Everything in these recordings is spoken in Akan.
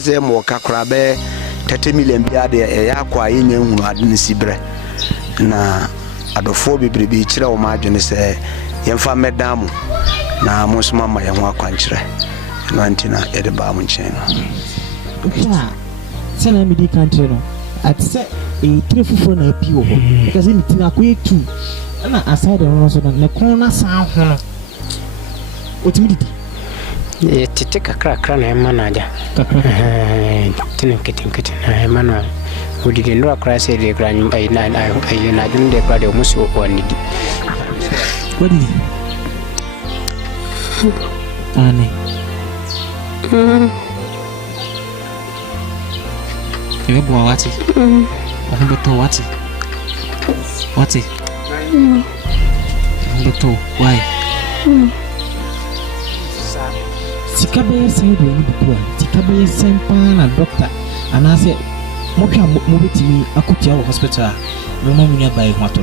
say more kakrabe 30 million bia de ya kwa yenye hunu ade ne sibre na adofo bebrebe kire o ma adwene se yemfa medamu na mosoma ma ye ho akwankyere no antina e de ba mu nchen no sena mi di country no at say e trefufo na api wo because ni tina ko etu na aside no so na kona san ho no otimi didi tete kakra na manager tin na mana udidi ndo akra se de gra nyum ai na dun de gra de musu woni di wadi ane Ebe bua wati beto wati beto why Sikabe say do ni bua sikabe sempa na doctor anase motwa mobetimi akotia wo hospital no ma munya bai ho ato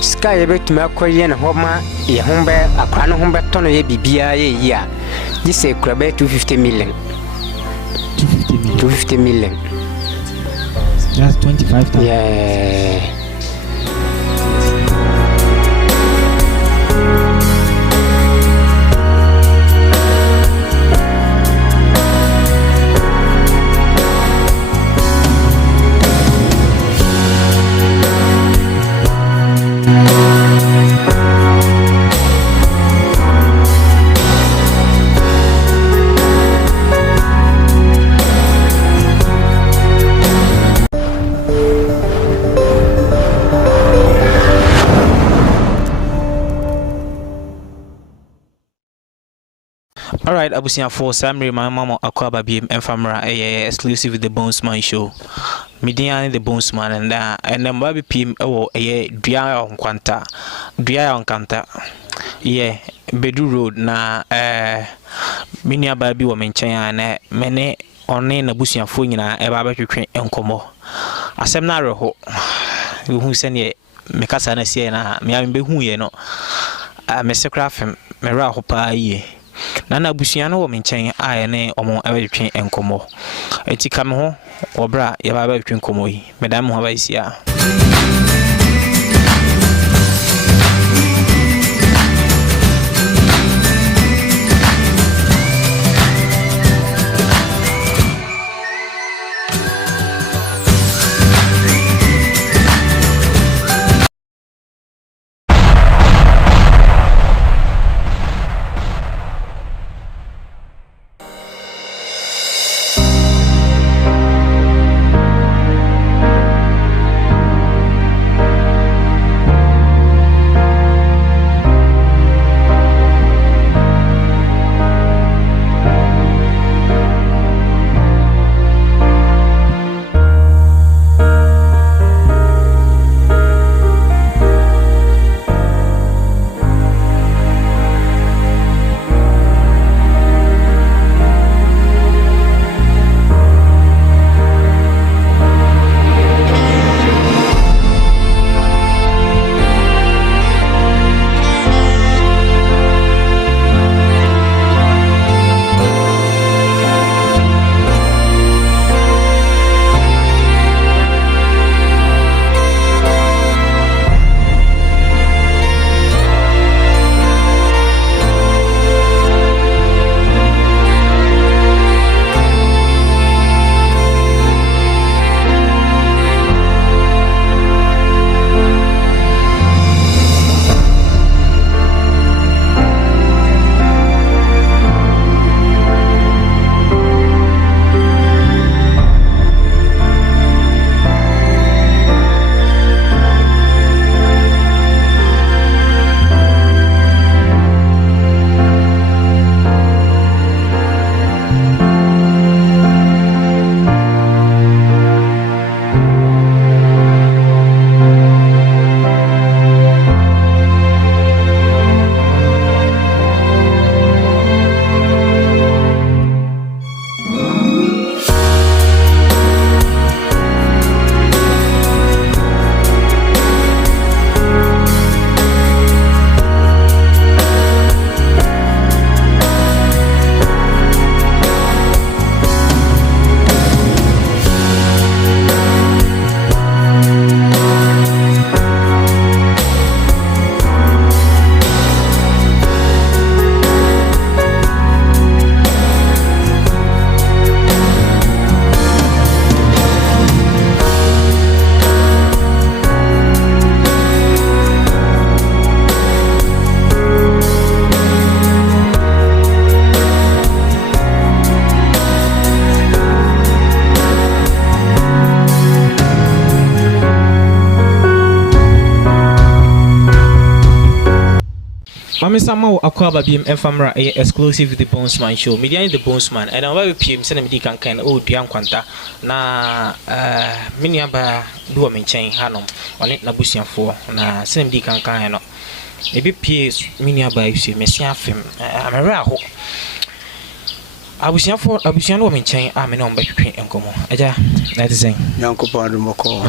ska ye betumi akoye na homa ye hombe akwa no hombe to no ye bibia ye yi a ji se kurabe 250 million just 25,000 yeah. All right, Abusia for Samri, my mama Aquaba BM and Famra, exclusive with the Bonesman show. Midian the Bonesman and then Baby PM a Dria on Quanta. Yeah, Bedu Road na Minia Baby woman China, many on name Abusia Fuina, a Baby train and Como. A seminar ho who send ye Mekasana Siena, me having be who ye no. Mr. Craft, Mera Hopa ye. Nana busiano wo menchen a ne omo abetwen enkomo eti kam ho obra ye ba abetwen enkomo yi medam ho ba isia Mami Samo Akwaba BM Famra exclusive with the Bonesman show. Media the Bonesman and I'm PM send me can oh Dian Quanta na miniaba do a chain Hanom on it Nabusian for na send me can no. Maybe PS miniaba you see Messia film. I'm a rare hope. Abusian woman chain I'm an on by between and come on. Aja, that is saying Yanko Pardon Boko,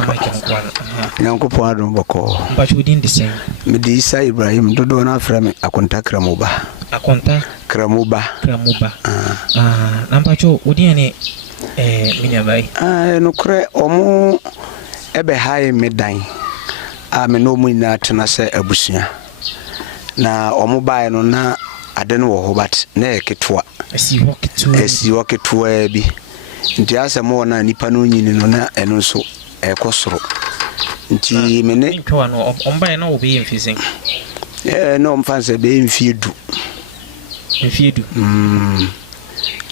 Yanko Pardon Boko, but within the same. Medisa Ibrahim Dodona from a contact Kramuba. A contact Kramuba. Nampacho, would any miniabai? No cre omo ebe high midday. I'm no mina tenase abusia. Na omo buy no na adenwo but na eketwa. Esi waketwa bi. Nti asemo na nipa no nyini no na eno so ekosoro. Nti mene ntwa no omba na obi mfizin. No mfanse be mfiedu. Mfiedu.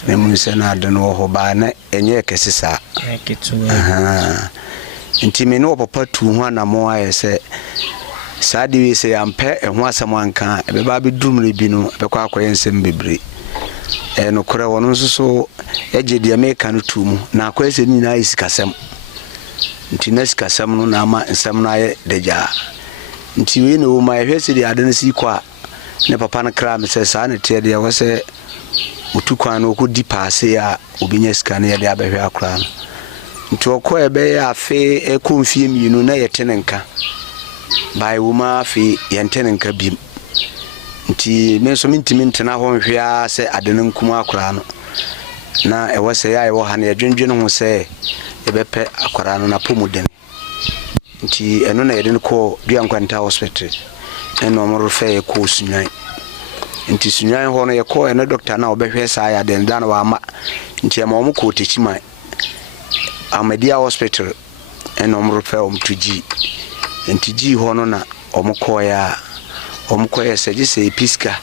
Ne munse na adenwo ho ba na enye kesisa. Eketwa. Nti mene opapa tu ho na mo ayese Sadi we say ampe ho asam anka e be ba be dumre bi no be kwa akoye nsem bebre no kore wono so eje de America no tumu na akoye se ni na isikasem nti na isikasem no na ama nsem na ye deja nti we no ma hwese de ade no si kwa ne papa no kra me se sa na tie de wo se utukwa no ko di paase ya obinya sika ne ye de abehwe akra no nti okoye be ya afe e konfie mienu na ye tenenka bai wuma fi yentene nka bim nti me so mintimi ntena ho nhwea se adene nkuma akora no na e wose ya e wo ha na adwendwene ho se e bepe akora no na pomuden nti eno na yede ko Duankwanta hospital eno mo fe e ko sunwan nti sunwan ho no ye ko eno doctor na obehwe sa ya den dan wa ma nti e ma mo ko techima Amadia hospital eno mo fe tuji nti ji hono na omukoya se gise piska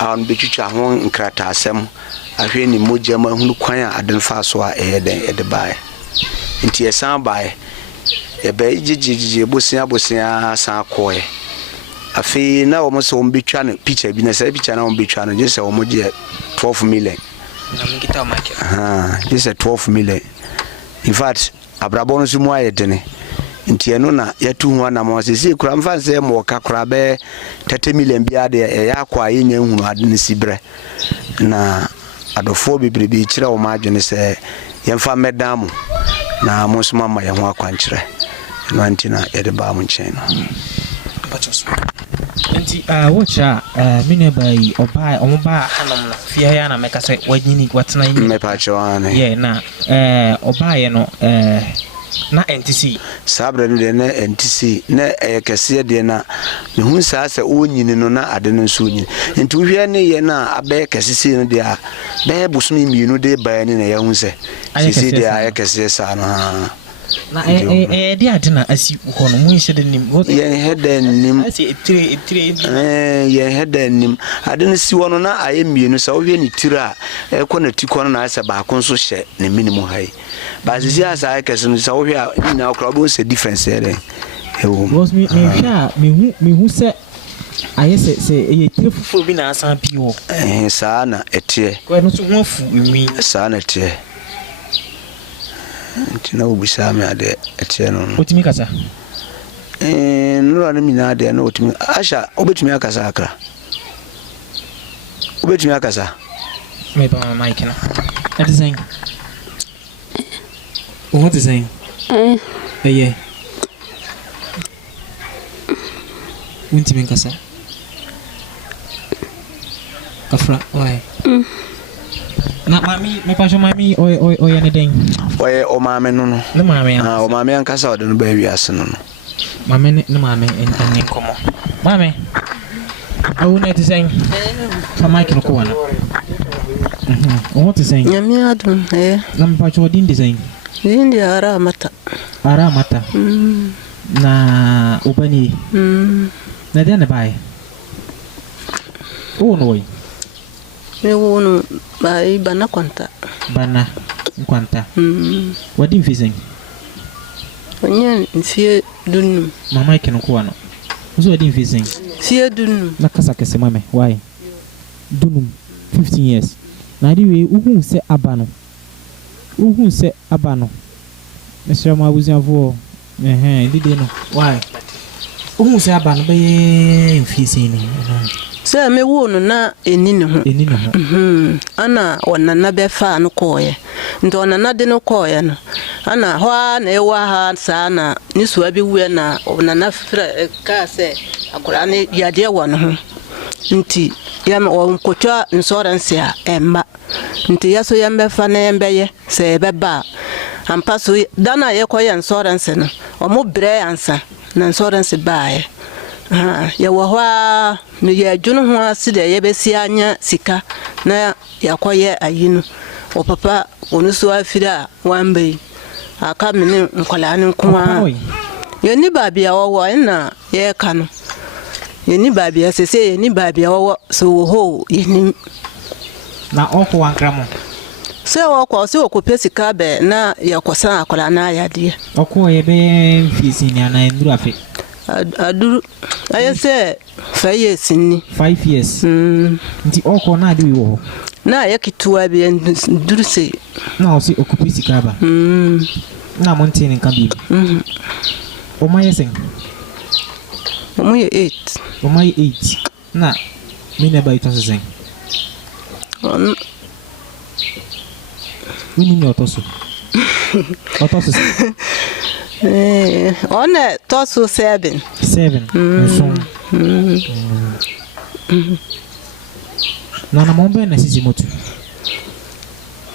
an betwitwa ho nkrata asem ahwe ni mogya ma hunu kwan a aden fa so a eden edebae nti esan bae e be jijiji bosia san koye afi na omo so mbetwa no picture bi na se picture na ombetwa no gise omogye 12 million na mingita omake gise 12 million in fact abrabon su mu ayedene nti eno na yatu ho na mo sisi kura mfanse mo kakura be 30 million bia de ya kwa yenya hunu ade ne sibre na adofo bibire bi kire o maadwene se yemfa medamu na mo suma ma ye ho akwankire no anti na yede ba mo nchen no nti wocha mine bai obai omoba hanom na fia ya na meka se wanyini watena yin me pa chawane na obai no na NTC sabre no de na NTC na ekese de na me hu sa se onyini no na ade no so onyini nti hwe ne ye na abe kesese no de a be busumi mienu de ba ni na ye hu se sisi de a ekese sa no na de ade na asi ho no mu hye de nim ye heden nim asi etire ye heden nim ade no si wono na aye mienu sa wo hwe ni tira ekọ na tikọ no na asa ba ko so hye ne minimu hai ba sisi asa ekese no sa wo hwe a na okra bo se difference there ewo was me hu se aye se ye tire fufu bi na asa bi wo sa na etie ko no so ho afu emi sa na etie ntina obisa me ade etie no otimi kasa no na mina ade na otimi asha obetumi akasa akra obetumi akasa me ba mic na at saying what is saying yeah untimi kasa kafra why na mami me pa mami o ya ne den oye o mame no no ne mame o mame ankasa o de no ba wi ase no no mame ne mame en komo mame awu ne tisen fa mic no ko wana what is saying nyami adum na me pa din design ndi ara mata na ubani na de ne bai o no me wono bai bana kwanta wadi mfizeng onye mfie dunum mama ikeno ko ano uzo wadi mfizeng Fear dunum. Na kasa kese mame. Why? Dunum 15 years. Na di we uhun se abano. Uhun se abano. Mesra ma buzianfo. Dide no. Why? Uhun se abano be mfisi ni. Se me wo no na eni ne ho. Eni ne ho. Ana onana be fa no koye. Nti onana de no koye no. Ana ho na ewa ha sa na nisu abi wu na onana fra ka se akura ne yade wo no ho. Nti yam o nkotwa insurance a emma. Nti yaso yambe fa na yambe ye se beba. Ampa so dana ye koye insurance no. Omo bre ansa na insurance baaye. Ya wahwa no ya dwunu ho aside ye besi anya sika na yakoye ayinu o papa onu so afira wambe aka mene nkola ne nkoa ye ni babia wo na ye ka no ye ni babia sese ye ni babia wo so ho ye ni na oko wankramo se wo ko se okopɛ sika be na yakosa akola na ayade oko ye be mfisi ni ana nduru afi aduru ayese 5 years ni 5 years nti oko na ade wo na yakituwa bi nduru se na o si okupi sikaba na monte ni kabi o ma yesen o mo ye 8 o ma 8 na mi ne ba ito sen mi ni otoso otoso one tosu 7 so na mombe na sisi motu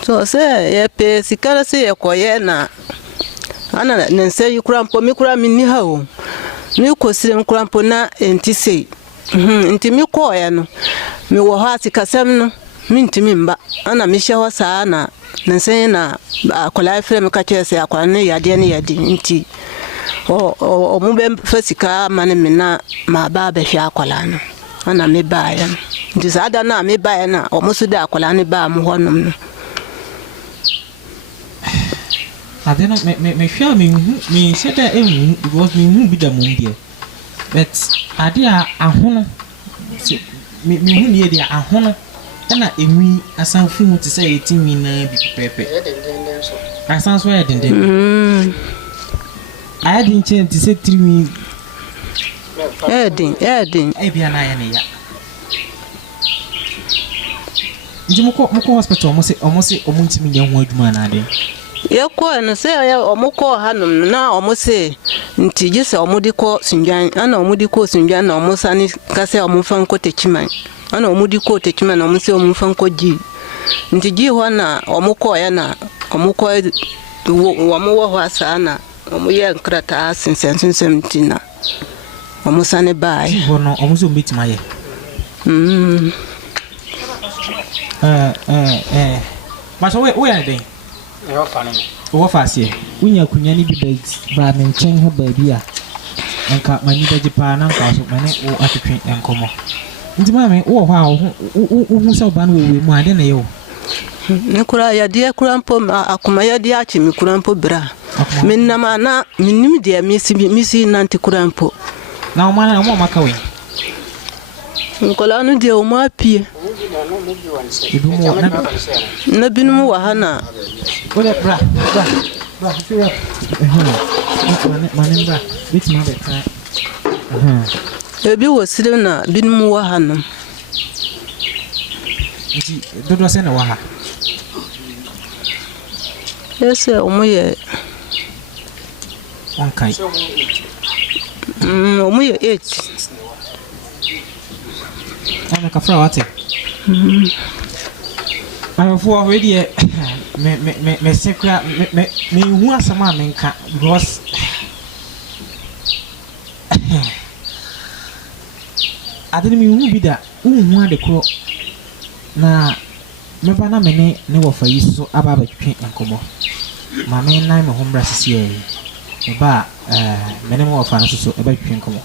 so se ye pe sikara se ye koye na ana nense yikurampo mi kura minni ha o mi kosire nkurampo na enti sei enti mi koye no mi wo ha sikasem no mi ntimi mba ana mi hye saa na nense na akola frem ka chese akola ne yade ne yade nti o mu be fasika mane mi na ma ba be hwe akola no ana me ba ya nti sada na me ba ya na o musu da akola ne ba mu honum no adena me hwe me said that it was me bi da mu bia but ade a ahono me hu ne dia ahono na enwi asanfu mu te say etimi na bi pepe asanso ya dende I didn't change to say 3 me. Edin. Ebia na ya ne ya. Nji mko hospital omo se ntimi nya ho adwuma na ade. Ye ko no se ya omo ko hanum na omo se nti je se omo di ko sunjan ana omo di ko sunjan na omo sani ka se omo fan ko techiman ana omo di ko techiman na omo se omo fan ko ji nti ji ho na omo ko ya na omo ko omo wo ho asana omo ye nkrata asensen tina omo sane bai ho no omo so mbitima ye but we are dey wo fasie unya kunya ni bi ba me nchen ho ba bi a enka mani beji pa na nka so mane wo atwetwe enkomo nti ma me wo ho a wo so ba no we mu ade na ye wo ne kura ya dia kura mpo akuma ya dia achi mi kura mpo bra minna mana minnim dia misi nanti kura mpo na o mana mo maka we nkola no dia o ma pie na binu wa hana ole bra fira mane bra bit ma be ka ebi wo sire na binu wa hana nti dodo se na wa ha ese omo ye onkai omo ye 8 ana ka fra wate ana fu already me sekra me hu asama me nka because adeni me hu bida hu ade kro na me bana me ne wo fa yiso aba ba twen enkomo ma me nan me hombra sisi e ba me ne mo wo fa na so e ba twen enkomo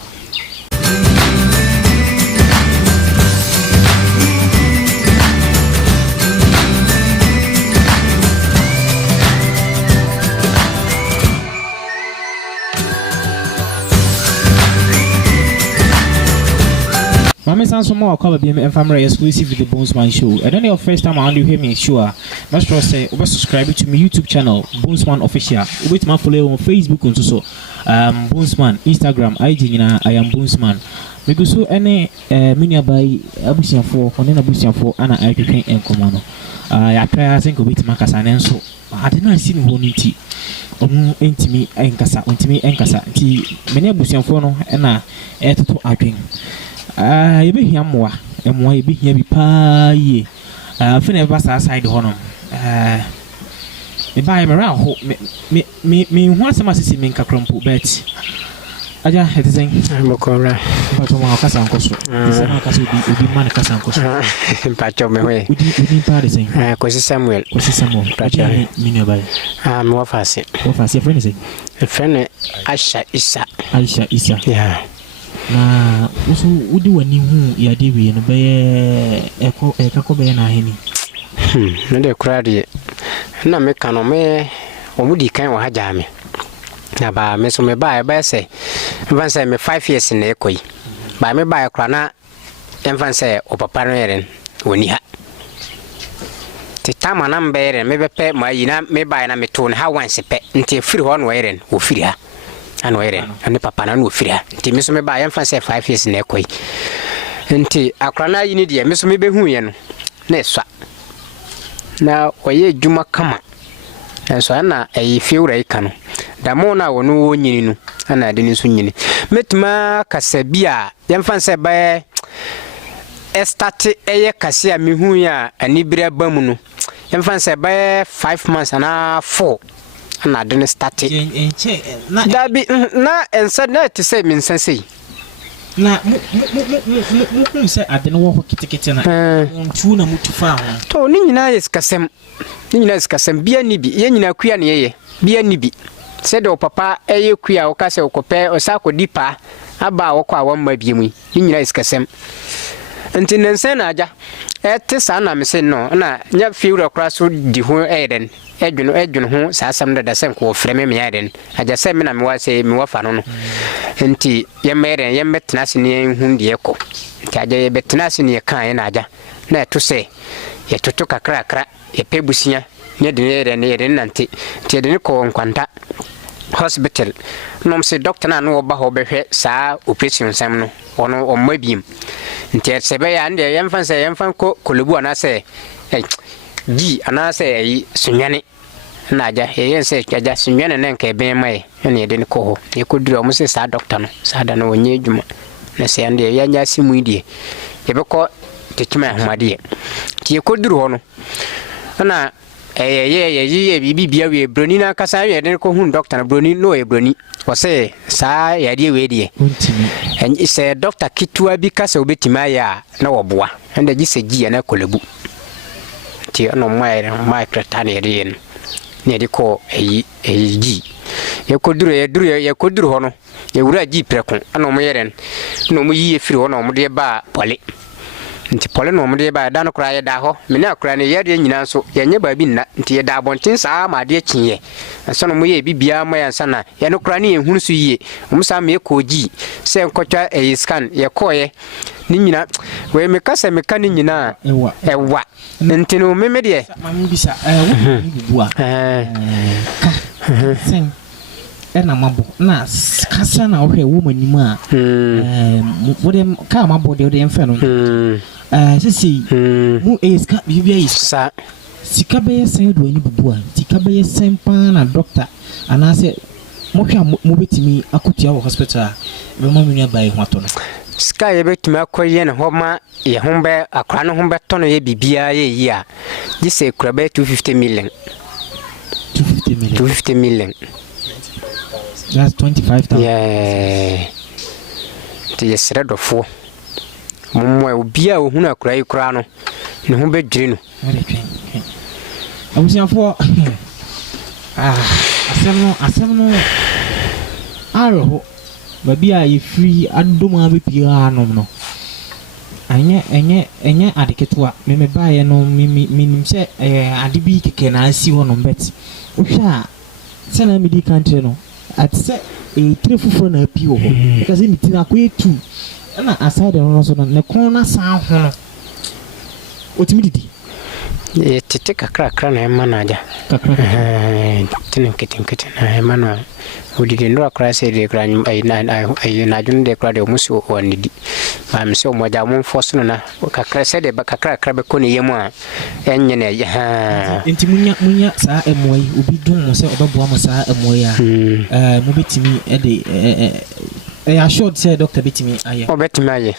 I'm a son more cover beam and family exclusive with the Bonesman Show. I don't know your first time around you hear me, sure. Must say, subscribe to my YouTube channel, Bonesman Official. With my follow on Facebook and so Bonesman, Instagram, I am Bonesman. Because so any mini by Abusian for, on an Abusian for, and I can and command. I try I think with Macasan and so I did not see one tea. Intimi and Cassa, Intimi and Cassa, tea, many Abusian for no, and I to arguing. I be here more, and why be here be pie. Finna pass outside the honor. Me buy him around, me once a massive minka crumple bet. Aja, it is I'm a corner, but on our Cassan Cosso. This be man Cassan Cosso. Patch of my way. We didn't party, Cosy Samuel, Pracha, Minua. I'm more fast. What was your friend say? A friend, Aisha Isa. Yeah. Na so wodi wani hu ya de we no be ekako be na hini no de krade na me kano me omudi kan wa haja me na ba me so me ba e say even say me 5 years na ekoi ba me ba ekra na even say o papa no yeren woni ha ti tama na mbere me be pe ma yina me ba na me to ha wanse pe nti firi ho no yeren wo firi ha ano ere ani papa na no fira nti me so me ba yam fa say 5 years na ekoi nti akrana yi ni de me so me be hu ye no na eswa na oye djuma kama enso na ayi fiura ikano da mo na wono wonyini no ana de ni so nyini metuma kasabia yam fa say ba estati eye kase a me hu ya ani bira bamu no yam fa say ba 5 months na 4 na didn't start it. That be na and said that to say mean sense. Na say I don't know what kitty na tuna mutu fa. To ni nyina is kasem. Ni nyina is kasem bia ni bi. Ye nyina kua na ye. Bia ni bi. Said o papa eye kua o ka se o kope o sa ko dipa aba wo kwa wo ma bi mu. Ni nyina is kasem. Nti nense na aja. Ete sa na me se no na nya fiura kra so di ho eden. Edwun ho saasam da sen ko freme me yaden aja se me na me wa se me wa fa no nti ye mere ye metna se ne hu de ko nti aja ye betna se ne kan ye na aja na to se ye toto kakra ye pebusia ne de ne nante ti de ne ko nkwanta hospital no se doctor na no ba ho behwe saa operation sam no ono o mabiem nti se be ya nde ye mfa se ye mfa ko kolobu ana se gi anase yi sunwane na aja ye se aja sunwane na nke ben mai ene de ko ho ye ko duro mo se sa doctor no sa da no onye djuma na se ande ya nya simu die ye be ko tekima ahmade ti ye ko duro ho no na ye bibi bia we broni na kasa ye de ko hun doctor na broni no ye broni o se sa ya die we die en se doctor kitua bi kasa obetima ya na woboa ande gi se gi na kolebu ti no mai kretane rin ne di ko gi ye ko duru hono ye wura gi preko ano mo yeren no mo yi efiri hono mo de ba pole nti pole no mo de ba da no kra ye da ho me na kra ne ye de nyina so ye nye ba bi nna nti ye da bontin saa ma de kinye so no mo ye bibia ma ya sana ye no kra ne ye hunu so yie mo sa me ko gi se nkotwa scan ye ko ye ni nyina we me kasa me kan nyina ewa nti no me de mami bisa bua sen na mabo na kasa na ohwe wo manimu a wo de ka mabo de enfe no sisi mu eska bibia isa sika be sen do ani bubua sika be sen pa na doctor anase mo hwa mo betimi akotua wo hospital be mo minu ba ho ato no sika ye betimi akoye ne ho ma ye hombe akra no hombe to no ye bibia ye yi a gise kura be 250 million that's 25,000 yeah ti ye sere do fo mo obia o hunu akra yi kura no ne ho be dwiri no abusiafo asem no aro babi a ye free adoma be pia no no enye adeketo a me ba ye no minim se ade bi keke na asi ho no bet ohwa se na medi country no at se e trefufo na api ho because me tina ko etu na aside no so ne kon na san ho no otimi didi tete kakra na ema na aja tin kete na ema na odidi ndo akra se de kra ai na jun de kra de musi onidi ba mi se omoja mo force no na kakra se de kakra be ko ne yemu a enye na ya enti munya saa emoi obi dum mo se obeboa mo saa emoi a mo betimi e de ya short say doctor betimi aye obetimi aye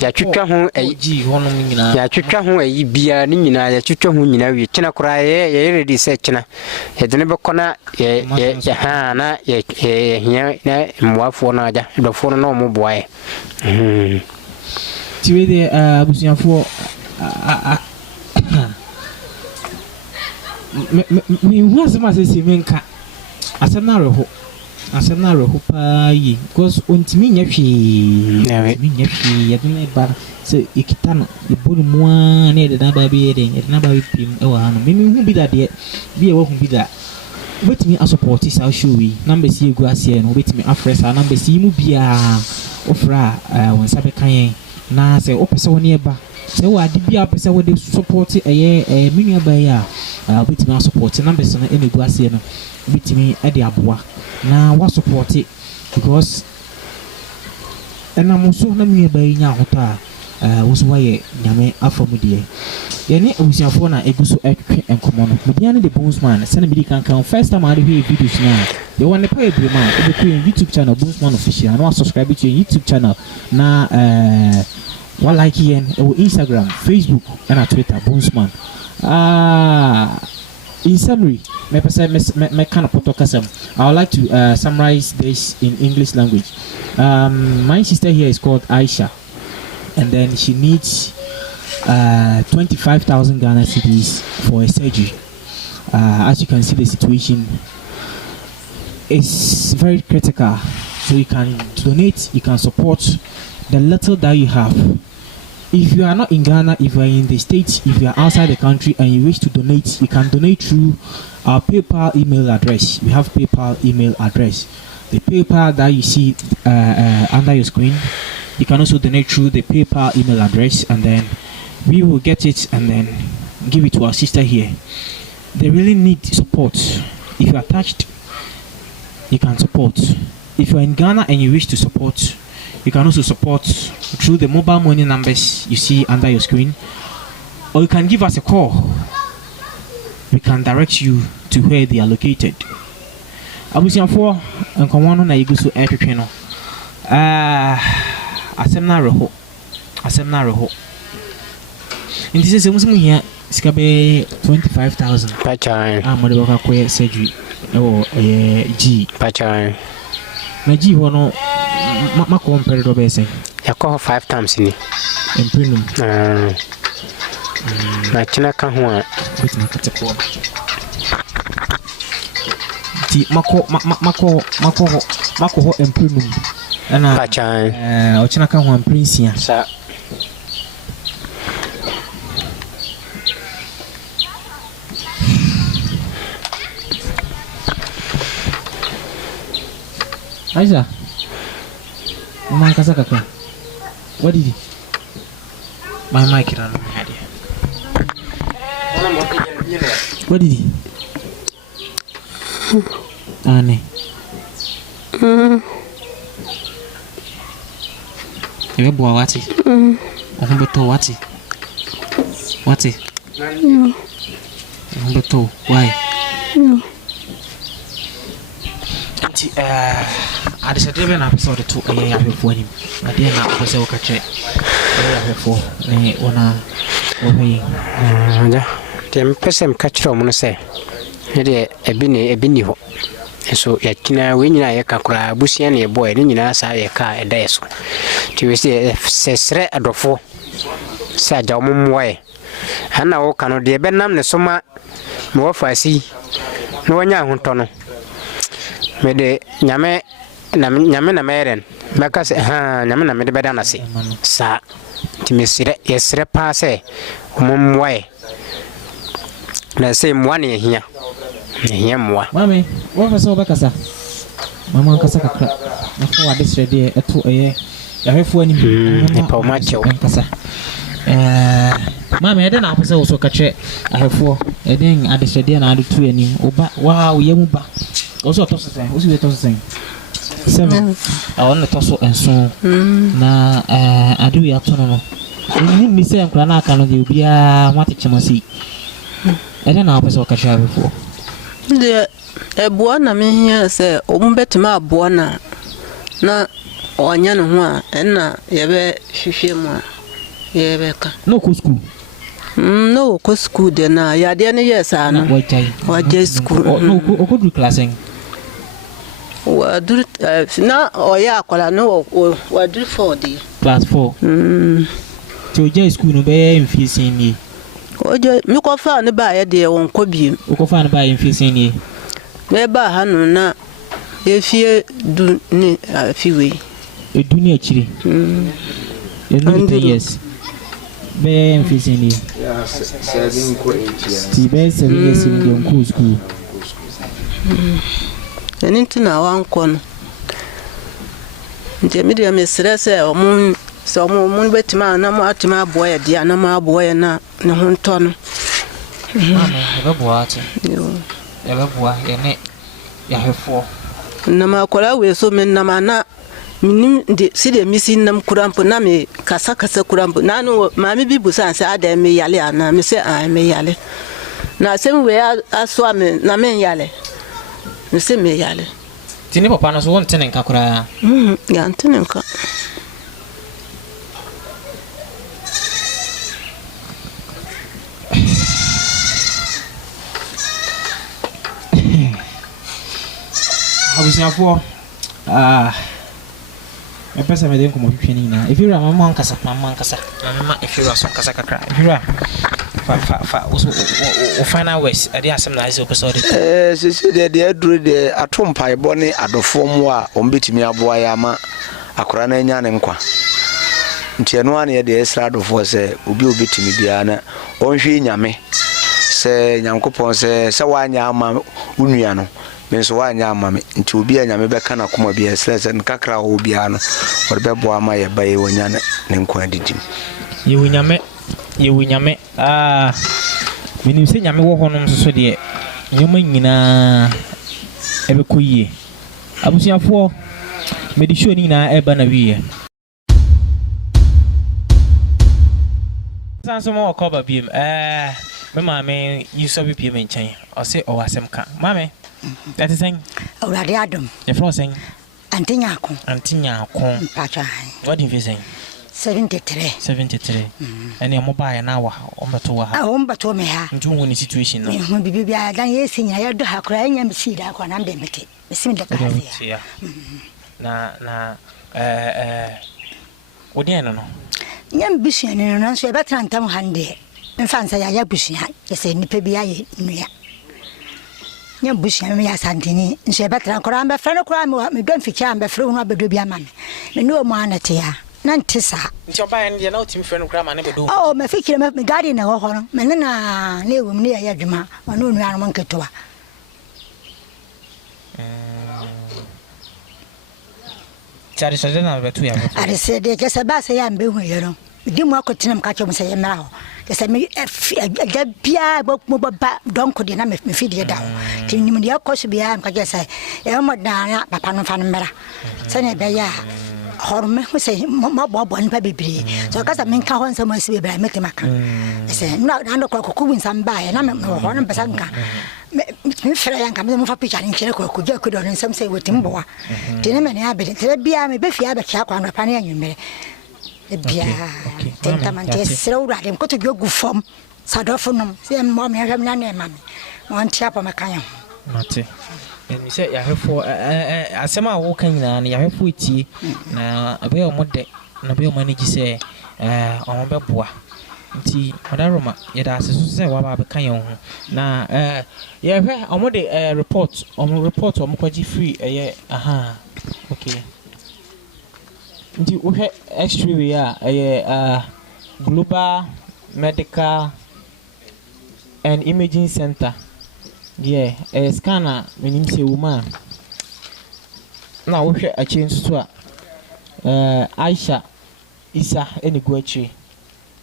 ya twitwa ho ayi hono nyina ya twitwa ho ayi bia ni nyina ya twitwa ho nyina wi kina kura ye ready say kina ye de ne be kona ye ha na ye hia na mwafo na aja dofo no mo boae ti we de abusiafo me hu asema se menka asema reho pa yi because ontimi nya hwe ya dun ba se ikitano iburu mua ne de na ba bi de na ba bi pim e wa hanu me hu bi da de bi e wa hu bi da wetimi support sa show wi number si egu ase no wetimi afresa number si mu bia ofra won sabe kan na se opese woni eba se wa de bia opese wo de support minu eba ya wetimi support number so na egu ase no wetimi e de aboa na wa support it because ena muso na mi eba nya hota wo so waye nyame afomudie ye ne abusiafo na eguso etwe enkomo no media ne the Bonesman send me kan first time I do videos na you want to pay every month you go YouTube channel Bonesman official and want subscribe to your YouTube channel na what like here or Instagram Facebook and Twitter Bonesman in summary, I would like to summarize this in English language. My sister here is called Aisha, and then she needs 25,000 Ghana cedis for a surgery. As you can see, the situation is very critical. So you can donate, you can support the little that you have. If you are not in Ghana, if you are in the States, if you are outside the country and you wish to donate, you can donate through our PayPal email address. We have PayPal email address. The PayPal that you see under your screen, you can also donate through the PayPal email address, and then we will get it and then give it to our sister here. They really need support. If you are touched, you can support. If you are in Ghana and you wish to support, you can also support through the mobile money numbers you see under your screen, or you can give us a call. We can direct you to where they are located. Abusiafo enkomo no na yiguso etwetwe no. Asem na reho. Indi se musumu hia sika be 25,000. Pachan. Amode baka ko surgery G. Pachan. Na G hono ma compare do be say yakọ 5 times ni emprenum na china ka ho a wetin ka tepo ti mako ho emprenum ana pachan o china ka ho emprensia sa Aisha man kasa kaka. What did he? My mic ran had here. What did he? Anne. You boy what it? I beto what it? What it? No. Beto why? No. I decided when I saw the 2 a.m. before him. I didn't know what I catch it. Before, the person catch from say, a binny ho. So, yakina, when you are a busian, a boy, and you know, a car a day. To you say, says, a dofo, said Jamum way. And now, cannot be a benam the summer more for I see. No one young tono. Mede nyame na meren meka se nyame na mede beda na se sa timesire yesire pa se omomwae na se mwa ne hia mwa mami wo fa so bekasa mama kasa kakra na fo ade srede eto yahwefo ani nipa o ma chew kasa mama ede na apose wo so ka che ahwefo eden adesede na ade tu ani oba wow yemu ba wo so to sen wo si to sen seven awon na to so enso na ade ya to no ni se nkra na aka no de obia mate chemasi ede na apose wo ka che ahwefo de ebuo na me hia se ombetima abo na onya no ho a na yebe hwehwe mu a yebe ka no ko school no ko school de na ya de ne yes ana wa je school no ko do classing wa dur na o ya akola no wa dur 4 de class 4 to je school no be mfiesin ni oje mi ko fa ne ba ya de won ko bi ko fa ne ba mfiesin ni me ba ha no na efie du ni afiwe edu ni akiri enu 10 years be mfiesin ni ya 7 ko 8 years ti be 7 years in the school enintina wanko no nje mi de me stress omun so mun betima na mo atima aboya dia na ma aboya na ne ho nto no ebe boa ate ebe boa ene ya hefo na ma kola we so men na ma na minim de si de misi nam kurampo na me kasa kurampo na no ma mi bibu san se ada me yale ana me se a me yale na sem we aso me na me yale me se me yale tini papa no so won tene nka kura ya ntene nka abusiafo me pesa me den ko mo hwehwe ni na ifira mama nkasa mama ifira so nkasa kakra ifira fa o final words ade asem na izo episode sisi de aduru de atompai bone adofo mu a ombetimi aboa ya ma akora na nya ne nkwa ntieno ane de esra adofo se obi obetimi bia na onhwe nyame se nyankopon se wanya ama unua no menso wanya ama me nti obi anyame beka na koma bia se nkakra ho bia no orbebo ama ye baye wonya ne nkwa didim yewu nyame minim se nyame wo honom so de nyoma nyina ebe koyie abusiafo medisho ni na eba na wiye sanso mo okoba biem me mame yuso bi piem nchen o se o wasem ka mame that is saying awrade adom e fro saying antinya akon pacha what do you saying 73 ene mo bae na wa o meto wa ha o mbato me ha ntu wo ni situation no me bibi bia dan yesi nya ya do ha kra nya mi si da kwa na mbe mete mesim de kazi ya na odi no nya mbisuan no no so e betra ntam hande mfansa ya busuan yese nipa bia ye nua nya busuan me ya santini nso e betra kra mbe fre no kra me don ficha mbe fre no abedo bia ma me no mo anete ya nantisa nti oba en de na otimi fre no kra ma ne bedo me fikire me gadi na ho ho no me na ewu me ya adwuma ma no nua no nketewa Chari sade na betu ya betu ari se de kesa ba se ya mbe hu ye no di mo akotinam ka che mo se ye mra ho kesa me ga bia mo ba donko de na me fidi da ho ti nyim de akoso bia am ka je se e mo da papa no fa no mra se ne be ya horme ho se mo bo npa bibiri so kasa men ka ho nsa mo se bibira mete maka se na ndo ko ku nsam ba ye na me ho no pesa nka me fera yanka me mo fa picture ni kire ko je ko do nsam se wetim boa tene me ne abede tele bia me be fia be kia kwa no pa ne anwumere bia tenta man te sere wura dem ko to gu fom sadofo nom se mo me hwam na na ma me mo ntia pa me kan mate mi se ya hefo asema wo kan na ya hefo eti na abe o mode na be o manage se o mo be boa nti madaroma ye da asesu se wa ba be kan ye ho na ye hwe o mo de report o mo kwaji free ye okay nti wo hwe x-ray we ye Global Medical and Imaging Center scanner menim se woman na wo hwe a change so a Aisha Isa ene guachi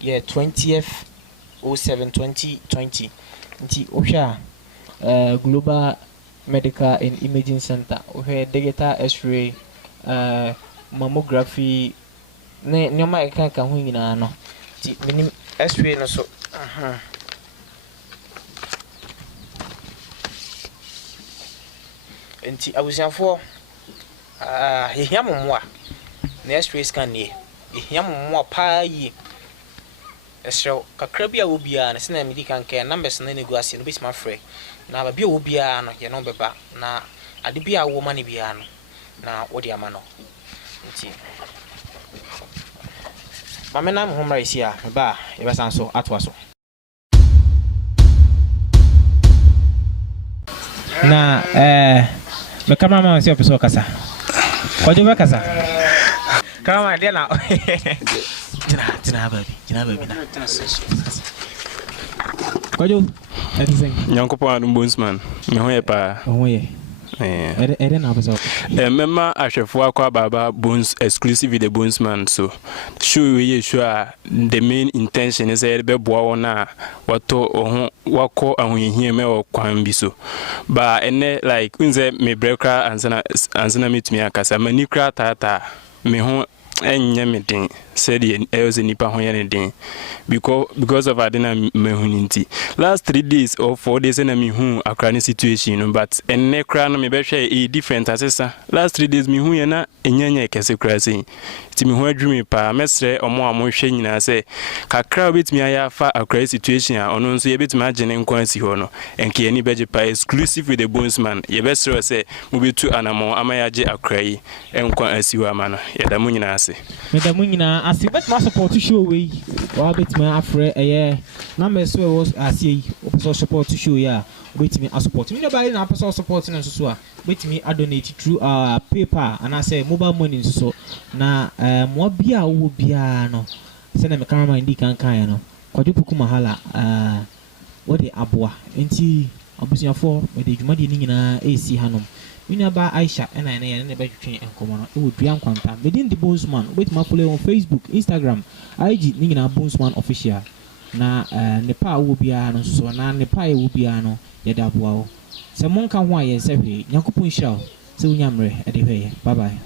yeah 20th 07/2020 nti ohwa Global Medical and Imaging Center ohwa digital x-ray mammography ne nyoma eka ho nyina no nti minim x-ray no so nti abusiafo yehia momwa na x-ray scan ne yehia momwa pa yi esro kakra bia wo bia na sena medi kan ke numbers na negotiate no bit ma frɛ na ba bia wo bia no ye no beba na ade bia wo ma ne bia no na wo dia ma no nti mamena mo homra isi a me ba ye ba san so atwa so na me cameraman si opeso kasa kwaje ba kasa kama dia na Tina baby na kwaje atisen nyankopo adu bondsman me hoye pa hoye ere na abeso memma ahwefo akwa baba bones exclusive the bondsman so show we sure the main intention is be boa wona wato ohun wako ahunhie me okwan bi so ba ene like unze me brekra ansana mitumi akasa mani kra tata me ho enye me den said the nipa ho yene den because of adena mehuninti last 3 days or 4 days na me hu akrani situation but enne kra no me be hwe e different asesa last 3 days me hu ye na enyanya kese kra sei ti me hu adwumi pa mesre omo hwe nyina se kakra obetimi ayafa akrani situation a ono nso ye betimi agene nkwan si ho no enke ye ni beje pa exclusive with the bondsman ye besre se mo betu anamo amayaje akrani enkwan asiwo ama no ye da mu nyina ase me da mu nyina ase bet ma support show we wa bet ma afre number so was ase o support show ya bet me support me nobody na person support na so a bet me donate through paper and I say mobile money so na mo bia wo bia no se na me cameraman ndi kan no kwadupuku mahala wo de aboa enti abusiafo we de dwumade ni nyina esi hanom Minaba Aisha and I ne be twetwe enkomo no e wo dua nkwanta within the bondsman wait ma follow on Facebook Instagram IG ni nyina bondsman official na ne pa wo bia no so na ne pa e wo bia no ye da boa wo se monka ho aye se hwe yakopon hira wo se unyamre e de hwe bye bye.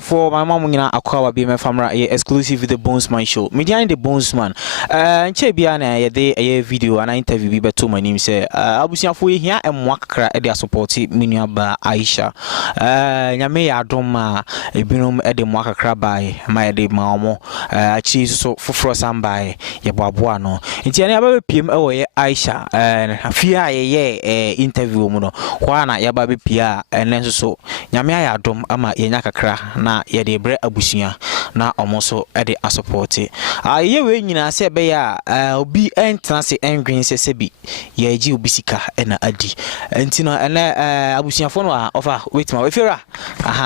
For my mom akwa be my family exclusive with the Bonesman show. Median the Bonesman. Nche bia na ye de a video and interview be beto my name say abusia for here e mwakra e de support menu ba Aisha. Nyame ya adoma ebinom e de mwakra bai ma e de ma omo achi so foforo sambai ye boaboa no. Nti ane aba piem e wo ye Aisha afia ye interview mu no. Kwa na ya ba be pia enen so nyame ya adom ama ye nya kakra na ye de bre abusia na omoso e de asupport ye we nyina se be ya obi entra se engwin se sebi ye ji obi sika na adi enti no ene abusiafo no offer wait ma efira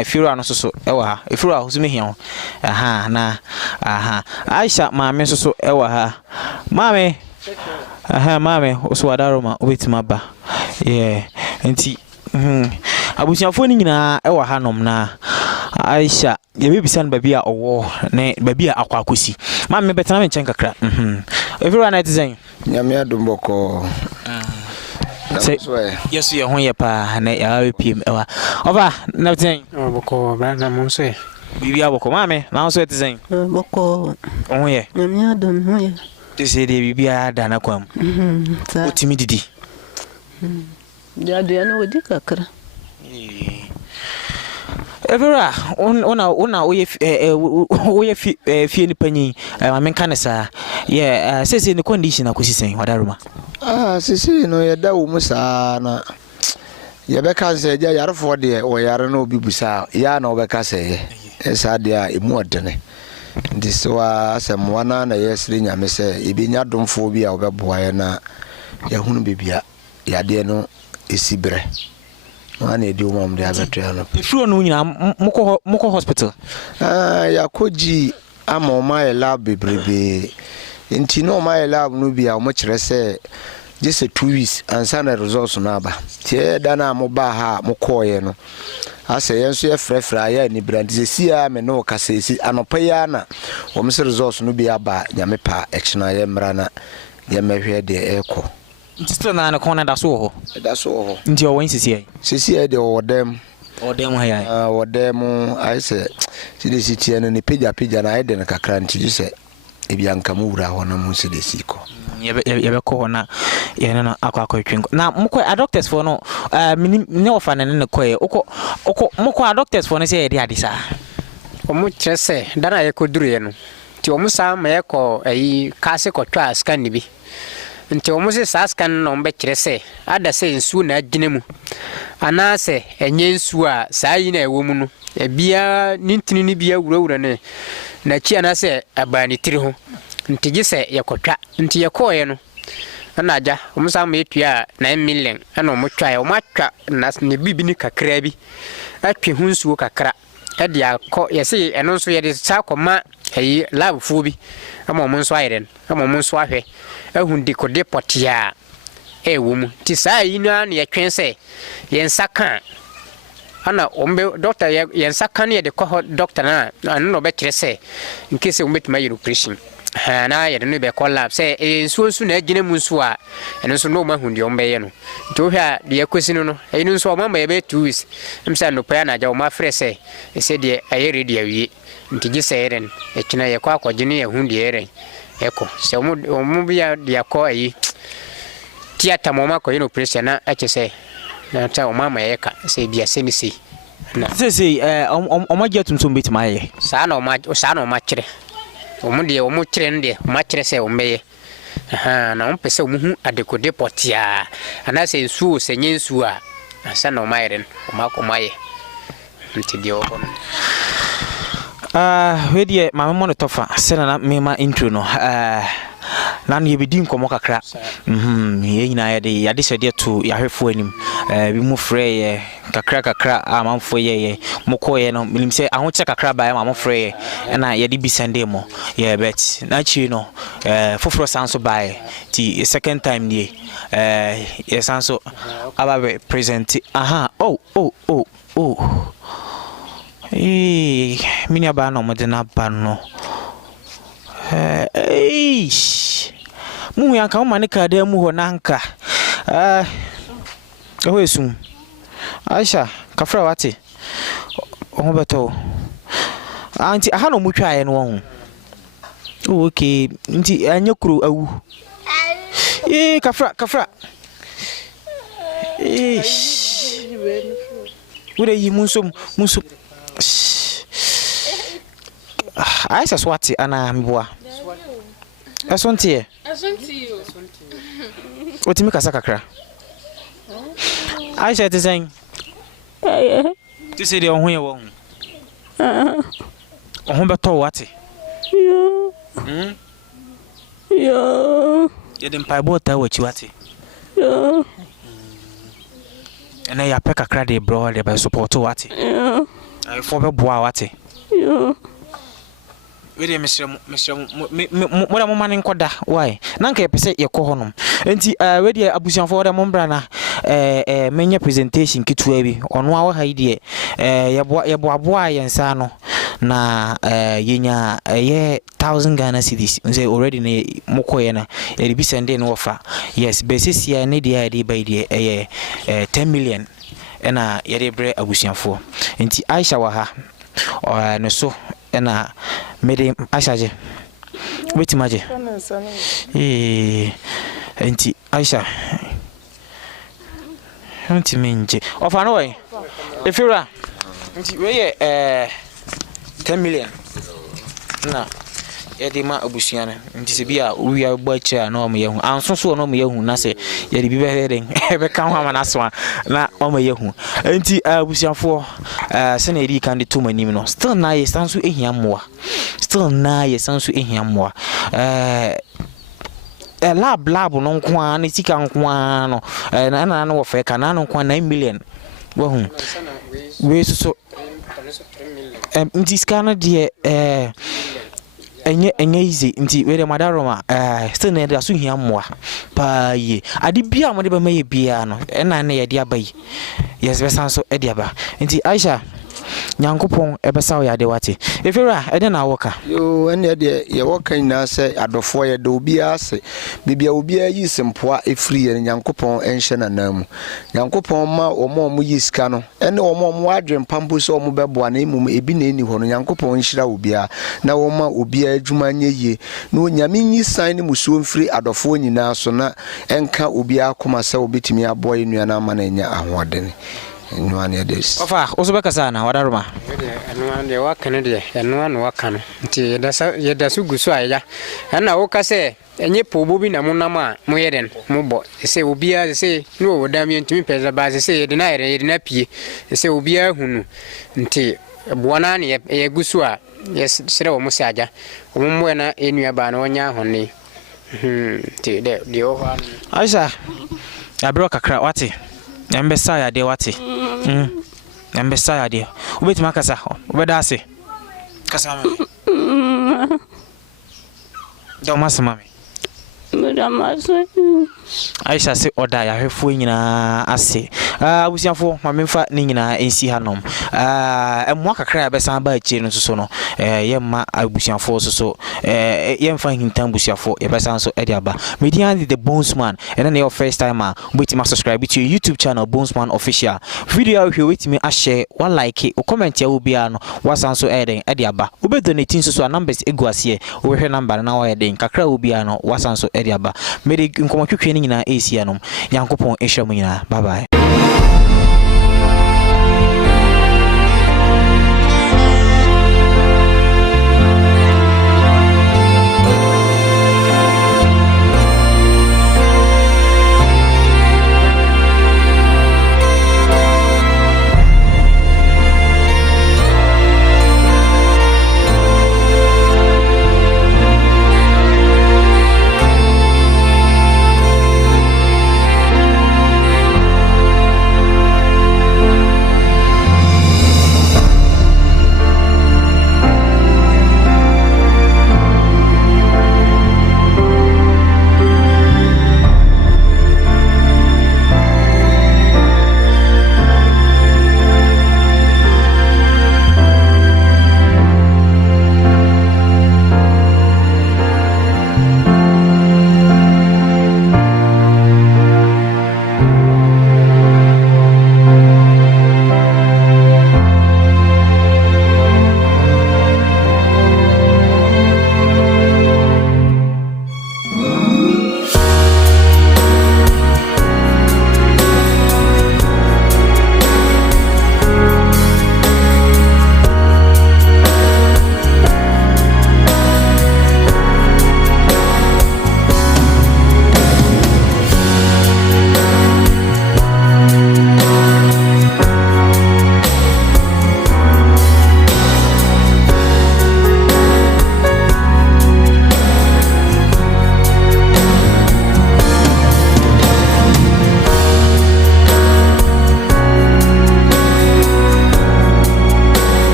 efira no so e wa ha efira ho so mehia na Aisha maame so e wa ha maame maame oso wadaro ma wait ma ba enti abusiafo ni nyina e wa hanom na Aisha ye bebisa no babia owo ne babia akwakosi ma me betana me nchen kakra everyone night zen nyame adomboko yes ye ho ye pa na ya pm ewa over na zen boko bra na mo so bibia boko ma me na so zen boko ho ye nyame adom ho ye te se de bibia da na kwam otimi didi Ya de no di kakra. Evera ona oye fie ni panyi ma menka ne saa yeah sese ni condition akosisen wadaruma sisi no yɛda wo mu saa na yɛbɛka sɛ agya yarefoɔ deɛ wɔyare no obi busa ya na wɔbɛka sɛ yɛ saa deɛ a ɛmu ɔdene nti so asɛm wana na yɛsere nyame sɛ yɛbɛnya domfoɔ bi a wɔbɛboa yɛ na yɛhunu bibia yadeɛ no ɛsi berɛ wana edi wo mam de abeto no efuro no nyina mokɔ hospital yakoji ama o my lab bebrebe nti no my lab no bia o mo kyerɛ sɛ just 2 weeks ansa na results no aba tie da na mo ba ha mo kɔɔye no asa yɛn so yɛ frɛfrɛ ayɛ ni brand sia me no kasesi anopa ya na o mo se results no bia ba nyame pa ɛkyena yɛ mra na yɛ mɛhwɛ de ɛkɔ nti still na kɔna da so ho nti o wan sisi de o dem ha ya o dem ai sɛ sidi sitie no ni pija na ai de na kakra nti sɛ ebia nka mu wura ho na mu sidi siko yebe ko na ye no akwa twinko na mokɔ a doctors for no ne ofa ne ne kɔ ye mokɔ a doctors for no sɛ ye de adisa o mu kyerɛ sɛ dana ye koduru ye no ti o mu sa ma ye kɔ ayi kase kɔtwa scan ni bi nti o mu se sa scan no mbe kyerɛ sɛ ada sɛ nsuo na agina mu ana sɛ enye nsuo a saa yi na ewo mu no ebia nintini ni bia wurawura ne na chi ana sɛ abani tiri ho nti gi sɛ yɛkɔtwa nti yɛkɔɔɛ no ana agya o mu sa ma etua 9 million ana o mu twa o ma twa na ne bibi ni kakra bi atwe ho nsuo kakra ɛde akɔ yɛse ɛno nso yɛde sa kɔma ayi lab fo bi ama o mu nso ayɛden ama o mu nso ahwɛ ehun de kɔde pɔtia ɛwɔ mu ti saa yi na yɛtwen sɛ yɛnsa kan ana ombe doctor yɛnsa kan yɛde kɔ doctor na ano no bɛkyerɛ sɛ in case ombe tuma yɛ operation na yɛde no bɛ kɔ lab sɛ nsuo na agina mu nsuo a ɛno nso no ma hu de ombe yɛ no nti o hwɛ a de yakosi no ɛyi no nso o ma yɛbɛ 2 weeks msa no pa na agya o ma frɛ sɛ ɛsɛ de ɛyɛ ready awie nti gi sɛ yɛden ɛkyina yɛkɔ akɔgye ne yɛhu de yɛren ɛkɔ sɛ o mu bia de akɔ ayi theater mo ma kɔ yɛ operation na ɛkyɛ sɛ na ta o mama yɛka sɛ bia sɛ ni sei na sɛ o ma gya tumtum betima yɛ saa na o ma kyerɛ o mu de o mu kyerɛ no de o ma kyerɛ sɛ o mbɛyɛ na o mpɛ sɛ o mu hu adekode potia ana sɛ nsuo sɛ nye nsuo a asa na o ma yɛren o ma yɛ nti de o hɔ we de ma me tofa sɛ na me ma intro no na no yɛbɛdi nkɔmmɔ kakra yɛ nyinaa yɛde sɛdeɛ to yɛahwɛfoɔ anim bi mu frɛ yɛ kakra a mamfoɔ yɛyɛ mokɔɔyɛ no menim sɛ ahokyɛ kakra baeɛ ma mofrɛ yɛ ɛna yɛde bisɛnde mɔ yɛbɛt na akyiri no foforɔ san so baeɛ nti second time nie yɛsan so aba present mini aba na ɔmɔde no aba no mu yanka wo mane ka da mu ho nanka ho esum Aisha kafra wate ho beto anti aha no mu twae no ho okay nti anya kuro awu kafra wure yi munsum Aisha swati ana mboa Asontie. Otimi kasa kakra. Aisha te saying. Ti se de ohun ye wo hu. Ohun beto wate. Yo. Ye dem pai bota wachi wate. Yo. Ena ya pe kakra de bro de be support wate. Yo. Ai fo be boa wate. Yo. We dey Mr. mo man nkoda why nanka yepese yekɔ honom enti we dey abusianfo de mo mbra na menya presentation kitua bi ɔno a wo ha yi yeboaboa yensa no na yenya 1000 Ghana cedis nse already ne mokɔye na yɛde bi sende no wɔfa yes besesia ne dia yɛde ba die 10 million ɛna yɛde bre abusianfo enti Aisha wa ha no so ena mede Aisha wetimaje enti Aisha Auntie Minji. Of annoy. If you're a 10 million. No. Yɛde ma abusia no nti sɛ bia we are butcher na ɔmo yɛhu anso so no ɔmo yɛhu na sɛ yɛde bi bɛhɛ den bɛka ho ama naso na ɔmo yɛhu nti abusiafoɔ sɛ na yɛdi kan de to manim no still na yɛ sanso ehia mmoa lab no nko a ne sika nko a no na wɔ fɛ ka na no nko a 9 million wahu we so nti sika no de enye easy nti we de madaroma still na da so hia mmoa pa ye ade bia mo de ba maye bia no na na ye de abai yes be sanso e de aba nti Aisha Nyankopon ebesa wo yade wate efira ede na woka yo ene de ye woka nyina se adofo ye de obi ase bibia obi ayi sempoa efiri ye Nyankopon enhye nanam Nyankopon ma omo yiska no ene omo adwen pampo so omo beboa na imum ebi na eni ho no Nyankopon nhyira obi a na wo ma obi adwuma nye ye na onyame nyi san ne musuo mfiri adofo nyina so na enka obi akoma se obetimi aboye nua na ama na nya ahoden Nwane des. Ofa, osubeka sana wadaruma. Nwane wakane de, nwane wakano. Nti yedasu gusu aya. Ana wokase enye pobo bi na munama moyeden mobo. Se obia se no wodami ntimi peza ba se yede na pie. Se obia hunu. Nti buana ne ye gusu a yes sire wo musaja. Omumwe na enua ba na onya hone. Nti de ofa. Aisha. Abro kakra wate. Embesa ya de wate. Embesa ya de. Ubeti makasa. Ubeda ase. Kasa mami. Do masa mami. Aisha se oda ya hwefo nyina ase. Abusiafo mamemfa ne nyina ensi hanom. Emwa kakra ya besa ba achi no so no. Yemma abusiafo so yemfa hintan busiafo ye besa so e de aba. Median the Bonesman and then your first time wait ma subscribe to your YouTube channel Bonesman official. Video you wait me a share one like it or comment ya obi ano wasan so e de aba. Ube donate so numbers eguasie. We hwe number na wa den kakra obi ano wasan so e de aba. Mede nkomo twetwe ni nyina esi anom. Nyankopon ehwa mu nyina. Bye bye.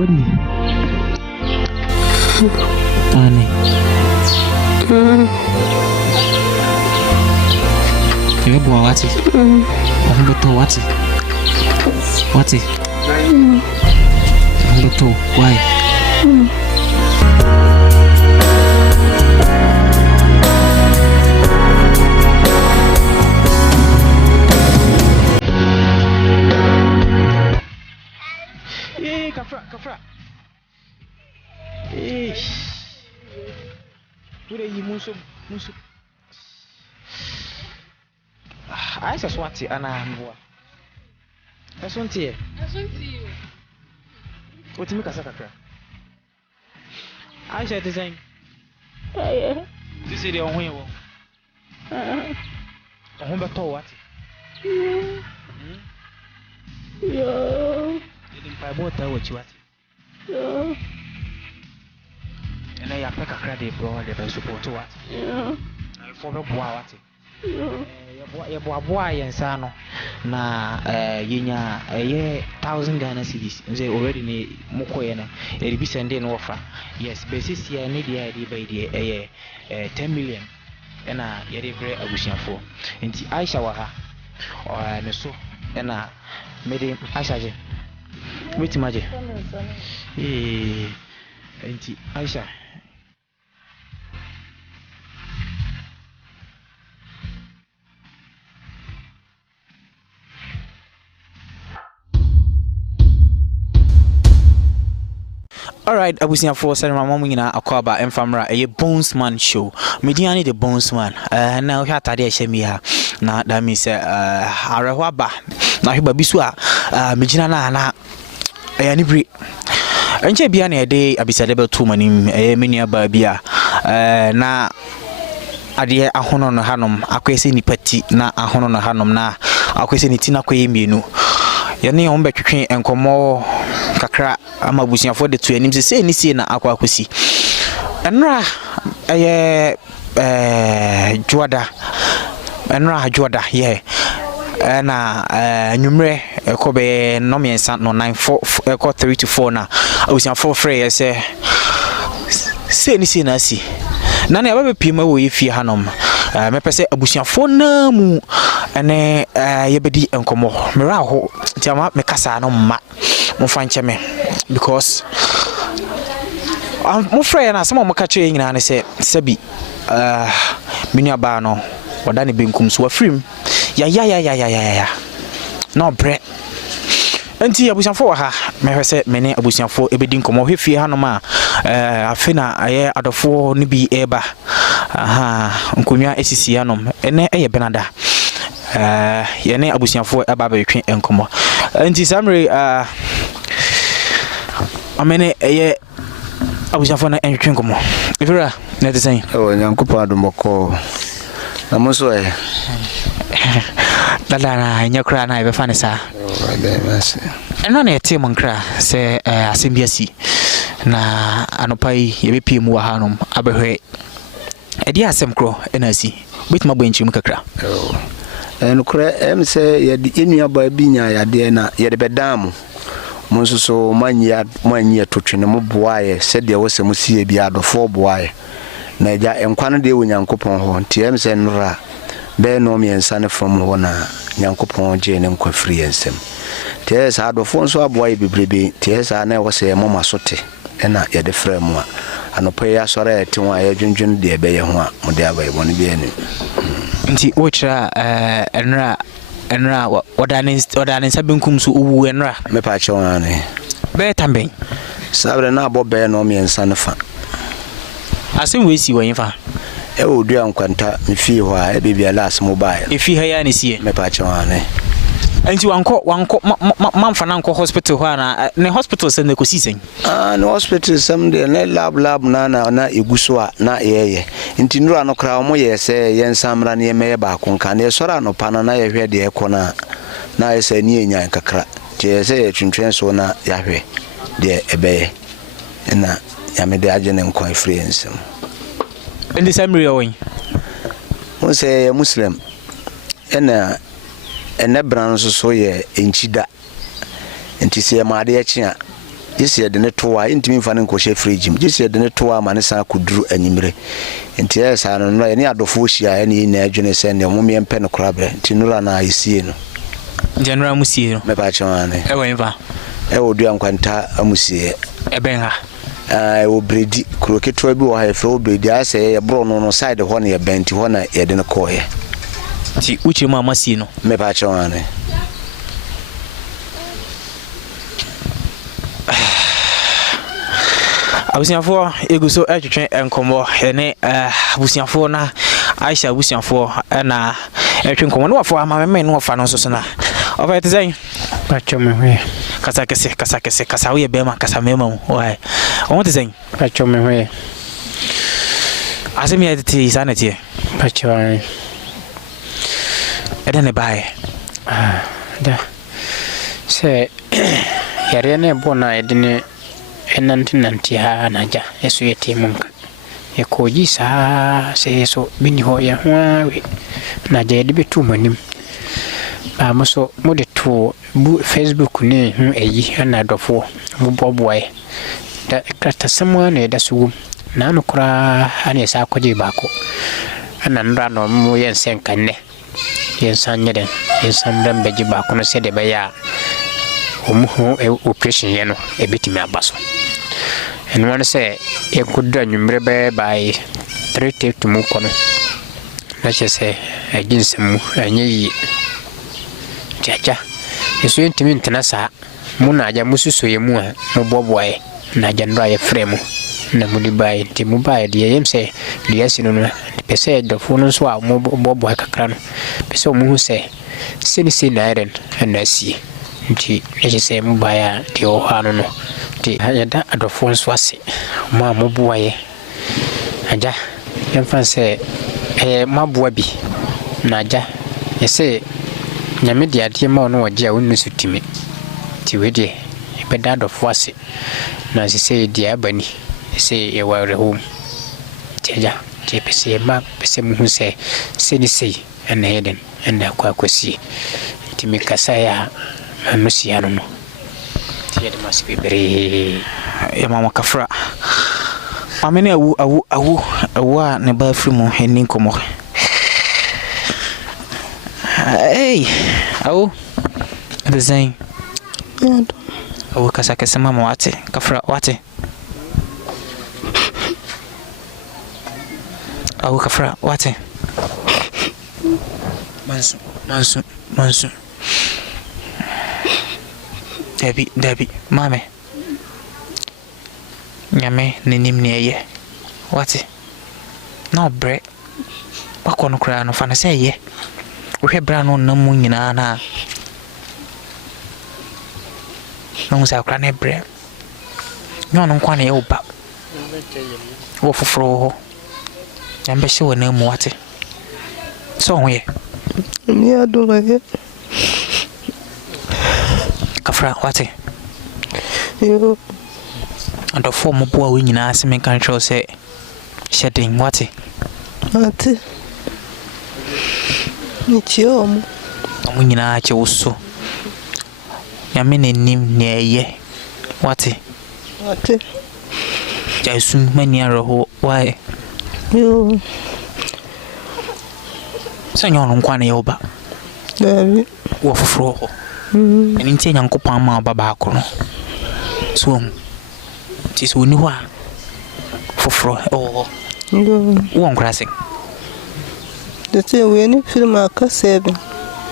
Wadi. Ane. Ewe bua wati. Ombeto wati. Wati. Ombeto why? Kafra. Pura yi musu. Aisha swati ana mbua. Asunti. Otimi kasa kakra. Aisha design. This is the only one. Ohun beto wati. Didn't buy water what you want. And I pick a credit bro, they support to what? I forgot what. Your boy and Sano na yinya a year 1,000 Ghana cedis. They already need Mokoyana, a be sending offer. Yes, basis here need the idea by the 10 million. And I yet a very abusive for. And I shower her or so and I made him Aisha. Wait, Maji. Auntie Aisha. Alright, abusian for Sarah Mamina Akwaba and Famra, a Bonesman show. Mediani the Bonesman. Now we had Tadia Shemia. Now that means Arawaba. Now he babiswa. Mijana na Anibri. Enche biane a day abisadebe 2 manim mania babia. Na adeɛ ahono no hanom akwese ni pati na ahono no hanom na akwese ni tina kwe mienu yene on betwetwe enkomo kakra ama busiafo de to anim se ni sie na akwa akosi enra juada enra juada ye na numre ekobe no miensa no 94 eko 3 to 4 na busiafo frɛ se ni sie na si na na aba pima wo yefie hanom mepese abusiafo na mu ene yebedi enkomo mera ho tiama mekasa no ma mo fanche me because mo frɛ na asema mo ka kye nyina ne se sabi menu aba no wada ne benkum so afrim ya no bre enti abusiafo wa ha mehwese mene abusiafo ebedi nkomo hwefie hanom a afena aye adofo ne bi eba nkonwa esisi hanom ene eye benada yene abusiafo eba ba betwe enkomo enti samre amene eye abusiafo na entwe enkomo ifira na design nyankopa adomoko na monso dada na nyakra na ebe fane sa eno na ete monkra se asembiasi na anopai yebepie mu wa hanom abehwe edi asem kro enasi betima gbenchim kakra enukre emse yedi enua ba binya yade na yede bedam monso so manyia totwene mo boaye se de wose mo sie bi adofo boaye na ja enkwa no de wonyankopon ho nti emse nura be no miensa ne from ho na nyankopon je ne nkwa free ensem tie sa adofo nso aboaye bebrebe tie sa na wose mama sote ena yede frɛ mu a anope ya sore eti ho a dwundwun de ebe ye ho a mo de abaye bone bi ani nti ochra enra wadanin sabinkum so uwu enra me pa che wane be tamben sabre na abobe no miensa ne fa asem we si wan fa e odua nkwanta me fie ho a e bibia las mobile e fie ha ya ne sie me pa che wane anti wanko mamfa na nko hospital ho na ne hospital se ne ko sisen ne hospital some de ne lab na eguso a na yeye nti nura no kra omo ye se yensamra ne yeme ba ko nka ne sora no pana na ye hwe de ekona na ye se ni enya kakra je se ye twentwen so na ya hwe de ebeye na ya me de agene nko influence ndi samri yowin mo se muslim ene bran so ye enchida enti se ma de echi a yesi yɛde ne to a ntimi mfa ne nkɔhyɛ fridge mu yesi yɛde ne to a ma ne san kuduru anyimire nti yɛ saa no yɛne adɔfo hyia ɛne na adwene sɛ ne ɔmo yɛmpɛ no korabrɛ nti nura na yesie no general musie no meba kyɛwane ɛwɔ mfa ɛwɔ dua nkwanta amusie ɛbɛn ha ɛwɔ bredi kuro ketewa bi wɔ ha yɛfrɛ wɔ bredi asɛ yɛborɔ no side hɔ ne yɛbɛn nti hɔ na yɛde no kɔɔyɛ nti wokyerɛ mu amasie no meba kyɛwane abusiafoɔ egu so ɛtwetwe nkɔmmɔ ɛne abusiafoɔ na Aisha abusiafoɔ ɛna ɛtwe nkɔmmɔ no wafoɔ ama mɛmɛ no wafa no nso so na ɔbɛ te sɛn Pacho me hwe. kasa wo yɛ bɛma kasa mɛma mu wae ɔmo te sɛn Pacho me hwe. asɛm yɛ tete saa na teɛ Pacho ai. ɛdɛ ne baeɛ Da. Se yare ne bona edine enanti ha naja eso yete munka. Ekoji sa se so bini ho ya hwawe. Naja yede betu manim. Ba moso mode to Facebook ne hu eyi na dofo boboboe. Da krata samwa ne da sugum. Na no kura ane sa kwaje bako. Ana nra no mu yensen kanne. Yensan nyeden yensan dambeji bako no se de beya omuho operation ye no ebetimi abaso. And one say you could do number by 3 take to move on. Let's just say against some and ye. Jaja, it's going to mean Tanasa, Munaja Musu Yamua, Mobobway, Najandra frame. Namudi by Timubai, the AM say, the Yasin, the Pese, the phone swap, Mobobway Cacran. Peso Mu say, Sin iron, and I see. Let's just say Mubaya, the Ohano. Ti ayada adofo nso ase ma mobuaye aja yemfa se maboa bi na aja yese nyame de ade ma ono waje a wonu sutimi ti wedi ebeda adofo ase na se di abani se ye ware home ti aja ti pese ma pese mu se ni sei ena heden ena kwa kwasi ti mikasa ya anusia no Tiada masih beri mama kafra amene awu ne ba frimu henin komo awu design awu kasa mama wate kafra wate awu kafra wate mansu Debbie, mame. Nyame nenim ne ye. What? No bre. Wakono kra no fa na say ye. Wo hwe bra no nam mu nyina na. No sa kra ne bre. No no kwa na ye oba. Wo foforo ho. Nyambe hye wo na mu wate. So ho ye. Ni adoma ye. Kafra wate Yo ando fo mo boa we nyina ase men kan tro se shedding wate ate ni chiomo mo nyina che wuso nyame nenim ne eye wate jaisun mani aroho why yo sanyo no kwa na ye oba Davi wo foforo ho eni ntia nyankopon ma baba akoro so ti so ni ho a foforo yo wo nkrase the say we ni film aka 7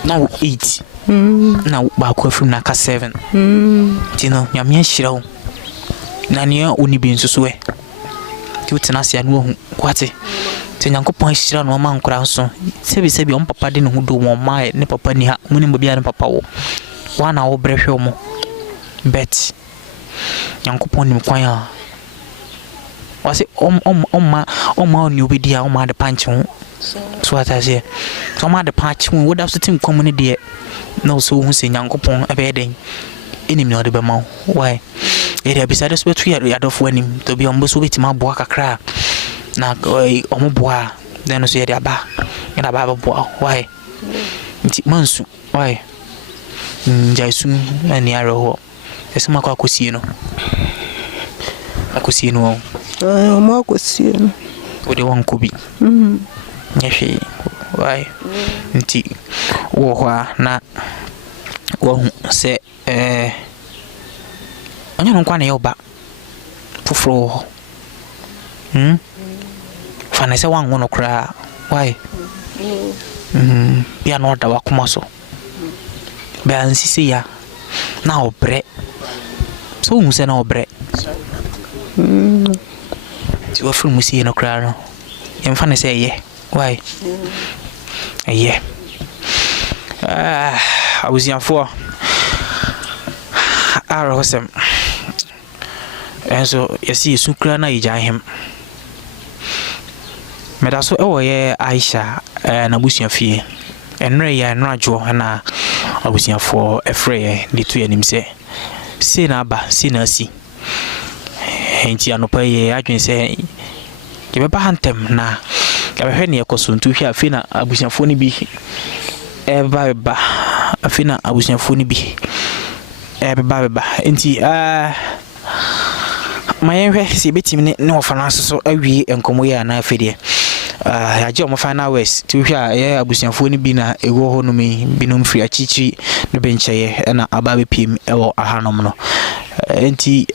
now 8 na ba ko film na ka 7 ti no nyame ahira wo na ne oni bi nso so e ti utina sia no hu kwate ti nyankopon ahira no ma nkora so sebi on papa de ne hu do mo ma ne papa ni ha muni mo bia ne papa wo wana wo brehwe mo bet nyankopon nim kwan a wase omma oni obedi a omma de panch ho so atase so omma de panch ho wo da so tim komune de no so hu se nyankopon ebe den enim no de be ma why ere abisade so betu ya adofo anim to bi ombo so betima boa kakra na omo boa den so ye de aba ina baba boa why nti mansu why Jaisun and Yarrow Esuma kwa kusino. Akusino. Mo akusino. Ode wankubi. Nyeshi. Why? Nti wo hwa na wo se onye no kwa na yoba. Fufro. Fana se wangu no kra. Why? Bia no da wakoma so. Bia nsisi ya na obre. So hu se na obre. Ti wo furu musi no kra no. Yem fana se ye. Why? Yeah. I was young for Arosem. And so you see Sukrana ija him. Medaso ewo Aisha na busia fie. Enre ya nrajo na abusia for efre de to yanim se na ba se na si. Enti anopa ye adwen se ke beba hantem na abehwe ne ekosuntu hwe afi na abusiafo ni bi eba afi na abusiafo ni bi eba enti mayenhwe si betimi ne ofana so awie enkomo ya na afede yaje o final west ti hwe a ye abusiafo ni bi na ewo ho no mi binom firi achichi no bencheye na ababe pim ewo ahanom no enti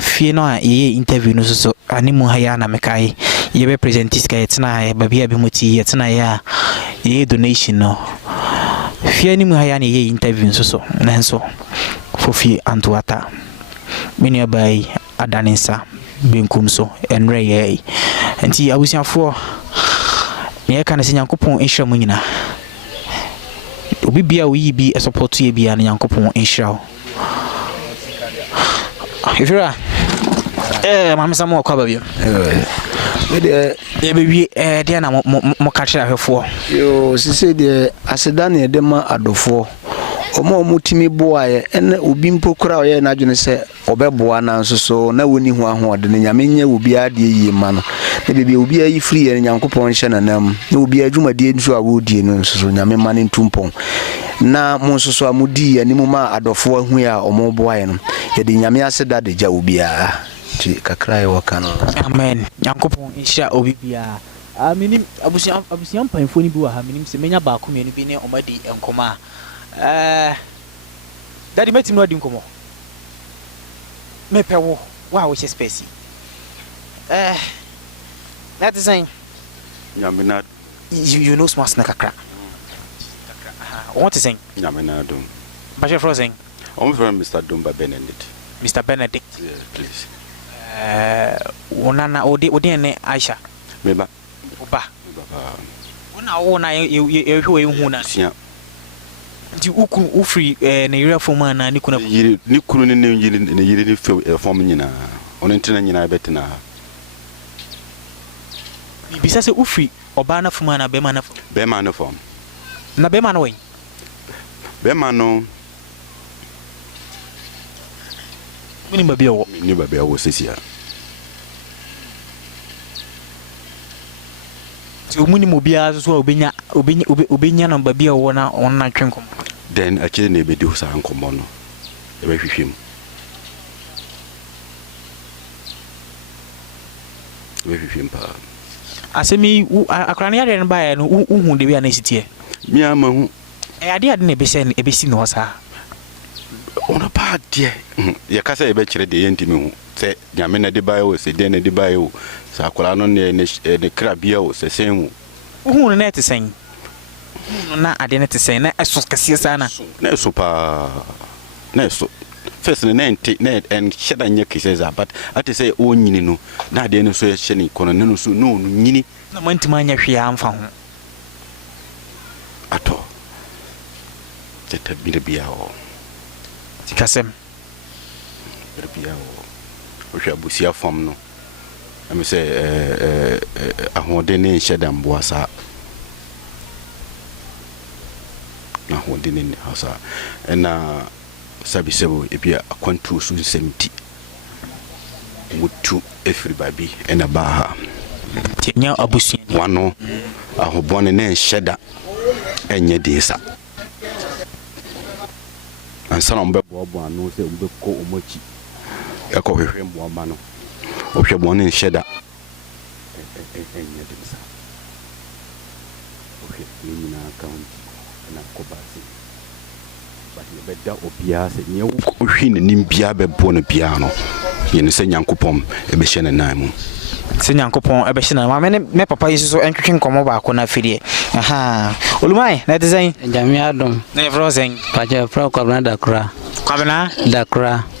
fie no a ye interview no so animu ha ya na mekai ye be presentis ka etna babia bi muti etna ya ye donation no fie animu ha ya na ye interview so nanso fofi antuata mini abai adanensa benkum so enre ye enti abusiafo ye kana se Nyankopon ehwra mu nyina obi bia oyi bi support ye bia na Nyankopon ehwra Ifira mama samu kwa babio we be dia na mo catch ahwefo yo sise de aseda na de ma adofo omo mutimi boaye ene obi mpokura oye na adwene se obeboa na nsoso na woni hu ahode ne nyame nya obi ade yi ma no ne bebe obi ayi free ye Nyankopon hye nanam na obi adwumadie nso a wodie no nsoso nyame ma ne ntumpon na mo nsoso amudi ani mu ma adofo ahu ya omo boaye no ye de nyame aseda de ja obi a ti kakra ye wakano amen Nyankopon hye obi bia minim abusiam panfo ni bi wa ha minim se menya ba ko menu bi ne omadi enkoma daddy meti no adi nkomo me pewo wa wo che space that is saying Nyamina you know smart snack kakra what is saying Nyamina dum Bashe Frozen I'm from Mr. Dumba Benedict. Mr. Benedict Yes, please. Onana odi ne Aisha Meba oba ona ehwe hu na sia nti ukunu ufri na yira foma na ni kuna yiri ni kunu ne yiri ni fom nyina ono ntina nyina betina ni bisa se ufri oba na foma na bema na fom na bema na wen bema no ni babia wo sesia ti omuni mobia so obenya na babia wo na onna twenkom then akire na ebedi ho sa nkomo no e ba hwehwem pa asemi akrane yare ba ya no uhu de bia na sitie mi ama hu ade na ebesi no sa ona pa de ya kasa e be kire de yentimi hu se nyame na de ba yo se de na de ba yo sa akola no ne krabia o se senwu uhu na te sen na ade na te sen na eso kase sana na eso pa na eso first na en sheda nya kiseza but ate say o nyini no na ade no so ye hye ni kono no so no nyini na mantima nya hwe amfa ho ato teta bia o tikasem bia o hwe abusia fam no I'm say ahode ne sheda mboasa na ahode ne hasa na sabisebo ebia akwantu so 70 mutu everybody ena baha tinya abusia wano ahobone ne sheda enye desa ansa na mbɛboaboa ano sɛ mbɛkɔ ɔmɔkyi ɛkɔhwehwɛ mmoama no ɔhwɛ bɔne nhyɛ da ɛnyɛ dem sa ɔhwɛ ne nyinaa county na kɔbaase but yɛbɛda obiara sɛ neɛ wohwɛ n'anim biara bɛboɔ no biara no yɛne sɛ nyankopɔn ɛbɛhyɛ ne nan mu sɛ nyankopɔn ɛbɛhyɛ na ma me papa yi so ɛntwetwe nkɔmmɔ baako na afidie aha olumai na ɛte sɛn Jami adom na yɛfrɛ sɛn pacha fra kwabna dakra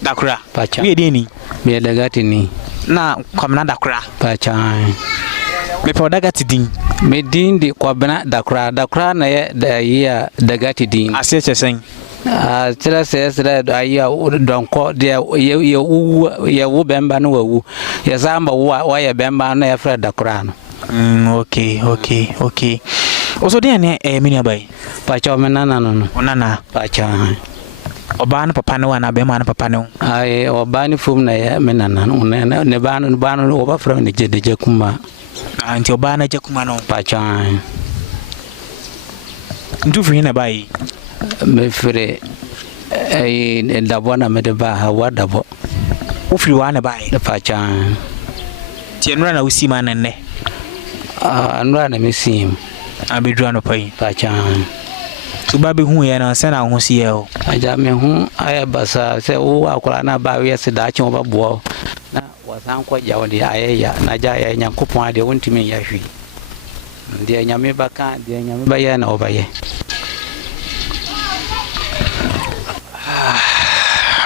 dakra pacha wie deɛ ni be dagati ni na kwabna dakra pacha mepɛ ɔdagate din me din di kwabna dakra na ye da ya dagati din aseɛ kyɛ sɛn tira sɛ ayia donko de ye wo bemba no wawu ye samba wo ye bemba no ye fra dakra no okay oso deɛ ne mini abai pacha me nana no onana pacha ɔbaa no papa no ana bɛma no papa no ai ɔbaa ne fom na ye me nana no ne ba no ɔba fra ne gye kuma anti ɔbaa no gye kuma no pacha ntu firi na bai me fere ai dabo na me de ba ha wa dabo ufiri wa na bai da pacha ti enura na usi ma nne anura na me sim abedura no pai pacha tu ba be hu ye na se na hu si ye o aja me hu aya basa se wo akora na ba we se da chi wo ba bo na wasan ko ja wodi ayaya na ja ya nyankopon ade wontimi ya hwi ndi nyame baka ndi nyame ba ye na obaye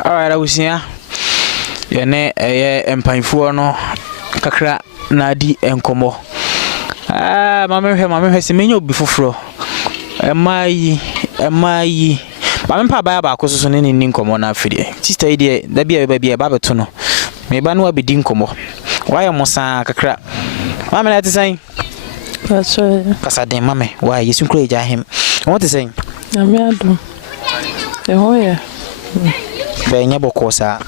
alright abusia yene empanfuo no kakra na di enkomo mame hwe se menyo obi foforo emayi mame pa ba ba akoso ne ni nkomo na afide sister yi de da bia ba beto no me ba no abedi nkomo waye mosa kakra mame na tesan kasa den mame waye yesu kro eja hem what is saying na me ado e hoye benye bokosa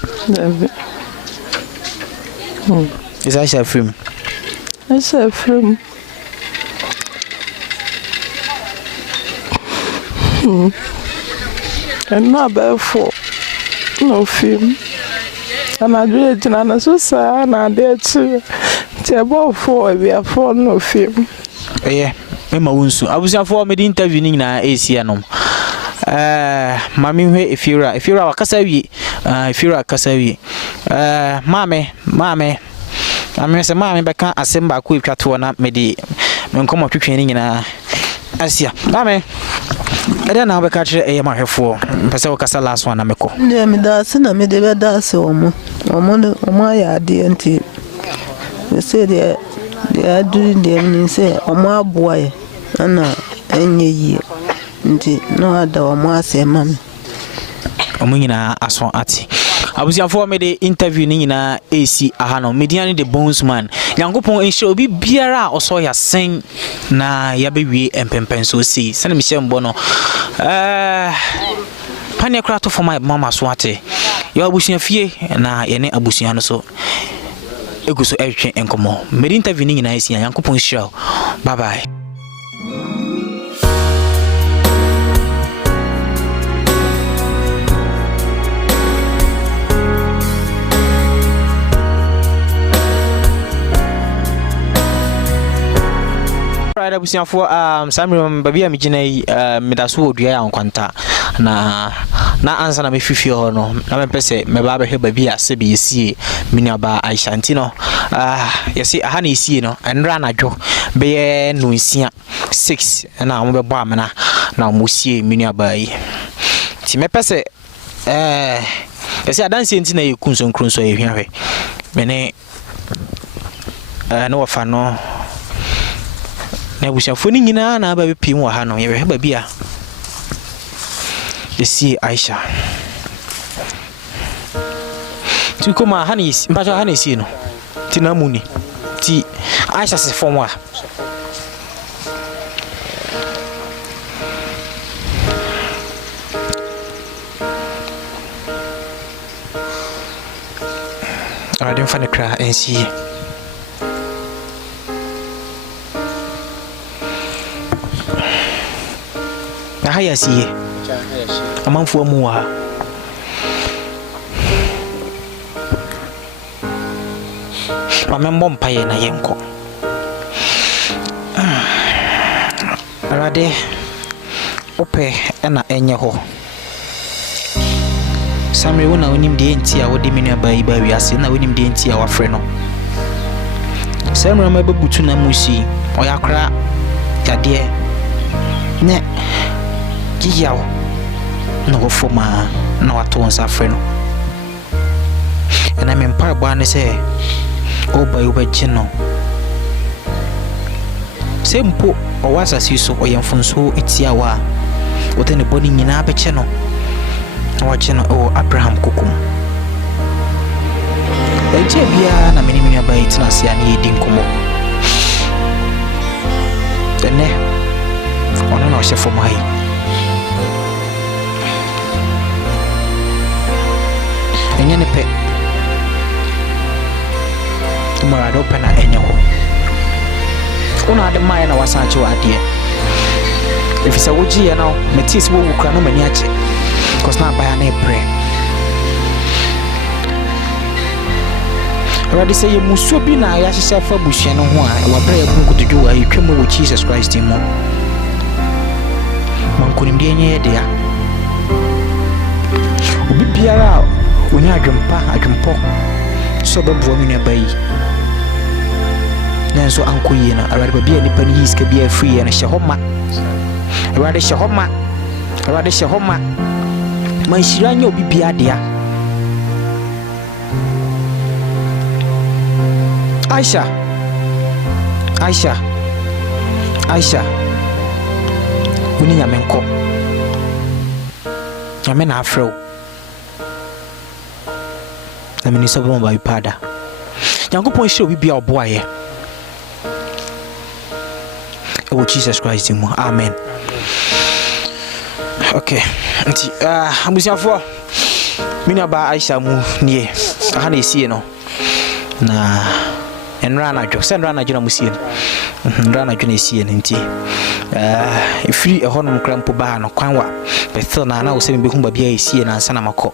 is I shall film and not before no film and I do it and so sad and I did to about 4 we are for no film mema wunsu abusia for me di interview ni na AC anom mami hwe efira wakasa wi efira kasa wi mame se mame beka asemba ko etwato na me di me nkomo twetwe ni nyina asia mame ede na beka kire eye mahwefo mpese wakasa last one na meko ndi me da se na me de be da se omo ya de nti se de adu de ni se omo aboa ana enye yi nti no ada omo ase mame omo nyina aso ati abusiafo me de interview ni nyina AC ahano median the bones man yankopon enhye obi biara oso ya sen na ya bewie empempen so si sene me hyembo no pane krato for my mama so ate ya abusiafie na ye ne abusia no so eguso etwe enkomo me de interview ni nyina AC yankopon show bye bye. Right abusia for samre babia me gina yi medaso odua ya nkwanta na ansa na me fifi ho no na me pese me ba hwe babia se be yesie mini ba Aishanti no yesi aha na yesie no enra na dwo be ye no nsia 6 na mo be bo amena na mo sie mini ba yi ti me pese yesi adanse nti na ye kunso nkronso ye hwehwe me ne no wafa no na bushafo ni nyina na ba bepim wa ha no ye be ba bia esi Aisha ti kuma ha ni mpacho ha ni si no ti na muni ti Aisha se form wa I didn't find a cry and see na haya siye amanfo mu ha Mamembo mpaye na yenko. Arade ope na enye ho. Samre wona wonim de enti a wodi menu abai ba wiase na wonim de enti a wafre no. Samre ma bebutu na musi oyakra yade ne giyaw na wofoma na wato nsa afre no. Na me mpar ne se obai obaje no. Sempo owasa siso oyemfunso etiawa wotene boni nyina abeche no. Wache no Abraham kukum. Eje bia na menimi abai tina se ani edi nkomo. Ene ono na ohye fom hai. Enye ne pe. Tumara do pe na enye ho. Una de mai na wasache wa ade. Efisa woji ye na metisi wo wukra no mani ache. Cause na buy na pray. Already say you muso bi na ya hye fa busua no ho a wa bra ya bunkutuju wa yetwem wo Jesus Christ mo. Mankunim de enye de ya. Obi biara onya adwempo so bebuo mi na bayi. Nanso ankoyi na already bia nipa ni iska bia free na hye homa. Already hye homa. Manshiranya obi bia dia. Aisha woni nyamenko nyame na afro na mini so bomba ipada Yankopon hye obi bia oboaye ewo Jesus Christ mu amen. Okay, nti amusiafo mina ba Aisha mu nie aha na esie no na enra na dwo se enra na dwo na musie no enra na dwo na esie no nti efiri ehonum krampo ba no kwanwa betho na wo se me behu ba bia esie na ansa na makọ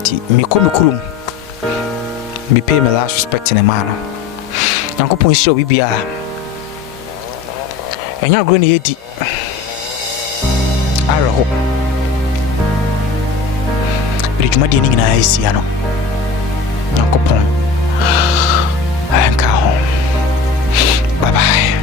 nti mikurum me pay me last respect in a man Yankopon hye obi bia enya gro na yedi araho Rijuma de nyina asia no Yankopon anka ho. Bye bye.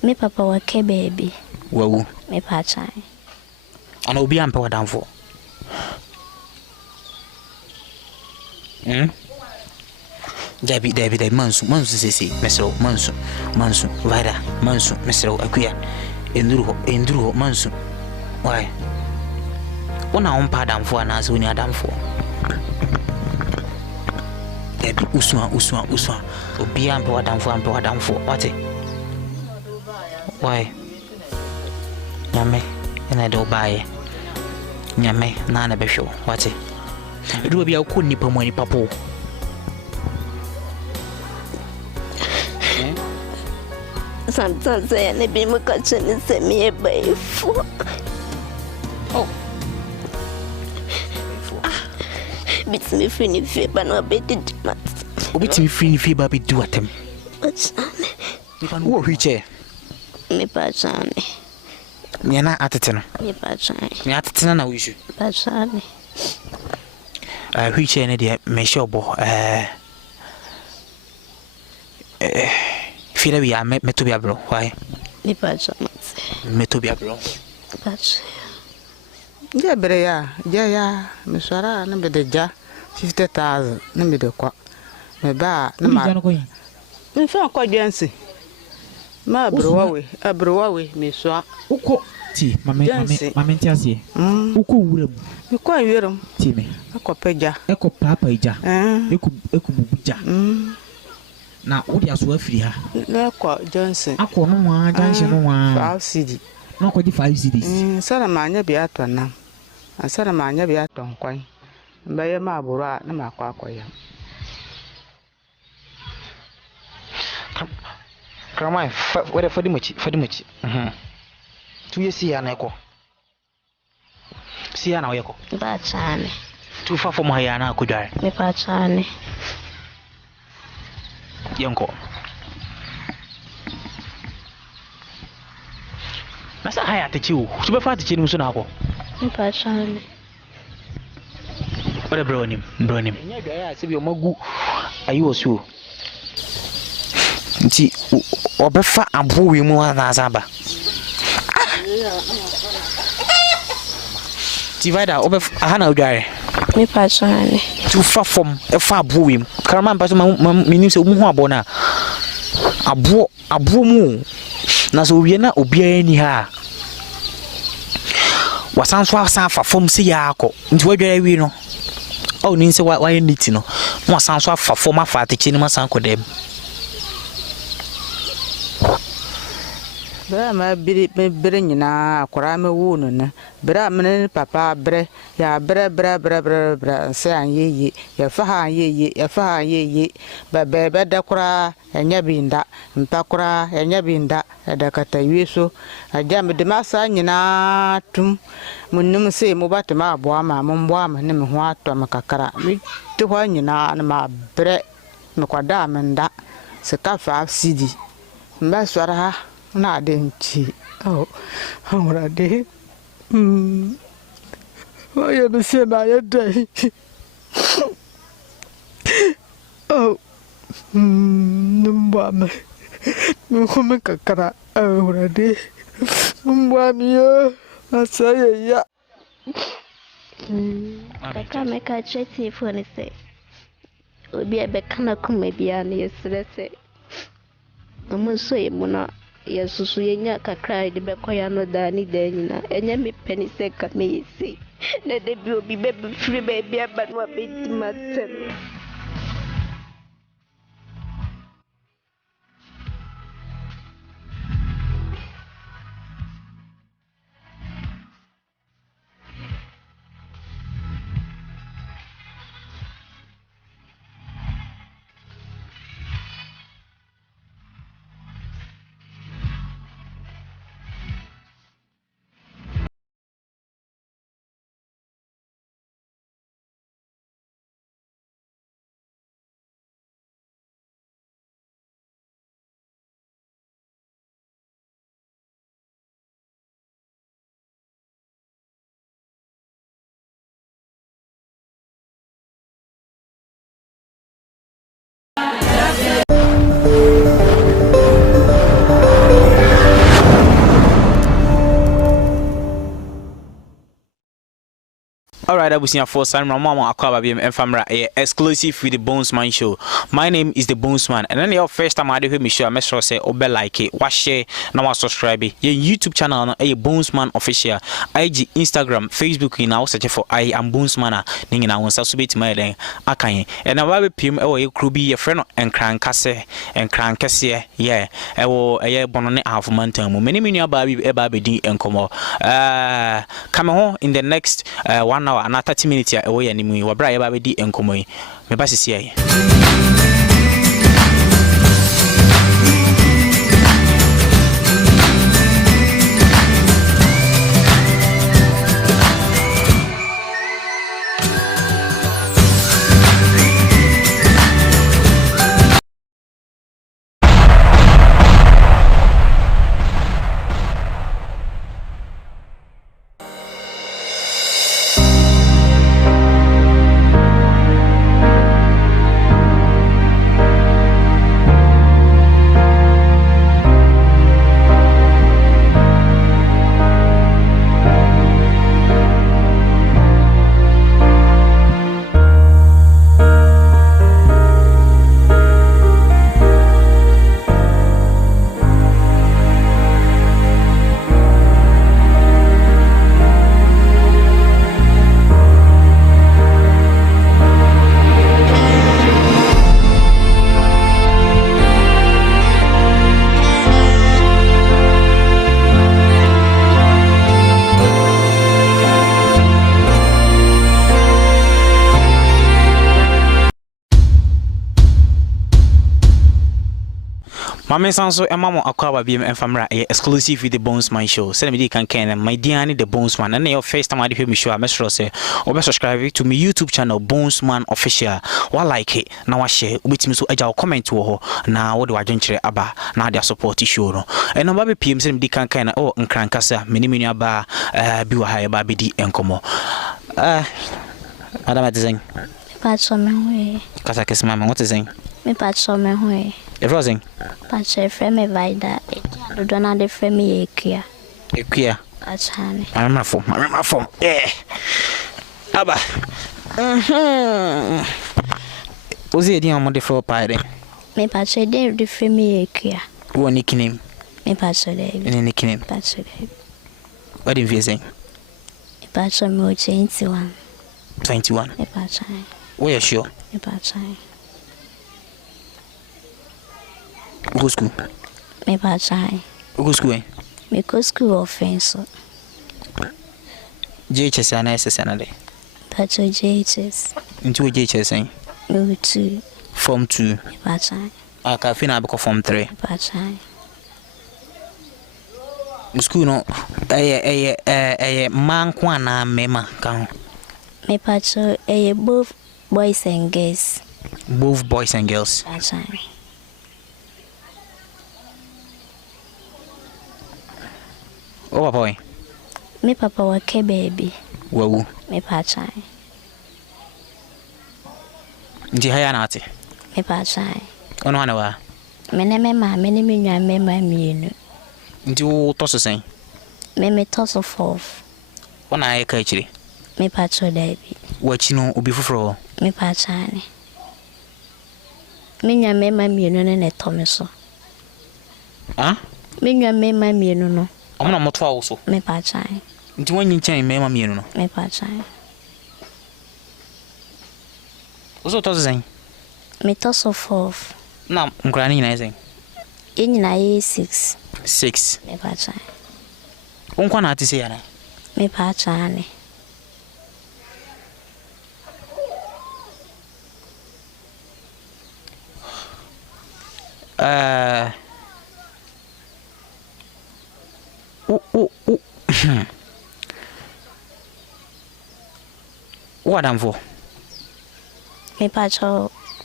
Me papa wa ke baby. Wawu. Me pa chai. Ana obi ampe wadamfo. Dabi mansu sese mesro mansu vaira mansu mesro akuya enduru mansu why wona on pa damfo ana so ni adamfo dabi usua obi ampe wadamfo wate why nyame ena do baye nyame na behwo wate edu bia ko nipa mu nipa po sometimes I never be more catching and send me a bay for. Oh, bits me free if you but no better. Bits me free if you baby do at him. Who chair? Me patchani. Yana at it. Me patchani. Me at it. I wish you. Patchani. Which any me sure bo Fira we are metobia bro. Why? Me patchani. Metobia bro. Patch. Ja breya, ja me swara na be de ja 50,000 na me de kwa. Me ba na ma. Me fa kwa jansi. Ma browa we me swa. Uko ti mama ntiasie. Uko wuram. Me kwa wuram. Ti me. Akọpeja. Eko papa ija. Eku bubuja. Na odi aso afiri ha. Na kwa Johnson. Akọ no wa Johnson no wa. 5 cedi. Na kwa di 5 cedis. Sara ma anya bi atọ Asara ma anya bi atọ nkwan. Mbaye ma aburu a na ma kwa akoya. Kramai where for the much. Tu yesi ya na eko. Si ya na oyeko. Patchani. Tu fa fo mo ya na akudware. Me patchani. Yanko. Nasa haya techiu. Sube fa techi ni na ako. Me patchani. Where bronim. Nya gwa ya sebi o magu ayi osu. Nti obefa abo wi mu na azaba. Ti vaida obefa hana udware. Me patchani. Tu fa fom e fa abo wi mu. Karama mpa so minim se mu ho abo na. Abo mu. Na so wie na obia ni ha. Wasan so asan fa fom se ya akọ. Nti wadware wi no. Oh, ni se wa ye niti no. Mo san so afa fom afa techi ni masan ko dem. Bra ma bire nyina akora me wu no na bra me papa bre ya bre se anyeye ya fa ha anyeye ba da kora enya binda mpa kora enya binda da kata yeso aja me de masa nyina tum munum se mo batema aboa ma mo mboa ma ne me ho ato makakara mi to ho nyina na ma bre me kwada menda se ka fa cd mba swara ha na denchi amra de oya no se na ya dai numba me me kakara amra de numba miyo asaya ya kaka me ka cheti phone se obi ebe kana kuma bia na yesre se amunso yemuna Yesusu yenya kakra de bekoya no da ni da nyina enya me peni se ka me yesi na de bi obi be free be bia ba no abedi matem. All right, Abusia for San Mama Aquaba BM and Famra, exclusive with the Bonesman Show. My name is the Bonesman, and then your first time I do me show, I must say, Obe like it, watch share, now subscribe. Your YouTube channel, a Bonesman official, IG, Instagram, Facebook, in our search for I am Bonesman, Ning I want to submit my day. Okay, and I will be PM or a crew friend and Crankase and Crankase, yeah, I will a bonnet half mountain, many baby D and come come home in the next 1 hour and 30 minutes away and we were bright baby D and come me basis here. Mama Sanso and Mama Aquaba BM and Famra exclusive with the Bonesman Show. Send me can my dear the Bonesman, and your first time I hear me show, I must say, or subscribe to my YouTube channel, Bonesman Official. What like it now I share with me so I comment to her now. What do I venture about now? Their support show and I'm PM send me can oh and crankasa many aba be high baby D and come Adam design. Patch on my way. Kasakis mama, what is saying? Me patch on my way. Everything. Patch a frame vida. I don't know the frame equia. Equia. That's honey. I'm my phone. Yeah. Abba. Was it the amount of floor pie? Me patch a day the frame equia. One nickname. Me patch a day. Any nickname. Patch a day. What did you say? Me patch on me 21. 21. Me patch. Where you sure? Me patch. Go school. Me patch. Go school. Me go school offense. JHS and SSN. Patch JHS. Into JHS, eh? Me 2. Form 2. Me patch. I can finish because Form 3. Me patch. School no. Man kwana mema kan. Me patch both boys and girls. Both boys and girls. Patch. Oh boy. Me papa work baby. Wow. Me patch. Nti haya na ate. Me patch. Ono ana wa. Me ne me ma me ne me nwa me ma mienu. Nti wo to so sen. Me toss of 4. Ona aye ka chire. Me patch baby. Wachi no obi foforo. Me patch. Me nwa me ma mienu ne to me so. Ah? Me nwa me ma mienu no. Amuna moto awo so. Me patch. Nti wanyi nchen me ma mienu no. Me patch. Oso to so sen. Me toss of 4. Na nkura ni na sen. Enyina ye 6. 6. Me patch. Onkwa na ate se ya na. Me patch. What am for? Me patch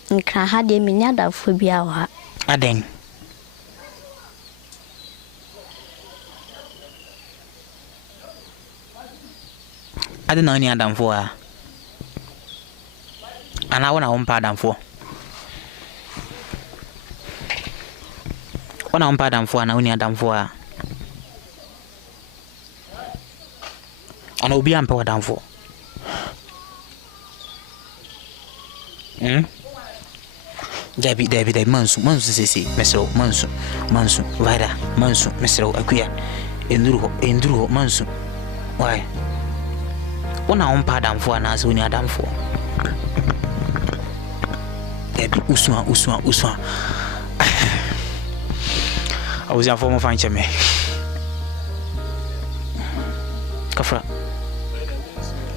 nkra ha de me nyada fo bia wa. Aden. Aden na ni adam fo a. Ana wona wo mpa adam fo. Wona wo mpa adam fo ana woni adam fo a. Ana obi ampa adam fo. Dabi mansu sisi mesro mansu vaira mansu mesro akuya enduro mansu why wona on pa damfo ana so ni adamfo dabi usua I was in form of fancy me kafra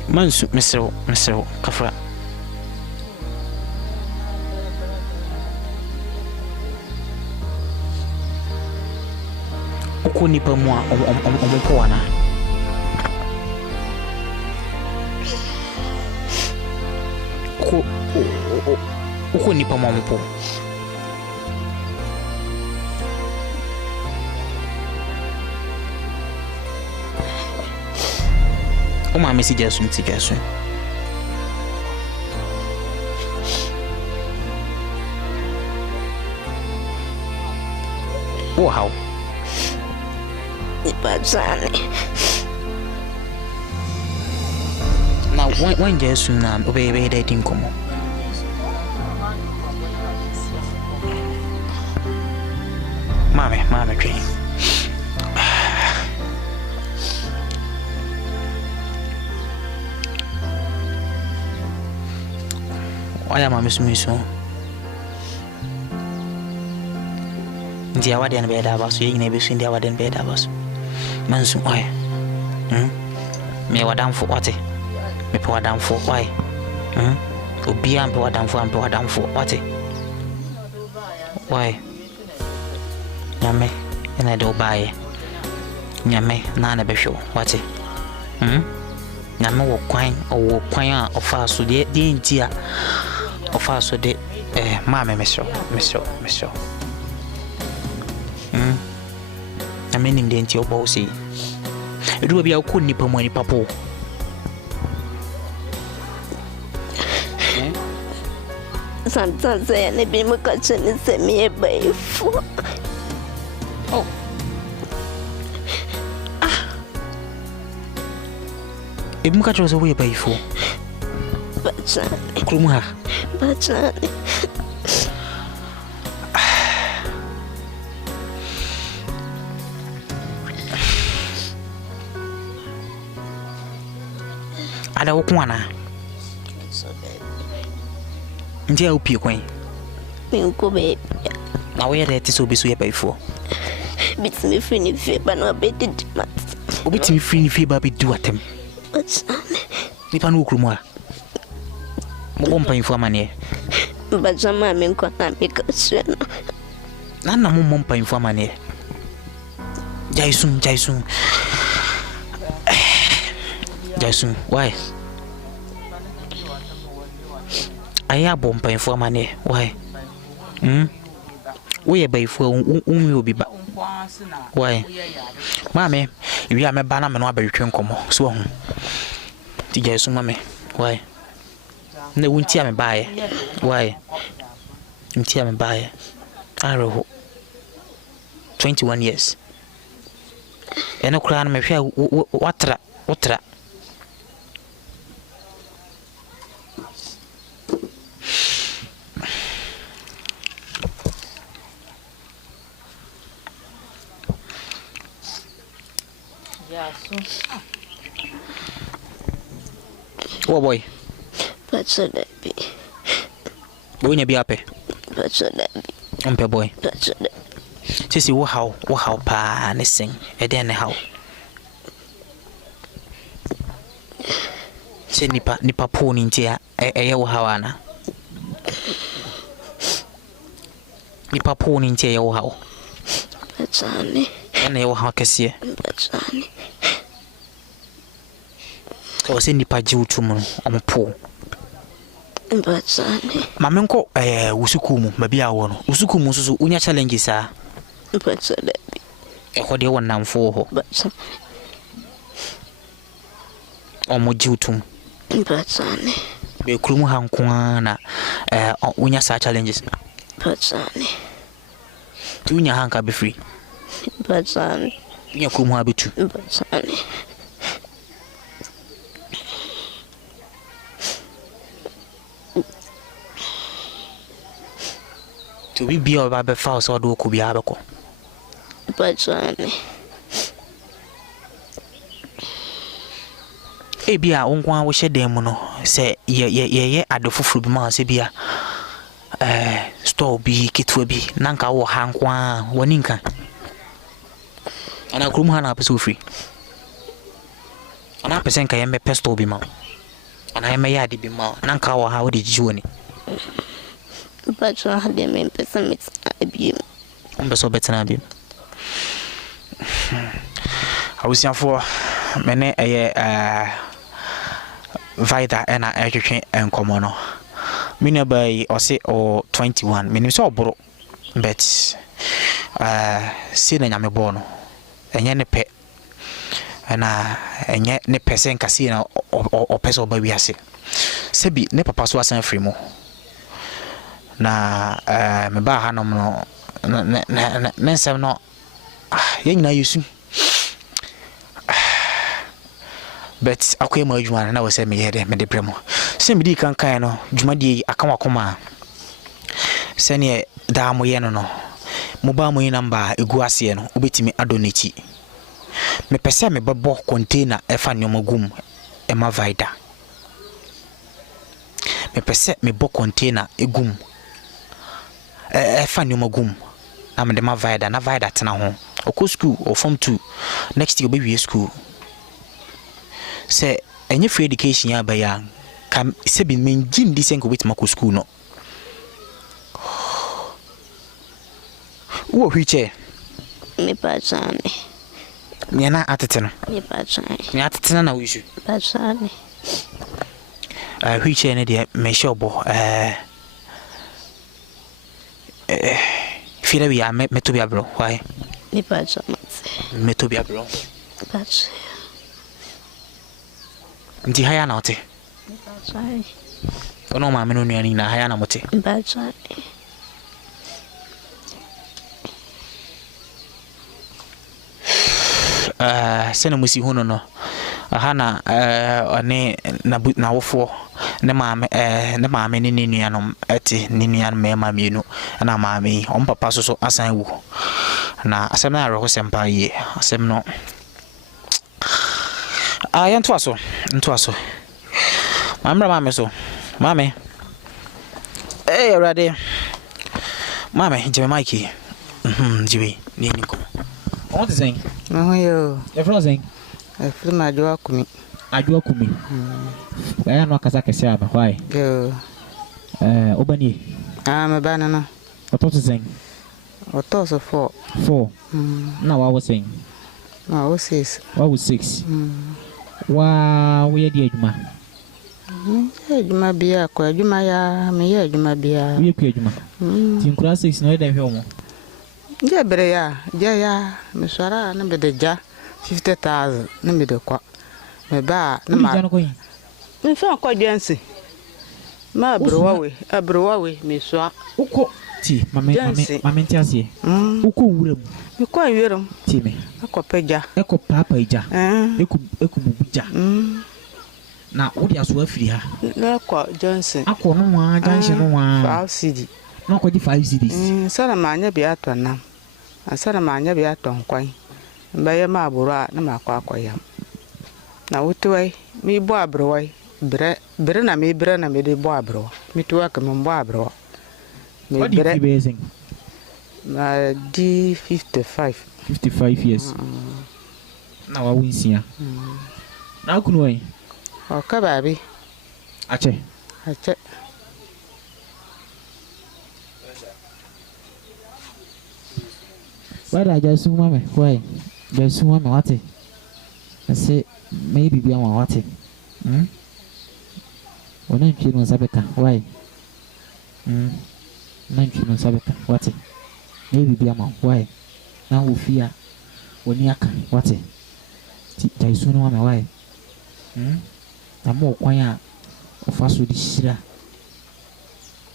mansu mesro kafra uko nipa mu a omopo ana uko nipa mu omopo o ma message asun ti asun oh how now when just na obey dating komo mame train waya mame sumiso ndi awade na beda baso yina be ndi awade na beda baso mansu oy me wadamfo wate me pe wadamfo oy obi ampe wadamfo wate oy nyame ena do baye nyame na behwo wate nyame wo kwan a ofa so de ntia ofa so de mame mesro amenim de ntia obo si edu bia ko nipa mu ani papo sometimes I ne be mo ka chene se me e baifu ebu ka tro so we baifu bachane krumha bachane ada wokwana ndia upie kwen minko be na we re tiso be so ye baifo bitimi free fi ba no be did mat obitimi free fi ba be du atem nipa no okrumu a mo bompa info amane ba jama minko na mika suena na mo bompa info amane jaisun why aya bompa info amane why we ba ifo unwi obi ba why mame wi a me ba na me no abetwe nkomo so ho ti jaisun mame why na wunti ame baaye why wunti ame baaye aroho 21 years eno kura na me hwe watra oh boy pacho dabi boy nya bi ape pacho dabi ompe boy pacho dabi sisi wo how pa ne sing eden ne how se nipa po ni ntia eye wo how ana nipa po ni ntia eye wo how pachane ene wo how kese pachane o se nipa jiutum ompo pachane mamenko usuku mu babi awo no usuku mu so unya challenges a pachane ehode won namfo ho pachane omo jiutum pachane be krumu hanko na unya sa challenges pachane tunya hanka be free pachane unya krumu abetu pachane to be a be fast or do could be abako. But Ebia onkwa wo hye dem no se ye adofoforo bi ma se bia store bi kitwa bi nanka wo hankwa woni nka ana krum ha na pese ofri ana pese nka ye me pesto bi ma ana ye me yade bi ma nanka wo ha wo de jiji woni but ha de me pese mit abi umbeso betena bi awusiafo mene eye Vida ena ehwehwe enkomo no mini by o say o 21 mini so oboro but see na nyame bo no enye ne pe na enye ne pesen kasi na o pese oba wiase sebi ne papa so asan free mo na me ba hanom no ne nsem no ye nyina yesu but akoy ma adwuma na wo se me yede me de bremo se me di kan no dwuma di aka wakoma se ne da mo ye no mo ba mo namba egu ase no obetimi adonati me pese me bebo container efa nyoma gum e ma Vida me pese me bo container egum efa nyoma gum na me de ma Vida na Vida tena ho oko school or form 2 next year obewie school say any free education ya baya kam se bi menjin di senko wit mako school no wo hwiche me pachane me na atete no me pachane me atete na wishu pachane hwiche ne de me shobo fira bi ya me to bi abro why me pachane me to bi abro pachane ndi haya na ote pachane ono ma me no nuani na haya na mote pachane sene musi hono no ahana one na wofo ne maame ne nuanom eti ne nuanom mema mienu na maame on papa so asan wu na asem na ro sempa ye asem no yento aso mamra mame so mame already mame jeme Mikey jibi ni niko what is saying yo the frozen film ajua kumi aya no akasa kese aba why yo obani me bana na what is saying otoso 4 na wa was saying na o 6 wa was 6 wa we di adwuma adwuma bia kwa adwuma ya me ya adwuma bia we ku adwuma tinkura 6 no eda hwe mo je bere ya me swara na be de ja 50,000 na me de kwa me ba na ma me fa kwa jansi ma abrowawe me swa uko ti mame ntiasie uko wuram me kwa wiram ti me akopagya eko papa ija eku bubuja na odi aso afiri ha na kwa Johnson akọ no wa Johnson no wa 5 cd na kwa di 5 cds sara ma anya bia to na asara ma anya bia to nkwan mbaye ma aburu a na makwa akoya na wotwai mi bo abrowai bere na mi bere na mi de bo abro mi tuwa ka mi bo abro mi bere na di 55 years na wa winsia na kunu wai o ka babi ache wada jasu mame why jasu mame wate ase maybe bia wa wate ona ntwi no sabeka why na ntwi no sabeka wate maybe bia ma why na ofia oni aka wate jasu no mame why na mo kwan a ofaso di shira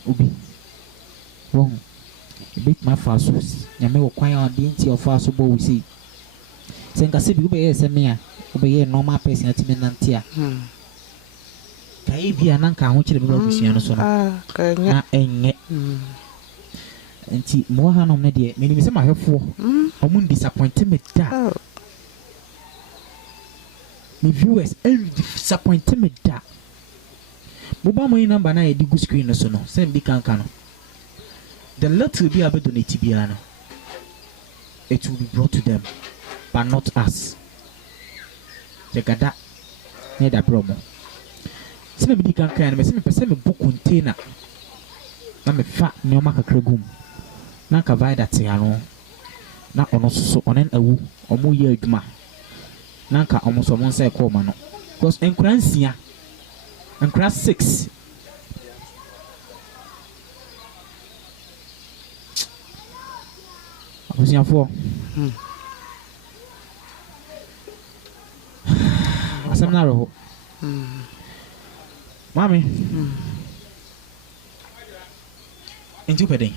obi won bit my faso nyame wo kwan a de nti ofaso bo wisi senka se bi obeye semia obeye normal person atime nantia kai bia nanka ho kire be ba busua no so no na enye nti mo ha no me de me ni se ma hwefo omo disappoint me da me viewers disappoint me da mobile money number na e di screen no so no send bi kanka no the little be able donate bia no it will be brought to them but not us jegada ne da promo sina bi di kanka na me se me pese me book container na me fa ne o makakra gum na ka vai that ya no na ono so onen awu omo ye adwuma na ka omo so mon say call ma no because enkransia enkra 6 abusiafo asam na roho mami enju peden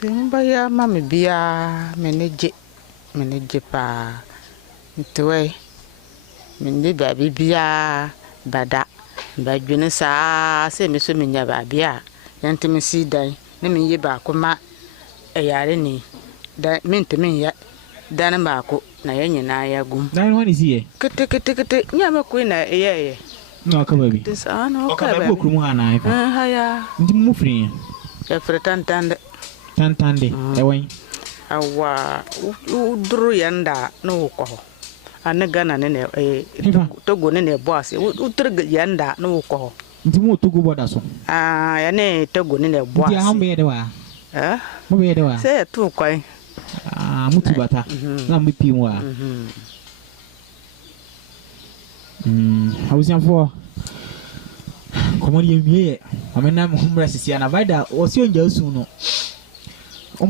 Timba ya mami bia meneje pa ntwe mende ba bia bada ba dwene sa se me so menya ba bia yantemi si dan na menye ba ko ma eyare ni da mentemi ya dan ba ko na yenye na ya gum dan wani siye kete nyama ko na eyeye no ka baby tisa no ka ba ko mu ha na ifa ha ya ndi mu fri ya fretantande ewen awa udru yanda no ko ane gana ne togo ne boss utrg yanda no ko ndi mo togo boda so ya ne togo ne boss ndi ha me de wa mo be de wa se tu kwai mutu bata na mbi pi mo a hausianfo komoni yemie amena mo humra sisi na vaida osi onja usu no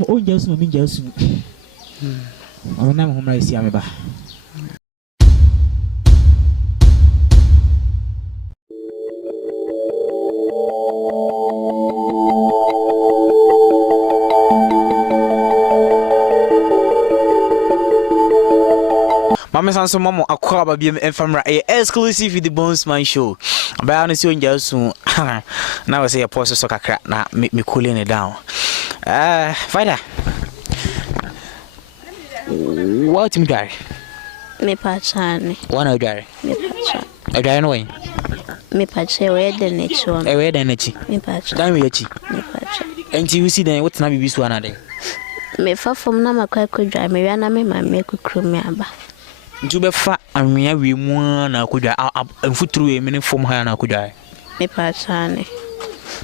onja usu mi nja usu amena mo humra sisi ameba Mama sanso mama akwa ba biem enfamra exclusive with the Bonesman show. Ba na si onja so na we say pause so kakra na me cooling it down. Fighter. What me dare? Me pachane. Wana dare? Me pacha. Dare no way. Me pacha we de nechi one. We de nechi. Me pacha. Dan we yachi. Me pacha. Enti you see then what na bibi so ana den. Me fa fom na makwa kodwa me wi na me ma me kukuru me aba. Ntu be fa anwea wi mu na kodwa amfuturu we me ne fom ha na kodwa. Me pachane.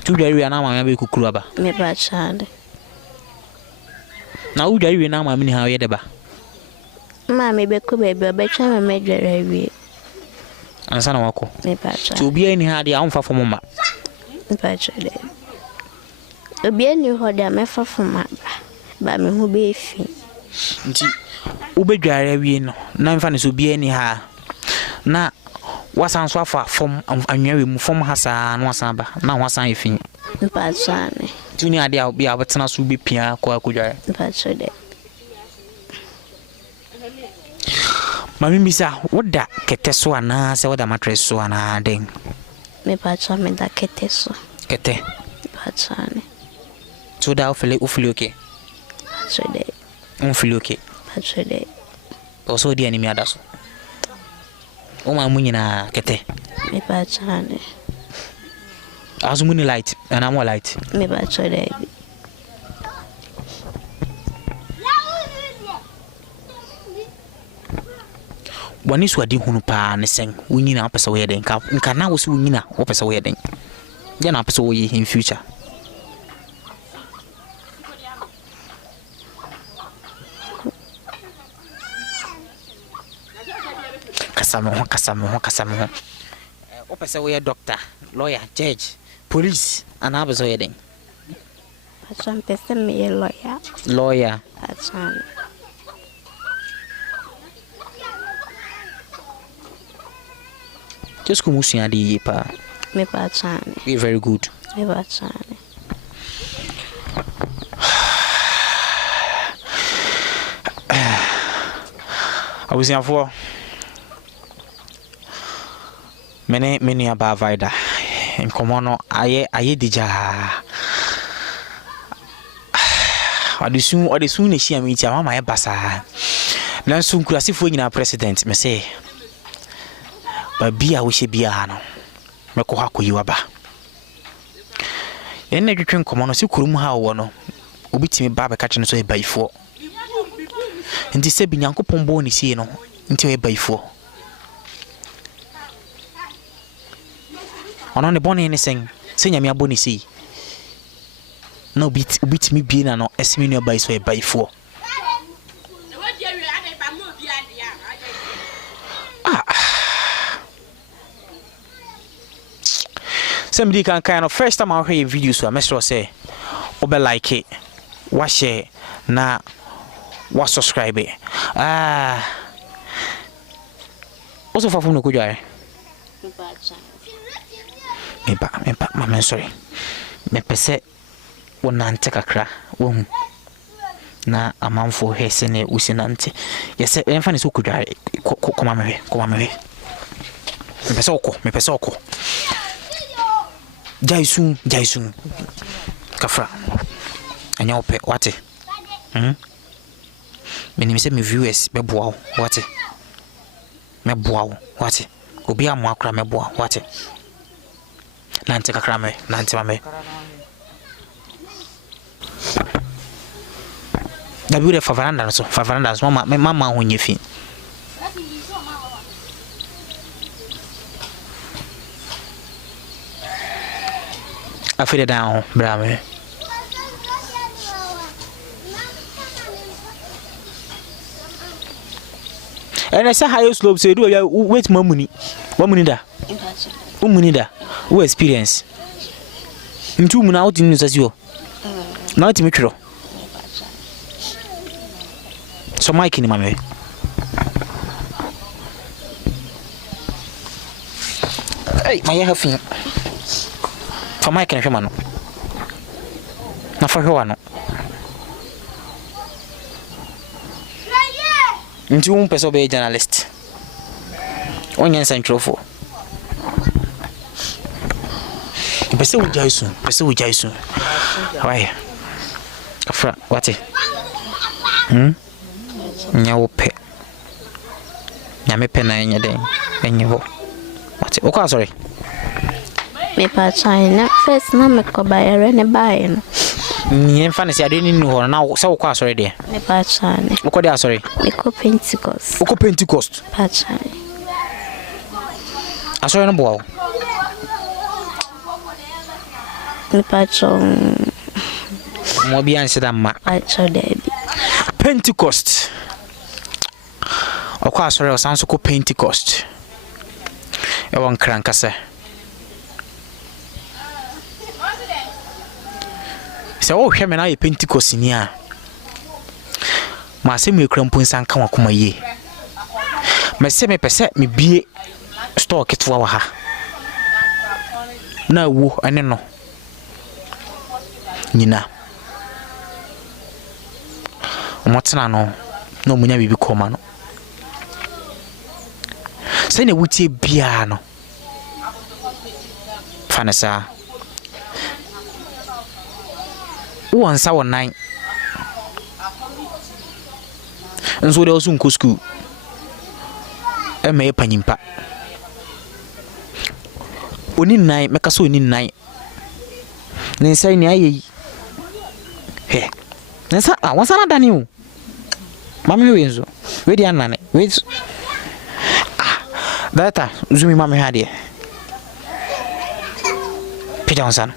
Tu dare wi na ma be kukuru aba. Me pachane. Na u dare wi na ma me ni ha ye de ba. Ma me be ko bebe obetwa me dwere wi. Ansa na wako. Me pacha. Tu obi ani ha de amfa fom ma. Me pacha de. Obi ani ho de me fa fom ma. Ba me hu be fi. Nti ubedware wi no na mfa ne so bi ani ha na wasan so afa fom anwea wi mu fom ha saa na wasan ba na wasan efi pacha ne tuni ade a bi abetena so be pia ko akodware pacha de mami bisa woda kete so ana se woda mattress so ana den me pacha me da kete so kete pacha ne so da ufili okay pacha de ufili okay pacha de oso di ani mi adaso o ma munyina kete me pacha ne azumuni light ana mo light me pacha de wani so adi hunu pa ne sen wunyina opesa wo yeden nka na wo so wunyina opesa wo yeden ya na opesa wo yi in future kasamo ho opesa wo ye doctor lawyer judge police ana opesa wo yeden pacha mpese me ye lawyer pacha just como usia di pa me pacha be very good me pacha abusiafo many aba vaida nkomo no aye dija ade sun na hia me ntia mama ye basa na sun kurasifo nyina president me say ba bia wo hye bia no me ko ha koyi waba enne twetwe nkomo no se kurum ha wo no obitimi ba be ka kye no so e baifo nti se bi nyankopon bo ni sie no nti e baifo ono ne boni ni sen se nyame aboni si no obitimi bi na no esimi no baifo e baifo somebody can kind of first time I hear a video so I must say obe like it wa share na wa subscribe it also for no kujare me ba mama sorry me pese wonante kakra wo na amanfo hese ne usinante yes emfa ne so kujare koma me me pese oko Jaisun kafra anya ope wate me se me viewers be boa wate me boa wate obi amu akra me boa wate nante kakra me nante mame da biure favaranda so mama ho nyefi afide down brame and I say high slope say do wait mamuni da umuni da who experience ntu mu na out in sasio na oti metro so mike ni mame hey my have for Mike and Shamano. Na for Joano. Nti un peso be journalist. Onyen central for. Pese wo jaisu. Why? Afra, what? Nya wo pe. Nya me pe na nya den. Enye ho. What? Okay, sorry. Me pa China first na me ko bayere ne bae no nyen fa ne se ade ni ho na se wo kwa asori de me pa China wo ko de asori me ko Pentecost pa China asori no bo me pa chon mo bi anse da ma pa cho de bi Pentecost o kwa asori o sanso ko Pentecost e won krankase so hwe me na ye Pentecost ni a ma se me krampu nsan ka wakoma ye me se me pese me bie store ketwa wa ha na wo ane no nyina omotena no na omunya bibi koma no se ne wutie bia no fanasa once our nine nso de osu nko school e me panyimpa oni nine meka so oni nine ne sai ni ayi he nsa wansa na dani o mama we nzo we di anane we data zumi mama ha de Peter Onsan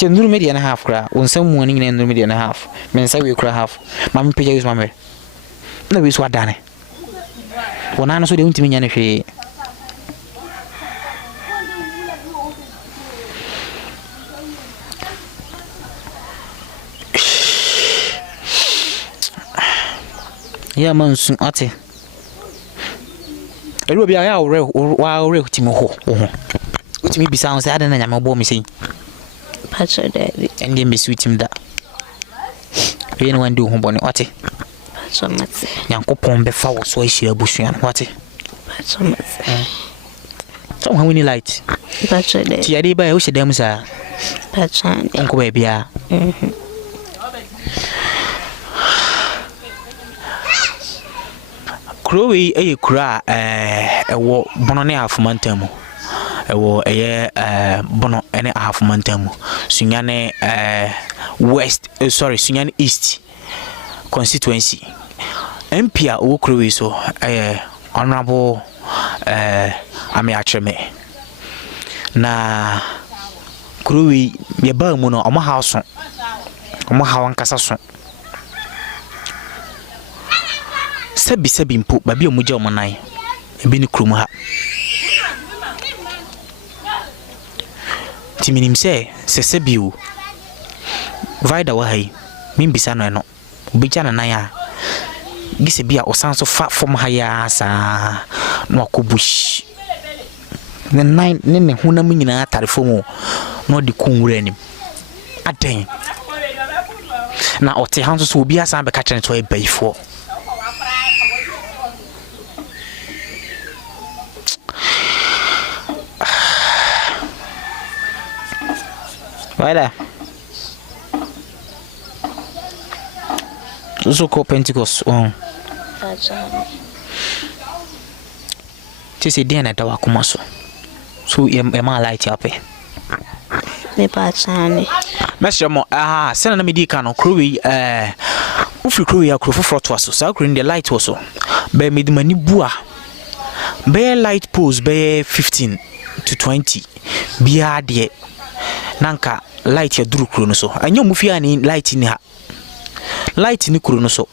Nuru media and a half cra, when someone in the media and a half, men say we cry half. Mammy Pija is mammy. No, we swat done. When I know so they won't mean anything. Yeah, monsoon, Ati. It will be a real Timo. Which may be sounds sad and I'm a bomb missing. Patch daddy. And then be sweet him that. Anyone do home bonnet, what? Patch on my young copon before so she a bush and what? Patch on my somehow when you light. Patch daddy. Tiadi by Ocean Dams are Pachani. Unko baby ya. Krowi eye kura ewo bono ne afumantamu. Ewo eye bono ene afumantamu. Sunyane west Sunyane east constituency. MP a wo krowi so honorable Ame Acheme. Na Kuruwi yeba mu no omo house omo hawan kasa so sebi mpo ba bi omuje omo nan ebi ni krum ha timinim se sebi o vaida wa hai mimbisa no eno obija na nan ya gise bia osanso fa form ha ya sa no akobush ne nine ne honam nyina atarefo mu no de kunwura nim aden na ote hanso so obi asan be ka kyene to ebaifo Waida so ko Pentecost Tisi dia na dawa kuma so ma light up Me Pachani. Mesha mo sena na medi ka no krowi ufri krowi ya krofo frotwa so sa kro in light was so be medimani bua be light post be 15 to 20 bia de nanka light ya duru kro no so anyo mu fia ni light ni ha light ni kro no so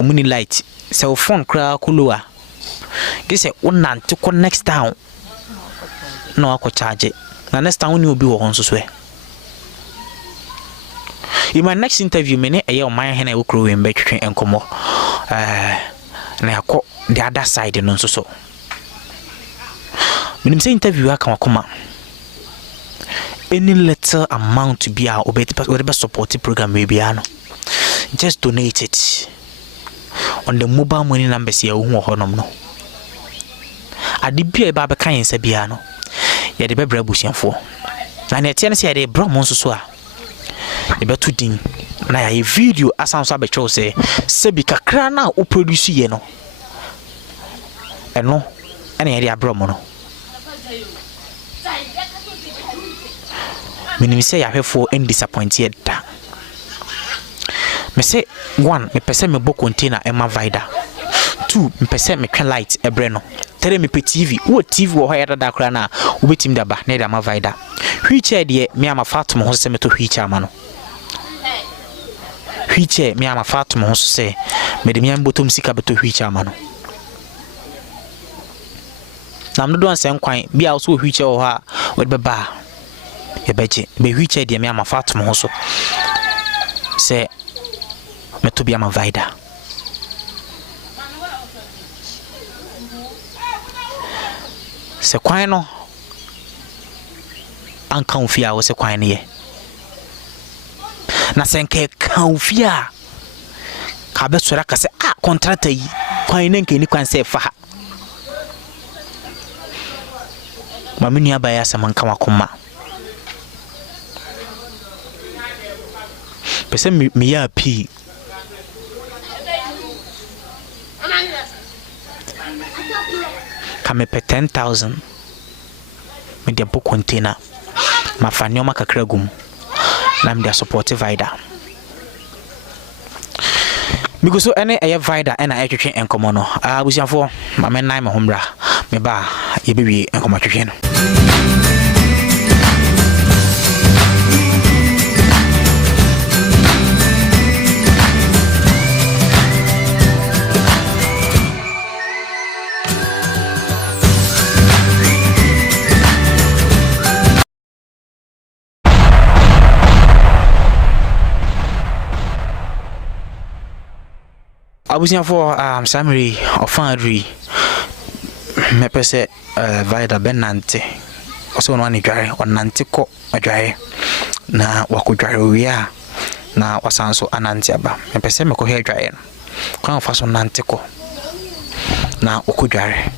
omuni light se phone kra kuloa gise unante ko next town no akọ charge na next town ni obi wo honso so in my next interview me ne eye o man he na wo kro we mbe twetwe enkomo na yakọ the other side no nso so minim say interview aka wakoma any little amount to be a obeti support program we be ano just donate it on the mobile money numbers ya wo honom no ade bia ba be kan yensa bia no ya de bebra busianfo na ne tie ne se ya de bro mo nso so a e betu din na ya video asanso abecho se bi kakra na o produce ye no eno ene ya de abro mo no minim se ya hwefo en disappointed da me say one me pese me bo container ema vida two me pese me twa light ebre no tere me pe TV wo TV wo hoya da kra na wo betim da ba na da ma vida wheelchair de me ama fatum ho se me to wheelchair ma no wheelchair me ama fatum ho se me de me am botom sika beto wheelchair ma no na mdo don sen kwan bia so wheelchair wo ha wo de ba e beje be wheelchair de me ama fatum ho so se me to bia ma vida se kwan no anka ofia wo se kwan ne ye na senke ka ofia ka be sora ka se contract yi kwan ne nke ni kwan se fa ha mamini abaya se manka makoma pese mi ya pi kame pe 10,000 me de book container ma fanyo makakra gum na me de support vida because so ene eye vida ena etwetwe enkomo no abusiafo ma me nan me homra me ba ye bewie enkomo twetwe no abusiafo Samiri ofanri me pese vida benante oso no ani dware onante ko adware na wakodware owia na wasanso anante aba me pese me ko he adware no kwan fa so nante ko na okodware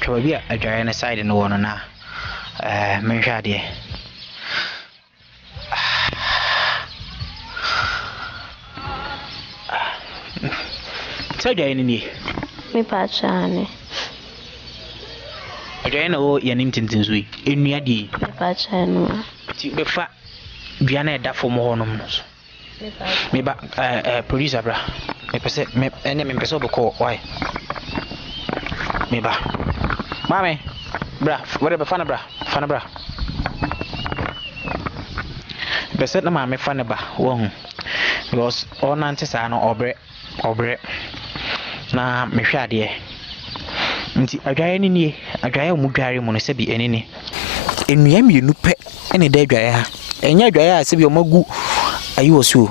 twabia adwaye na side no wono na menhwa de adwaye ni me pachane adwaye na o yanim tintinzui enua de me pachane ti befa dua na eda fo mo honom no so me ba producer bra me pese me ene me pese obeko why me ba mame bra wore be fana bra pese na mame fana ba wo hu because all nante sa no obre na me hwa de nti adwaye ni nie adwaye mu dware mu no se bi enini enua mienu pe ene da adwaye ha enya adwaye a se bi omagu ayi osuo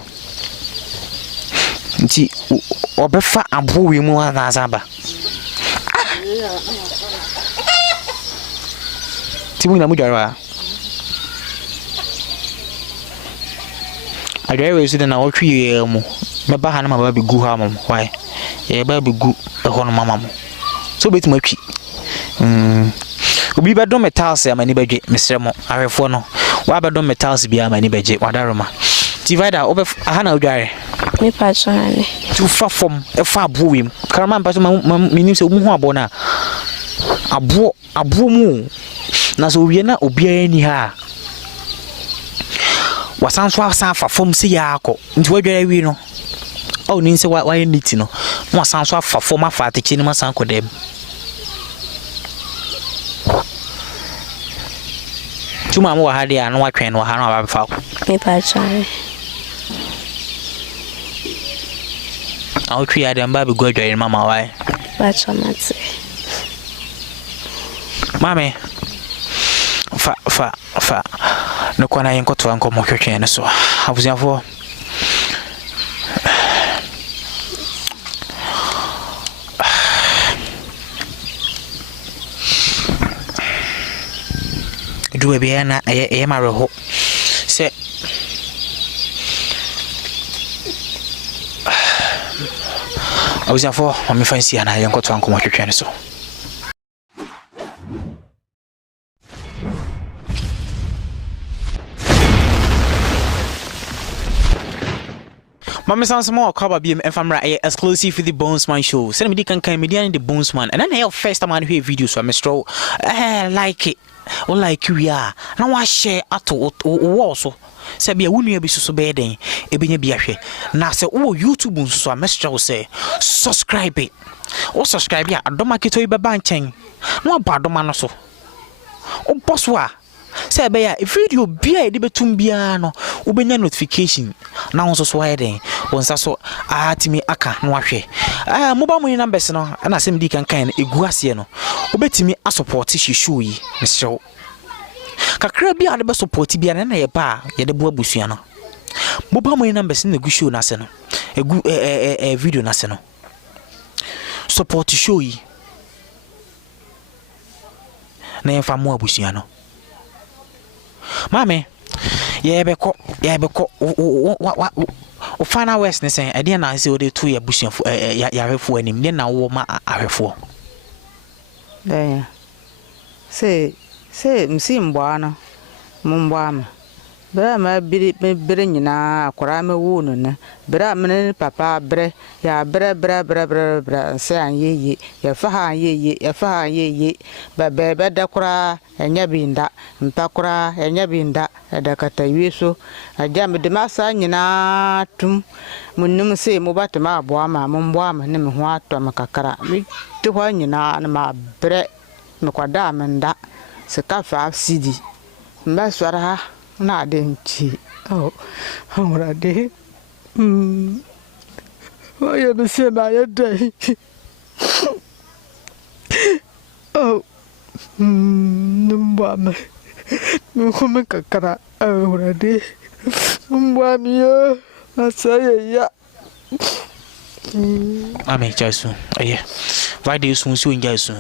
nti obefa abowe mu azaba timu na mu dware adwaye we su na wotwe mu meba ha na maba be gu ha mom why ye ba be gu ho no mama mo so betima twi obi ba do metals ya mani beje mesre mo arefo no wa ba do metals bia mani beje wadaroma divida obe ha na odware me pachane tu fa fom e fa abowe mu karama mpa so minim se mu ho abo na abo mu na so wie na obia ni ha wasan so asan fa fom se ya akọ nti wadware wi no o ni se wa ye niti no wasan so afa fom afa atechi ni masan ko dem tuma mo ha dia no watwen no ha no ba fa ko me pachane aw twi ya dem ba be godware mama why pachamate mame fa no kwana yin ko to an ko mo hwehwe ne so abuziafo duwe bia na e mareho se abuziafo mami fancy ana yin ko to an ko mo hwehwe ne so Mama sounds more cover BM Famra exclusive for the Bonesman show. Send me the can media the Bonesman. And then I first time I hear videos so I mistro like it. Or like you are. Now I share at also. Say be a wunu be so beden. E be be ahwe. Na say oh YouTube so I mistro say subscribe it. O subscribe ya adoma kito ibe ba nchen. No abadoma no so. O boss wa say be ya video bia e de betum bia no ubenya notification na won so why wonsa so atimi aka no ahwe mobile money numbers no na asem di kan egu ase no obetimi support shishu yi mesrew kakra bia de be support bia na ye ba ye de bo abusua no mobile money numbers na egu show na ase no egu video na ase no support show yi na ye fa mo abusua no mame ye beko o final west ne say e dey na say o dey to ya busuafo ya hwefo anim dey na wo ma ahwefo then say msimbo ana mumbo am bra ma bire nyina akora ma wu no ne bra mene papa bre ya bre say anyeye ya fa ha anyeye ba da kora enya binda mpa kora enya binda da kata wiso aja me de masa nyina tum munum se mo batama abo ama mumbo ama ne me ho ato makakara mi to ho nyina na ma bre me kwada amenda se ka fa cd mba swara ha na denchi amra de oya no se na ya dai numbame nume kakara amra de numbame ya asaya ya ame jasu aye why do you so jasu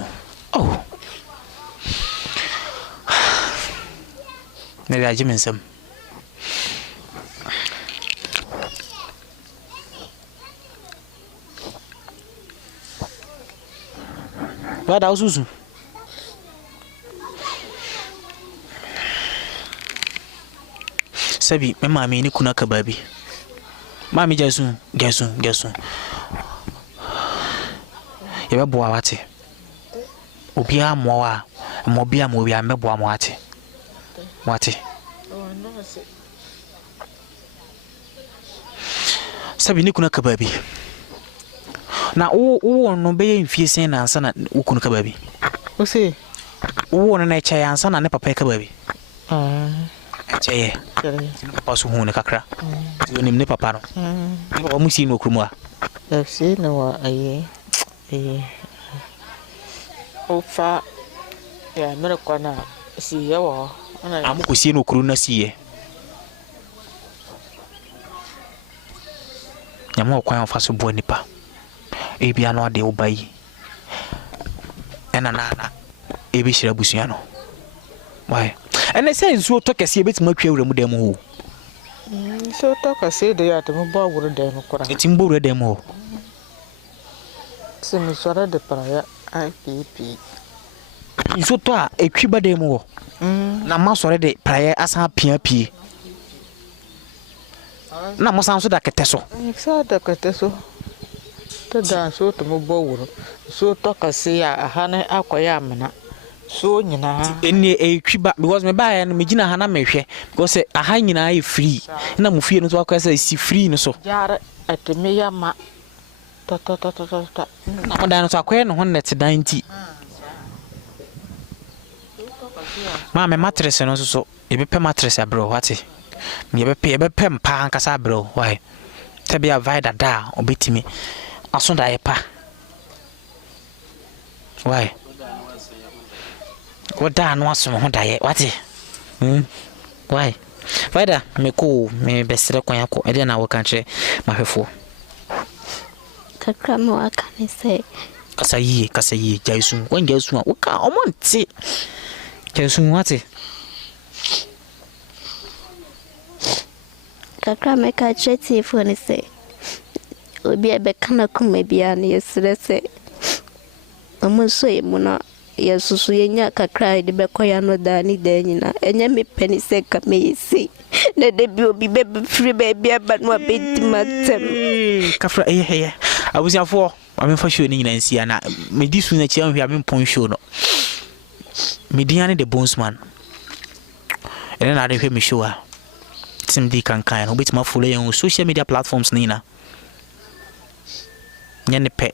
maybe I jimin some Vada usuzu. Sabi me mami ni kuna ka babi. Mami jasun. Ye be boa wate. Obi a moa mo bia mo wi a me boa mo wate. Wate. Sabi ni kuna ka babi. Na wo no be mfie sen na ansa na wo kuna ka babi. O se wo no na eche ansa na ne papa ka babi. Eche. Papa so hu ne kakra. Yo nim ne papa no. Papa mu si no krumu a. FC no wa aye. Ofa ya mere kwana si ye wo. Amu ko si no kru na si ye. Nyama okwan ofa so bo nipa. Ebia no de obai. Ena na ebi hira busua no. Why? Ene say nsuo to kese ebetima atwa awura mu dem ho. So to kese de ya te mo bo awura dem kora. Etim bo awura dem ho. Se mi sora de para ya IPP. Nsuo to a etwi ba dem ho. Na ma sora de para ya asa pia pie. Na mo san so da kete so. Sa da kete so. To da so to mo bo awura. So to kese ya aha na akoya amena. So nyina eni etwiba because me buy no me gina ha na mehwe because aha nyina e free na mo fie no so akwasa si free no so yare ateme ya ma to na mo dan so akwa no ho net dan ti ma me mattress no so e be pe mattress abro wate me e be pe mpa ankasa abro why te bia vida da obetimi aso da e pa why what da no aso ho da ye wate why vida me ko me besere kwan yako e de na wo kanche mahwefo kakra mo aka ne se kasa yi jaisu wan jaisu a wo ka omonti jaisu wate kakra me ka cheti fo ne se obi ebe kana kuma bia ne yesre se amonso emu na yesusu yenya kakra de bekoya no da ni da nyina enya me pani se ka me yesi na de bi obi be free be bia ba no abeti matem kafra eye abusiafo amemfa show ni nyina nsia na me di su na chia hwia me pon show no me diane the bonesman ene na de hwe me show a tim di kankan no betima follow yen social media platforms ni na nyane pe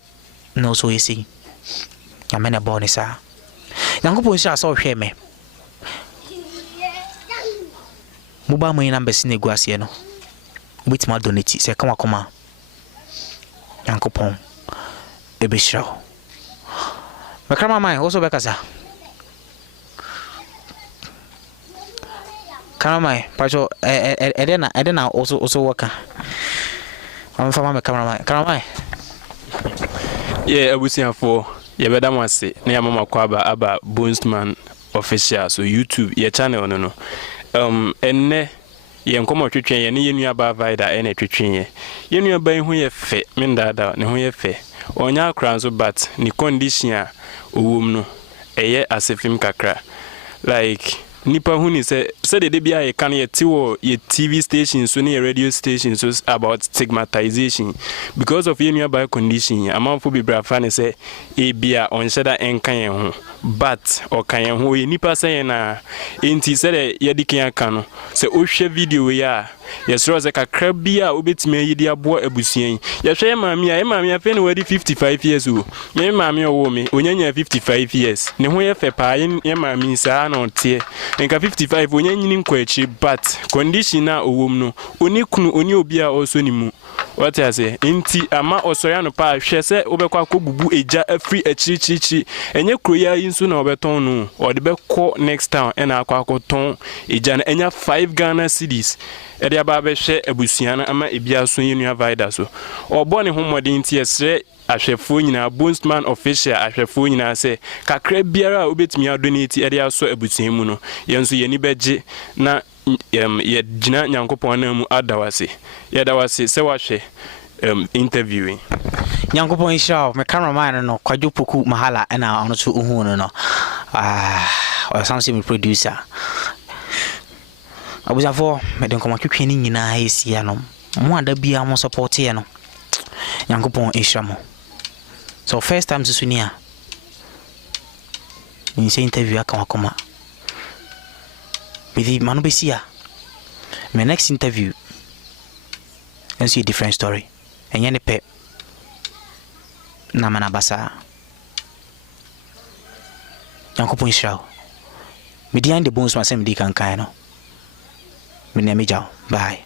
no so yesi amena bonisa Yangopo nsha so hwe me. Muba mo ina mbesi negu ase no. Obitima donate se kama koma. Yankopon ebeshira. Makrama mai also bekasa. Kama mai pacho edena also worker. I'm from my camera mai. Yeah, abusiafo ye beda mo ase na ya mama kwaba aba Bonesman official so YouTube ye channel no enne ye nkomo twetwen ye ne ye nua ba vida ene twetwen ye nua ban hu ye fe mendada ne hu ye fe onya akra nso but ni condition a owom no eye asefim kakra like nipa hu ni se de bia ye kan ye tiwo ye TV station so ne radio station so about stigmatization because of ye nua condition amanfo bibra fa ne se e bia on sheda enkan ye ho but o kan ye ho ye nipa se na enti se de ye dikin aka no se o hwe video ya yesro ze kakra bia obetime yidi abo abusuan ye hwe maami a fe ne wadi 55 years o ye maami owo me onyanya 55 years ne ho ye fe pa ye maami sa na otie nka 55 onyanyini nkwachi but condition na owom no oni kunu oni obi a also ni mu what I say enti ama osoya no pa hwe se obekwa kobubu eja afri achirichirichi enye kroya yinso na obeton no ode bekọ next town ena akwakoton eja na enya 5 Ghana cedis ede aba be hwe abusuan ama ebia so yenua vida so obo ne homode enti esre ahwefo nyina Bonesman official ahwefo nyina se kakra biara obetumi adonate ede aso abusuan mu no yenso yeni beje na ye gina nyankopon na mu adawase ye dawase se wahwe interviewing Nyankopɔn Israel, my cameraman no Kwaju Puku Mahala and I on to Uhuno no. Or something producer. I was for Madam Comacuini in a Haitiano. More the be almost supportiano. Nyankopɔn Israel. So first time Susunia. In say interview akama. With the Manubesia. My next interview and see a different story. And yani pep. Namana basa. Nyankopɔn Israel. Median the bones masem di kan kan no. Me name Jao. Bye.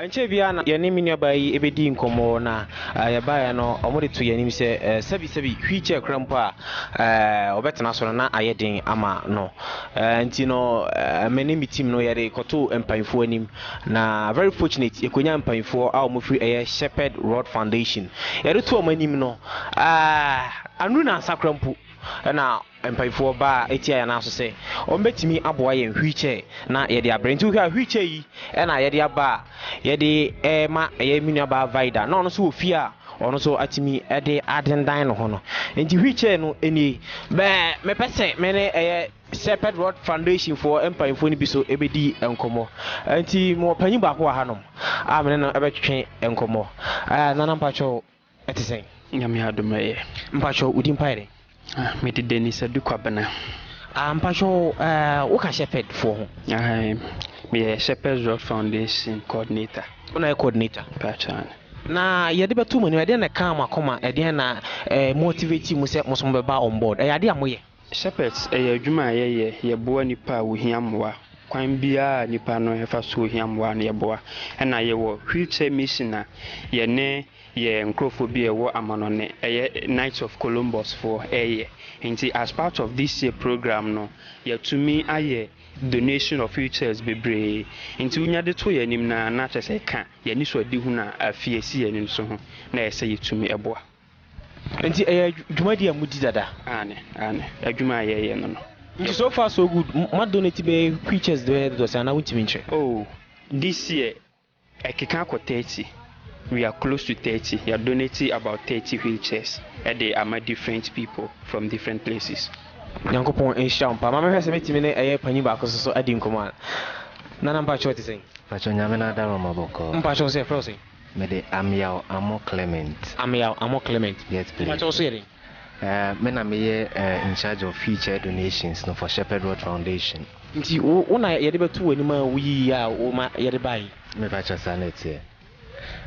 Enche bia na yene mi nuaba yi ebedi nkomo na ya ba ya no omode to yanim se sabi hwiche krampo a obetena so na ayedin ama no nti no many mi team no yare koto empanfo anim na very fortunate ekonya empanfo a omofri Shepherd Road Foundation yare to omanim no anu na sakrampo na empayfo ba etia ya na so se ombetimi aboa ye hwiche na ye de abrenti hwa hwiche yi na ye de aba ye de ma ye minu aba vida na ono so ofia ono so atimi de adendan no ho no enti hwiche no eni be me pese me ne Shepherd Road Foundation for empayfo ni bi so ebedi enkomo enti mo panyi ba ko ha no me no ebetwe enkomo na mpacho etisen nyame adomeye mpacho udi mpaire me de Dennis Adukwabana mpacho woka Shepherd for ho me Shepherd Road Foundation coordinator una coordinator pacha na yede betu mani yede na kama koma yede na motivate mu se mo be ba on board yade amoye Shepherds adwuma ye boa nipa wo hiamwa kwan bia nipa no hefa so hiamwa na ye boa na ye wo wheelchair mission na ye ne ye nkrofobia wo amanone Knights of Columbus for nti as part of this year program no ye to me aye donation of wheelchairs bebre nti unya de to ye nim na chese ka ye ni so adi hu na afiesi ye nim so ho na ye se ye to me eboa nti dwumadi amudi dada ane adwuma ye no nti so far so good ma donate be wheelchairs do say na wutimi nche this year ekeka ko 30. We are close to 30. We are donating about 30 wheelchairs they are different people from different places. Nyankopon enshampa mama hwese metimi ne panyi ba koso adi nkoma na namba choti sen pacho nyame na daro maboko mpa cho se frozen me de Amiao Amo Clement yes please pacho so yere me na me in charge of future donations no for Shepherd Road Foundation nti una yede betu wani ma wuyi ya o ma yede bai me pacho sanete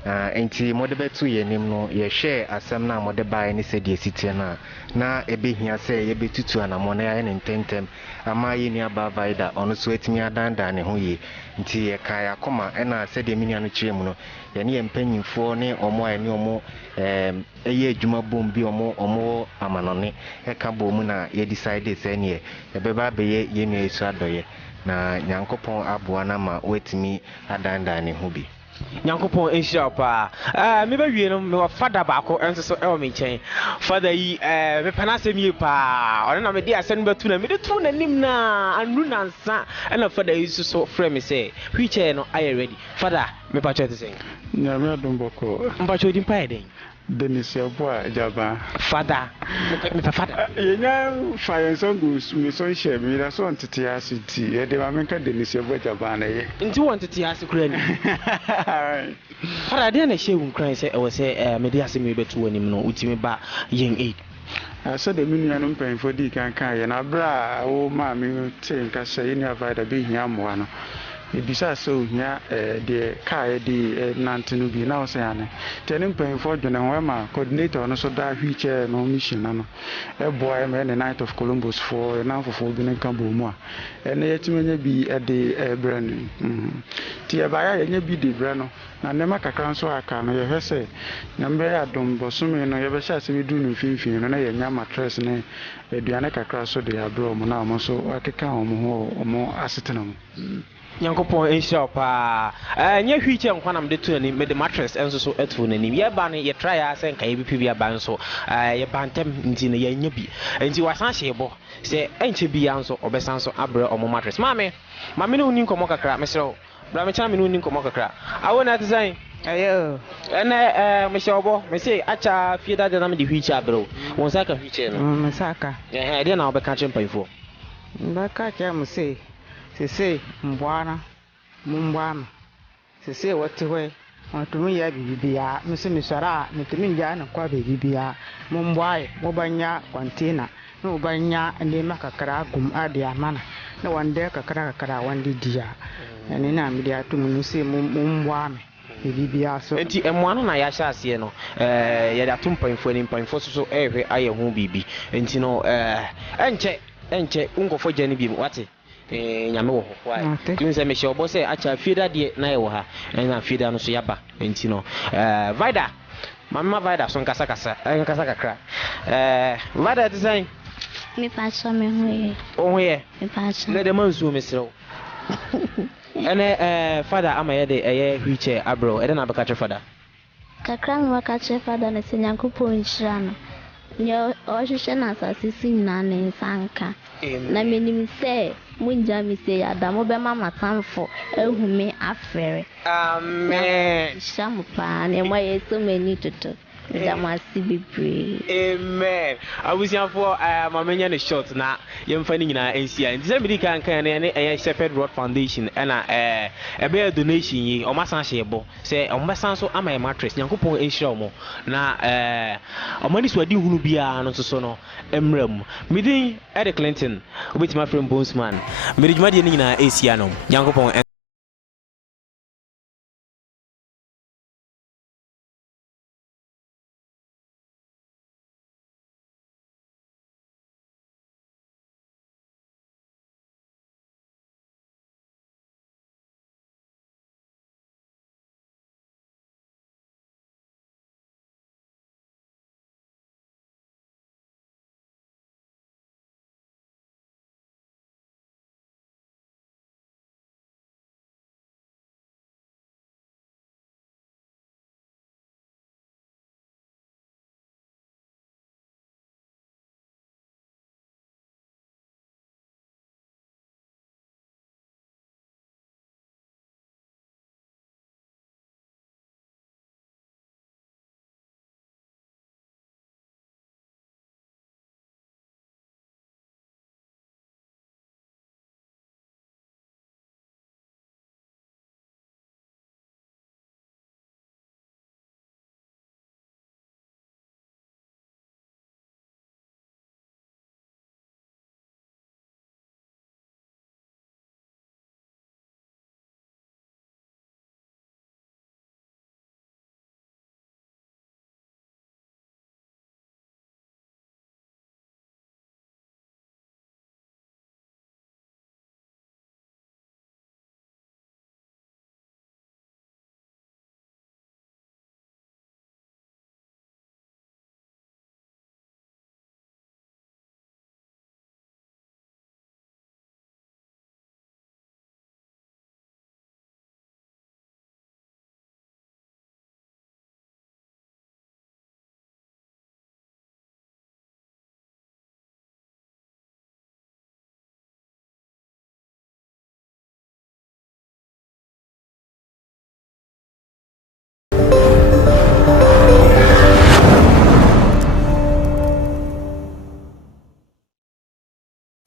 enti mode betu yenim no ye hwe asem na mode bae ne se de sitie na ebehia se ye betutu anamo na ya ne ntentem ama ye nua ba vaida ono so etimi adanda ne ho ye nti ye kai akoma na se de minia no kire mu no ye ne mpanyimfo ne omo a ne omo eye adwuma bom bi omo amanone ka bom na ye decide se ne ye beba be ye nua esu adoye na nyankopon aboa na ma wetimi adanda ne ho bi nyankopɔn ɛnhyira pa me ba wie no me wa fada baako ɛnso so ɛwɔ me nkyɛn fada yi me pana asɛm yie pa ɔno na me de asɛm bɛtu na me de tu n'anim na anu nansa ɛna fada yi so frɛ me sɛ wheelchair no ayɛ ready fada me pa kyɛ te sɛ nyame adom bɔkɔ mpa kyɛ odi mpa yɛ den Dennis Yabua Jaba. Father, father. You fire song goes, Miss Onshare, me that's one to Tiasity, the American Dennis Yabua Jabana. Into one to Tiasi Crane. Father, I didn't share when crying, say, I was say, Mediasi me bet to him, no, ultimate bar, young eight. I saw the minion paying for Dick and Kai and Abra, oh, mammy, think I say, you have a big yam one. Bisa so nya de car de nantinu bi na osane tenim pen for dwene wema coordinator no so da wheelchair no mission no boy me the night of Columbus for na fofo bi ne kan bo mu a ene yetimenya bi de brand ti e ba ya nya bi de brand no na nema kakra so aka no ye hwese na mbe ya dom bosome no ye be sha se bi du no finfin no na ye nya mattress ne aduane kakra so de abro mu na mo so akeka omo ho omo asetena mu Yankopon enhyira pa nya hwiche nkwanam de to ani me de mattress enso so etu n'anim ye ba no ye try a se nka ye bipi bia ban so ye bantem nti na ye nya bi nti wasan hyebo se enche bi ya nso obesan so abre omo mattress mame no uni nkomo kakra mesrew bra me chana me no uni nkomo kakra awo na design ayo ene me hyebo me se acha fie da na me de hwiche abro won saka hwiche no me saka de na obeka chempanfo mbaka cha mu se sese mbwana mumbwana sese wati hwe watumi ya bibia mse misara mitumi nja na kwa bibia mumbwaye mubanya container no banya ande makakara gum ade amana na wande kakara wande dia ene na mi dia to mu se mumbwana bibia so enti emwana na ya sha ase no ya da tumpanfo ni mpanfo so ehwe aye ho bibi enti no enche unkofo jani bi wate nyame wo ho kwa tunse me shobo se acha fieda de na ye wo ha na fieda no so yaba enti no vida mama vida so nkasa kakra vida design me paso me hoye o hoye me paso na de mansu me srew ene father ama ye de eye wheelchair abro ede na beka che father kakra me waka che father na se nyankopon nhyira no nye ohwehwe na asase nyina ne nsanka na menim se munja mi se adamu be mama tamfo ehume afere amen shamupa ne mo yeso mani toto damasi bibre amen abusiafo mamenya ne short na yemfa ni nyina ensia nti me di kan ne Shepherd Road Foundation na ebe donation yi o masan hyebo se o mbesan so ama mattress nyankopon enhyira o mo na o mani so adi hunu bia no so no emram midin Eric Clinton obetima from Bonesman me di dwuma de ni nyina esia no nyankopon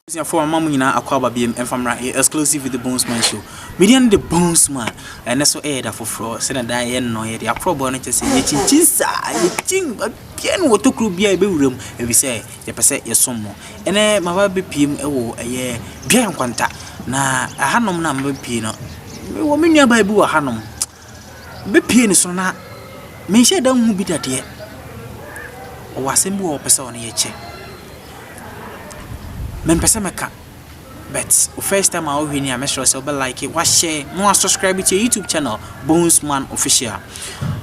For a mama, Aquaba BM and Famra, exclusive with the Bonesman show. Median the Bonesman, and that's what air for fraud, said and I no, the Acrobonnet to say, Chinsa, you but piano what took be a room, if we say, the percent your some more. And my baby PM, a year, Bian Quanta. Na a hanum number pino. Woman nearby boo a hanum. Be pianist on that. May she don't be that yet. Or was a more person on your check. Men pesemeka but first time I win ya make sure say like it was share more subscribe to your YouTube channel Bonesman Official.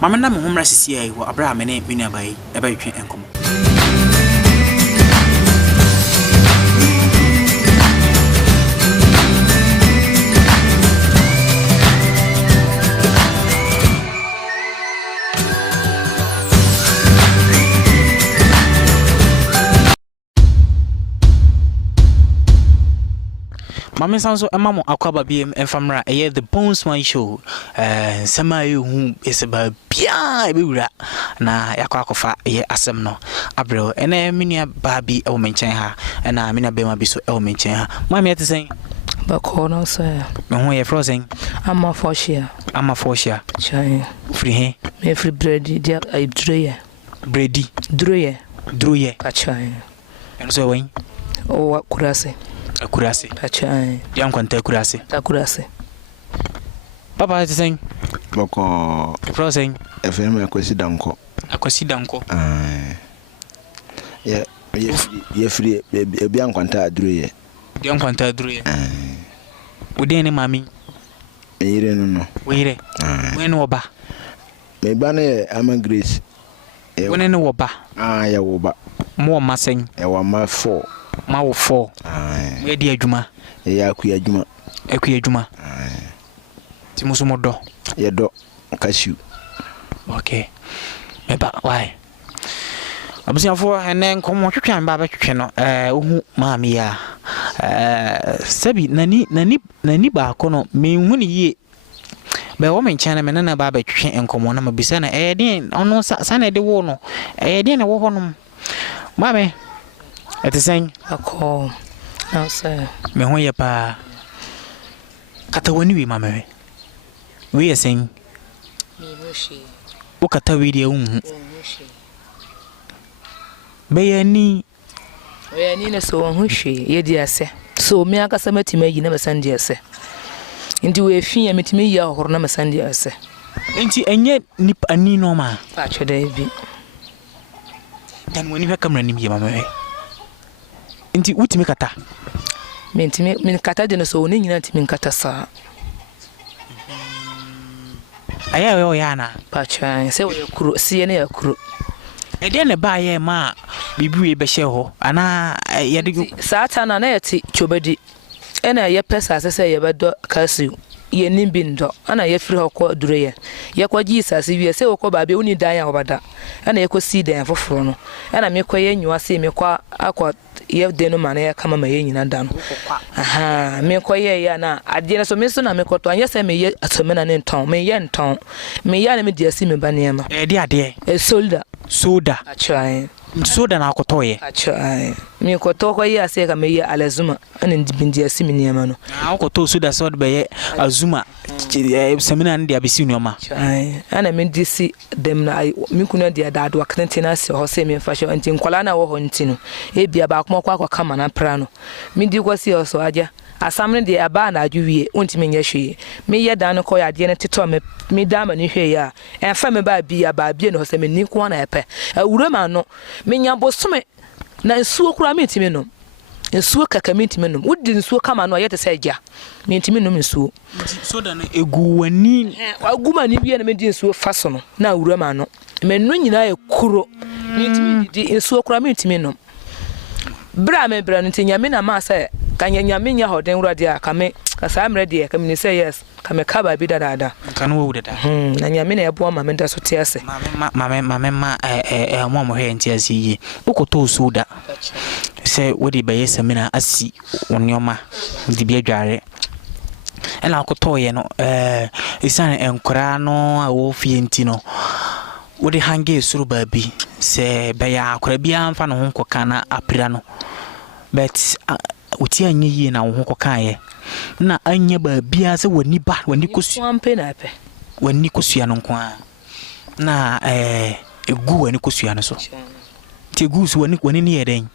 Mama na me homra sisi ai wo Abraham ne me nua bai e ba twen enkomo. Mama Sanso Amamo Aquaba BM and Famra, the Bonesman show. Sama who is about Pia Bura na Yakwakofa, ye Asemno, Abril, and a minia Baby El mention her, and I mean a Bema Biso El mention her. Mammy to say, but corner, sir. When you're frozen, I'm a 4 share. I'm a 4 share. Chai, free, me free bread, dear, I dreyer. Brady, Druye, Pachai. And so when? Oh, what could I say? Akurase. Achai. Young Quanta Akurase. Akurase. Papa is saying, Boko, frozen, FM Aquasidanko. Aquasidanko. Yeah, free, a young Quanta Druye. Young Quanta Druye. Would any mammy? You don't know. Wait, when Oba. May banner, I'm a grace. When any Oba. Ya Oba. More massing. I want my 4. Ma 4. Where dear Juma? Queer Juma. A queer Juma. Timusumodo. Your dog, cashew. Okay. Maybe why? I was for and then come on to try and Baba channel. Mamma, Sabi, Nani Bacono, me 1 year. By woman Chinaman and a Baba and come on, I'm a bisana, a din on no Sunday the war, a din a woman. Mammy. At the same, a call. No, sir. Me when ya pa Catawani, mamma. We are saying, Okata video. Bayani. We are near so on who she, ye dear say. So me, I got some to me, you never send dear say. Into a fee, I meet me, ya or never send dear say. Ain't you and yet nip a knee no ma? Patch a day. Then when you come running here, mamma. Inti uti mikata. Min kata de no so ni nyina ti min kata sa. Aya we yana. Pacha, se we kuro, sie ne yakuro. E de ne ba ye ma bibi be hye ho. Ana ye de sata na yeti chobadi. Ena ye pesa se ye bedo kasi. Ye nimbindo. Ana ye firi hokọ dureye. Ye kwa Jesus wie se wokọ ba be uni dan ya obada. Ana ye ko si dan foforo no. Ana me kwa ye nyua se me kwa akọ ye denu ma na ya kama ma ye nyina da no. Aha, me kwa ye ya na ade na so me so na me kọtọ anya se me ye atome na ne nton. Me ye nton. Me ya na me dia si me ba ne ma. E de ade. E soda. Achai. Soda na akọtọ ye. Achai. Me kọtọ kwa ye ase ka me ye alazuma. Ana ndibindi asi me ne ma no. Akọtọ soda so de be ye azuma. Semina ndi abisi nyoma. Ana me disi dem na me kunu dia da do akntina se ho se me fa hye nti nkwala na wo ho nti no e bia ba akwa kama na pra no me di kwasi so aja asamne de aba na adwie onti me nya hwe me ye dan no ko ya de ne teto me da ma ni hwe ya enfa me ba bia no se me ni ko na epe awura ma no me nya bosome na nsuo kura me ntimi no nsuo kaka me ntimi no wodi nsuo kama no yete se gya me ntimi no nsuo soda no egu wani aguma ni bia na me di nsuo faso no na awura ma no me no nyina e kuro me ntimi di nsuo kura me ntimi no bra me bra no tinya me na ma se kanya me nya hoden wurade aka me kasa amre de ka me say yes ka me ka ba bi dada ka no wo dada na nya me na ebo ma me da so te ase ma mo he nti ase yi ukoto soda se wodi be yes me na asi wonioma di bi adware ela akoto ye no isane enkora no a wo fie nti no wodi hange suru ba bi se be ya akora bi amfa no ho koka na apira no but uti anye yi na wo ho kae na anye ba bia se wani ba wani kosu ampe na pe wani kosua no nko a na egu wani kosua no so ti egu so wani ne yeden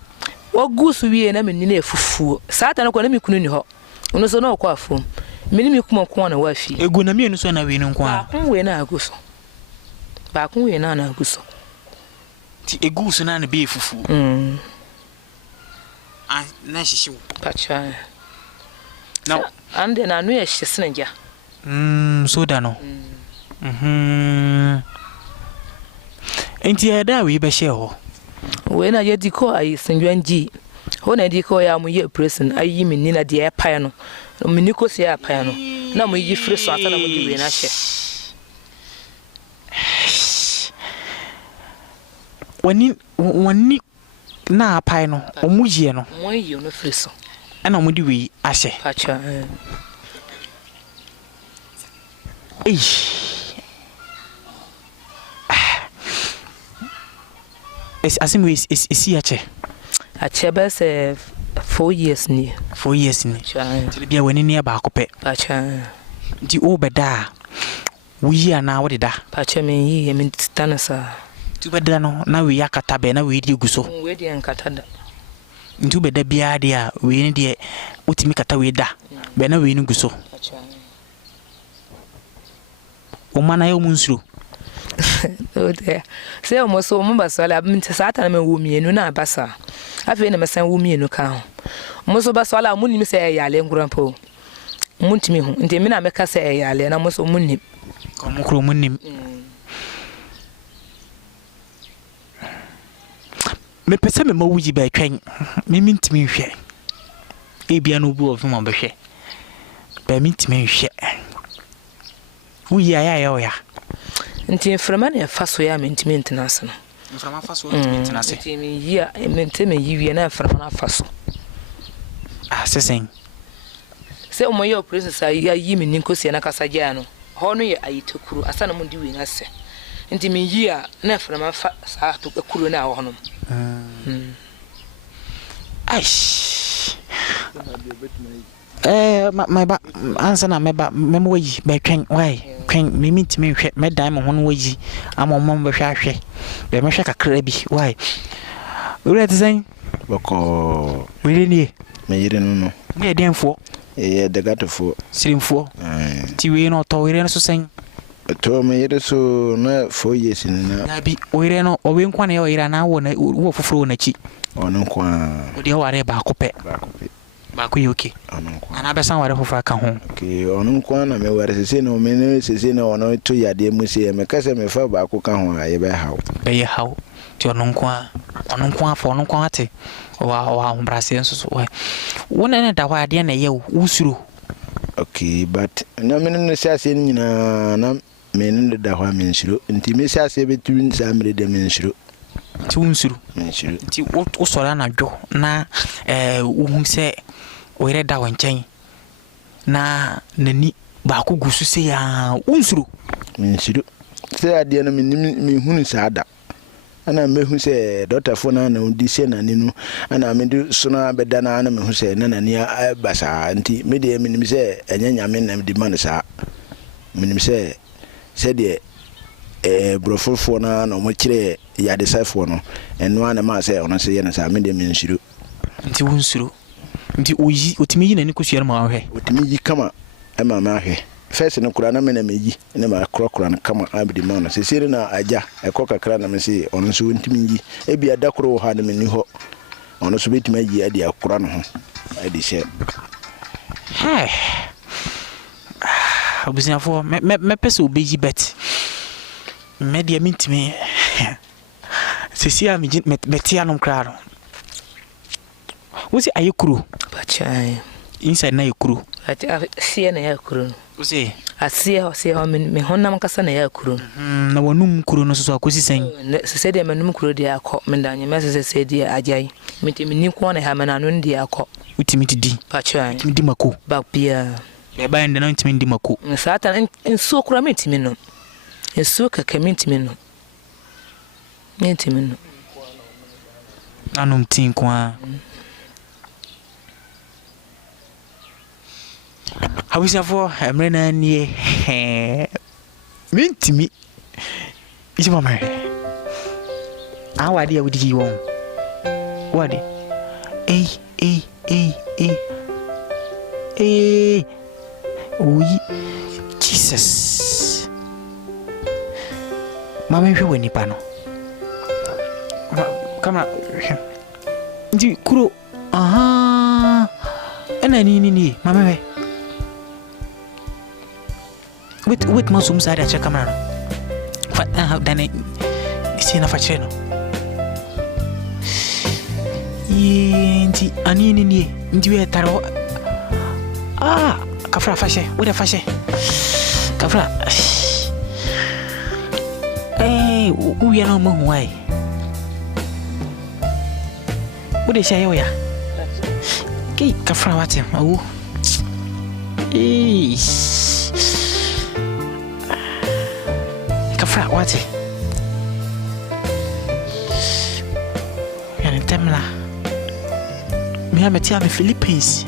wagu so wie na menni na efufuo saata no ko na mikunu ni ho ono so na okwa afom meni mikuma ko na wa fi egu na mienu so na we no nko a kun we na agu so ba kun we na agu so ti egu so na be efufu na shishiwo pacha now ande na no ye hyesene ja so da no enti ada we be share ho we na ye diko ayi senjwanji ho na diko ya mu ye prison ayi minni na de epae no minni ko se epae no na mu yi free so ata na mu di we na hye wani na apae no omuye no mo yi no free so ana mu di we ahye pacha Asimu is ache ba se 4 years ni 4 years ni ti bia wani ne ba akopɛ pacha di obeda wo yi ana wo deda pacha me yi me tanasa tu beda no na we yakata be na we di guso we di nkata da ntu beda bia dia we ni de otimi kata we da be na we ni guso pacha o mana yo munsuro ote se o mo so mo basala minti saata na me wo mienu na basa afi na mesan wo mienu ka mo so basala mo nim se yale ngurampo mo ntimi hu nti me na meka se yale na mo so mo nim ko mo kro mo nim me pese me mawuji ba twen me mintimi hwe e bia no bu of mo behwe ba mintimi hwe wuyi aya ya nti mframa na fa so ya mentimi ntenase no mframa fa so ntenase nti me yi a mentime yi na mframa na fa so sesen se o moyo process ya yi me ninkosi na kasa gya no ho no ye ayitekuru asa na mo di we na se nti me yi a na mframa fa sa to kuru na ho no my ba answer na meba memo yi be twen why twen me mintimi hwe me dan mo hono wayi amomom be hwe ahwe be me hwe kakra bi why ure tzen boko we ni me yire no me denfo de gatofo sirimfo ti we no to we no so sen to me yire so na 4 years ni na bi we no o we nkwa na we ira na wo foforo na chi ono nkwa o de ware ba kope ba ku yoke ana besan ware foforo ka ho okay ono nkwa na me ware sese no me ne sese na ono to yade mu se me kase me fa ba ku ka ho aye be hawo be ye hawo ti ono nkwa fo ono nkwa ate wa humbrase nso so wona ne da wa ade na ye usuro okay but na me ne sase nyina na me ne da wa me nsuro nti me sase betu nsa me de me nsuro ti unsuro ti o sora na dwo na wo se oire da wanchen na nani ba ku gusu se ya unsuro me nsuro se ade na me hunu saada ana me hu se doctor fo na na odi se na ninu ana me du so na beda na me hu se na nani basa nti me de me nim se enya me na di man sa me nim se de brofofo na mo kire ya de safo no eno ana ma se ono se ye na sa me de me nsuro nti unsuro nti oyi otimi yi na ni kosuya ma hwe otimi yi kama ma ma hwe first no kura na me na meyi na ma kura na kama abdi ma no se sire na aja ekoka kra na me se ono so ntimi yi e bia da kuro ha na me ni ho ono so betimi yi adi akura no ho adi she obusia fo me pese obeji bet me dia mintimi se sia me metia no kra no wosi ayekuru pacha inside na yekuru asie na yakuru wosi asie me honam kasa na yakuru na wonum kuru no so akosi sen se de manum kuru de akọ me danye me se de ajai mitimi ni ko na ha me na no de akọ utimi di pacha utimi di mako ba bia be ba ende na utimi di mako satan enso kura mitimi no enso kaka mitimi no anum tin kwa abusiafo emrena nie mentimi isi mama awade ya wudi won wade oyi Jesus mama hwe wani pa no kama ndi kuro aha ena ni mama we wait masum sa da cha kamera fa dane isi na fa cheno ndi anini ni ndi we taro kafra fashe wode fashe kafra uya no mo huai wode shayo ya ki kafra wate au kafra wate yani temla mi ametia me Philippines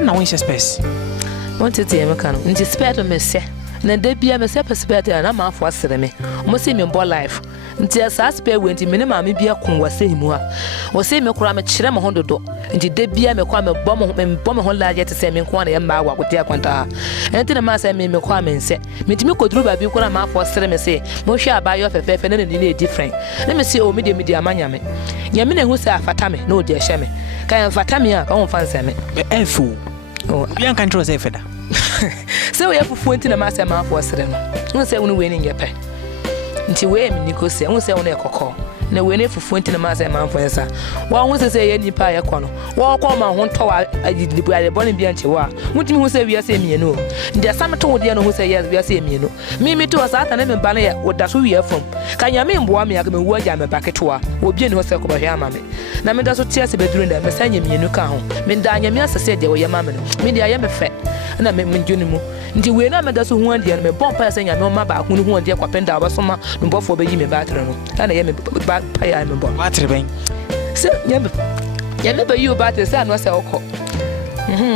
na wen space wanted to make no nti spare me se na da bia me se spare na ma afo asere me mo se me mbo life nti asa spare we nti me ne ma me bia kun wase himu a wo se me kura me kire me hododo nti da bia me kwa me bom me ho laaje te se me kwa na ye ma wa kotia kwanta enti na ma se me kwa me nse metimi koduru ba bi kura ma afo asere me se mo hwe abayo fefefe na ni different na me se o me de amanya me nyame na hu se afata me na odi ehye me kan afata me a ka won fanse me efu bien control say feda so we fufu nti na ma se ma afo sere no won se wonu we ni ngepe nti we mi nikosi won se wonu ekoko na we ne fufu nti na ma se ma afo nsa wa won se ye nipa ye ko no wa ko ma ho nto wa agidibu ale boni bia nche wa mutimi hu se wi ase mi no ndi asam to wo de no hu se ye wi ase mi no mi to sa ata na me ba na ye wo da so wi afom ka nya me mboa me ya me wu agya me baketo wo bie ni ho se ko ba hwe ama me na me da so tia se beduru nda me sanya mi no ka ho me da anya me asese de wo ye ma me no me dia ye me fe na me njuni mu ndi we na me da so hu ande me bompa sanya me ma ba hu ande kwa penda obasoma no bofo be yi me battery no na ye me ba pa ya me bo battery ben se nya me ba yi battery se anu se okọ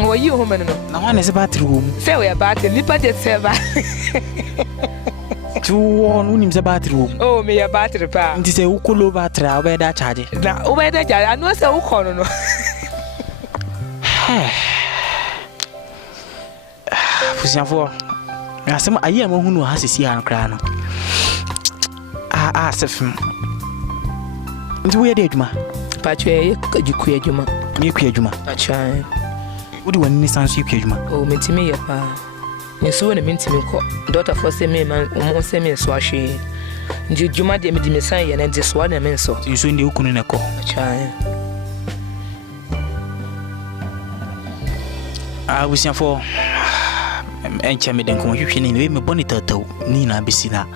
wo yi ho me no na wane se battery wo mu se we battery lipa je se ba tu wonu nim se battery wo oh me ya battery pa nti se ukolo battery a obe da charge na obe da charge anu se ukọ no fusiafo asem ayi ma hunu ha sisi an kra no sefim nti wo ye de adwuma patwe ajuku adwuma me ku adwuma patwe wodi wani ni sanso ku adwuma oh mentimi ye pa nso na mentimi ko daughter for say me man mo say me so ahwe nti adwuma de me di me san ye na de so na me nso nso ndi okunu na ko patwe busiafo enche me den ko hwehwe ni me boni tataw ni na bisina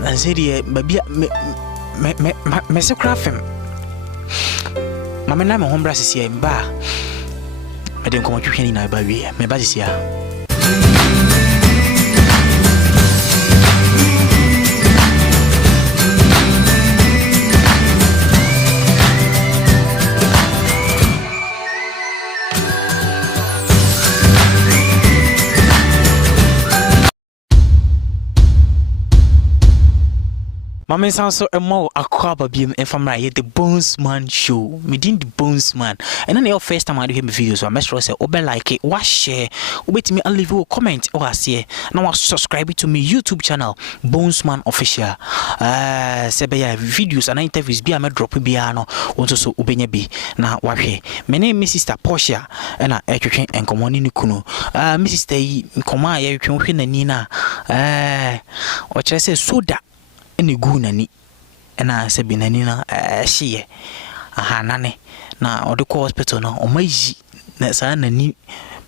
na serie babia me se krafem mama na me hombra sisi mba me den ko hwehwe ni na ba wie me ba sisi a Mama sanso emo akwaba biem enfamra ye the Bones Man show medin the Bones Man and na your first time I do hear my videos so I make sure say obe like it wa share obetimi leave a comment or ase na wa subscribe to me YouTube channel Bones Man official sebe ya videos and interviews bi am drop bia no wonso so obenya bi na wa hwe me name my sister Portia na etwetwe enkomo ni kunu my sister yi nkoma ya twetwe hwe nani na o kire say soda ene gu nani na se bi nani na hye aha nane na ode ko hospital no o mayi na sa nani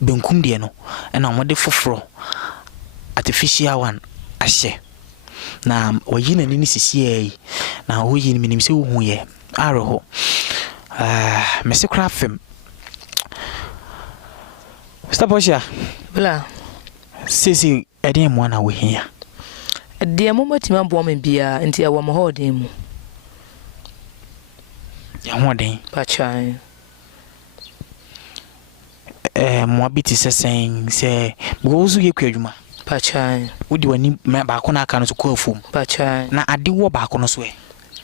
benkum de no na omode foforo artificial one ahye na oyi nani ni sisi na oyi ni minim se hu ye aroho mese kra fem Mr. Portia bla sisi ede mo na wo hia deɛ momatima boa me bia nti ɛwɔ mo hɔden mu ya hoden pachan mo abiti sesen se bo so ye kwadwuma pachan wodi wani ba ko na aka no so ko afum pachan na ade wo ba ko no so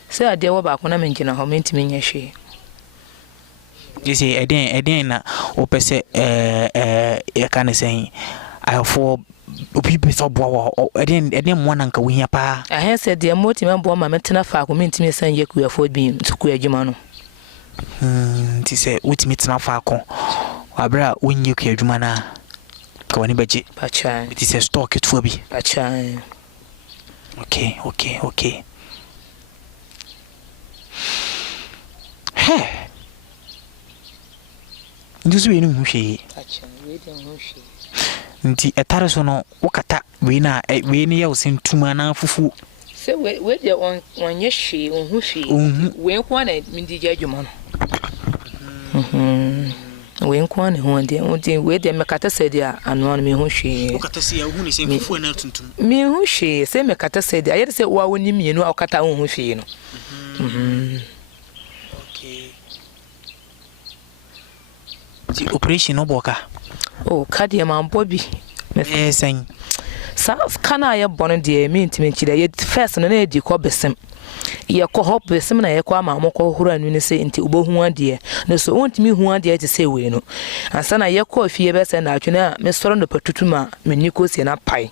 se ade wo ba ko na menjina ho mentimi nya hwe yesi eden na opese e kan sen ayofo obi be so bo eden mo na nka wo hia pa ahe se de motima bo ma metena fa ko mentimi san ye kuafo bi ntuku adwuma no ti se utimi tena fa ko abra wonye ku adwuma na ka wani baje pachan ti se stock etu abi pachan okay he nduzu yenu hwehwe pachan we dem hwehwe nti etare so no wokata we na we ne ya osentuma na fufu se we de wonye hwe hwe we kwa na mindije adwuma no we nkwa ne ho de we de mekata se dia anu me ho hwe wokata se ya hu ne se fufu na tuntum me ho hwe se mekata se dia yede se wa woni mienu akata ho hwe no okay ti operation no boka kadia man bobi sen sa kana ya bono de me ntimi chide ye first no na edi ko besem ye ko hop besem na ye ko ama mo ko hura nu ne se nti ubohu ade na so ontimi hu ade te se we no ansa na ye ko fie be se na atwena me soro no patutuma me niko se na pai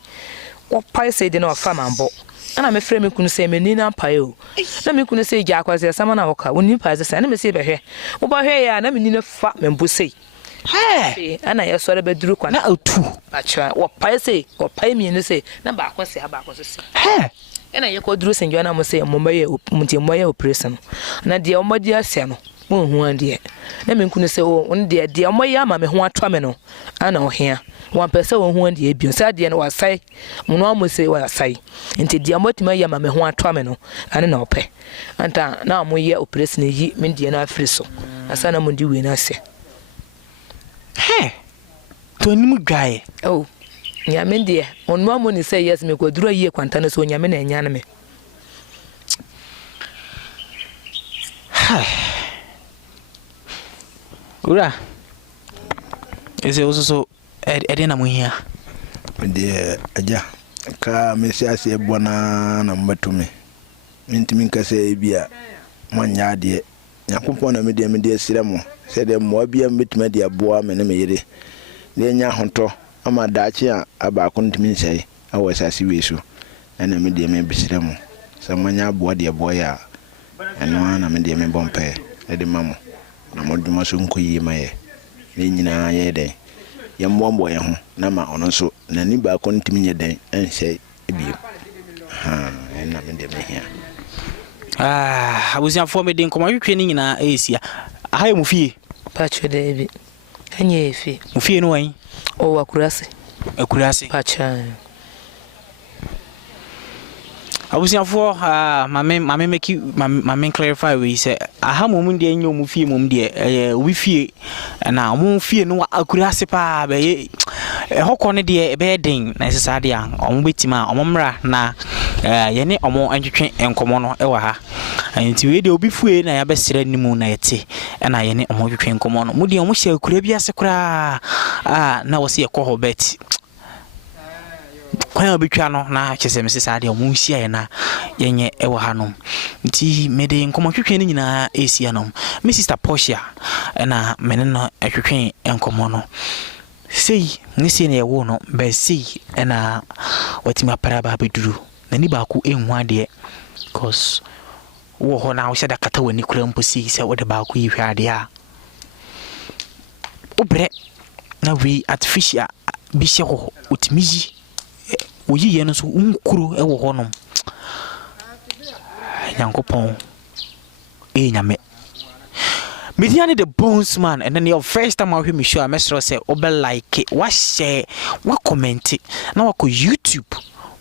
wo pai se de na fa mambo ana me frɛ me kunu se me ni na pai o na me kunu se gya kwase sama na wo ka woni pai se na me se be hwe wo ba hwe ya na me ni na fa me mbo sei ana ya sɔre beduru kwa na otu acha wo pai se wo pai mi no se na ba ko se ba ko se ana ya ko duru senjo na mo se mo maye operation na de o modi ase no mo hu ande na me nkunu se o on de o maye ama me ho atwa me no ana o hia wan pese wo hu ande ebio se de no wasai mo no mo se wasai nti de motima ya ama me ho atwa me no ana na ope anta na mo ye operation yi me de na afiri so asa na mo di we na ase to ni mu gwae nyame de onwa mo ni say yes me ko duro yie kwanta no so nyame na enya na me ura ese oso ede na mo hia de aja ka me se ase bona na mbatumi mintimi nkase bia manya de yakopon na me de sire mo se de mo bia mbetuma de aboa me na me yire ne nya honto ama daachi a abaako ntimi nsai awo asase wesu na me de me bisire mo se manya aboa de aboa ya eno na me de me bompe e de mamo na moduma so nkoyi maye ne nyina ye de ye mbombo ye ho na ma ono so na ni baako ntimi nye den ensai ebiem na me de me hia abusia fo me de nkoma hwehwe ni nyina esia aha mu fie pacho de bi anye efi mu fie no wan o akurase pacha abusia fo mame make clarify we say aha mu de enyo mu fie mu de obi fie na mu fie no akurase pa be hokɔ ne de be den na sesa de a omo betima omo mra na ye ne omo antwetwe enkomo no ewa ha nti we de obi fue na ya besere nimu na yete na ye ne omo twetwe enkomo no mu de omo hye akura bi ase kura na wo se ekɔ hobet kwa obitwa no na kyese mesesa de omo hia ye na yenye ewa ha no nti mede enkomo twetwe ne nyina esia no me sister Portia na mene no twetwe enkomo no sei nisi ne wo no be sei na watima para ba beduru na ni ba ku enhu ade cause wo ho na wo sheda kata wani kura mposi se wo de ba ku yihwe ade a obre na we artificial bi hye ho otimiyi oyi ye no so unkuro e wo ho no Yankopon nyame Mediani the Bones Man, and then your first time I hear me show, I mess say, Obe like it, what share, what comment it. Now I go YouTube,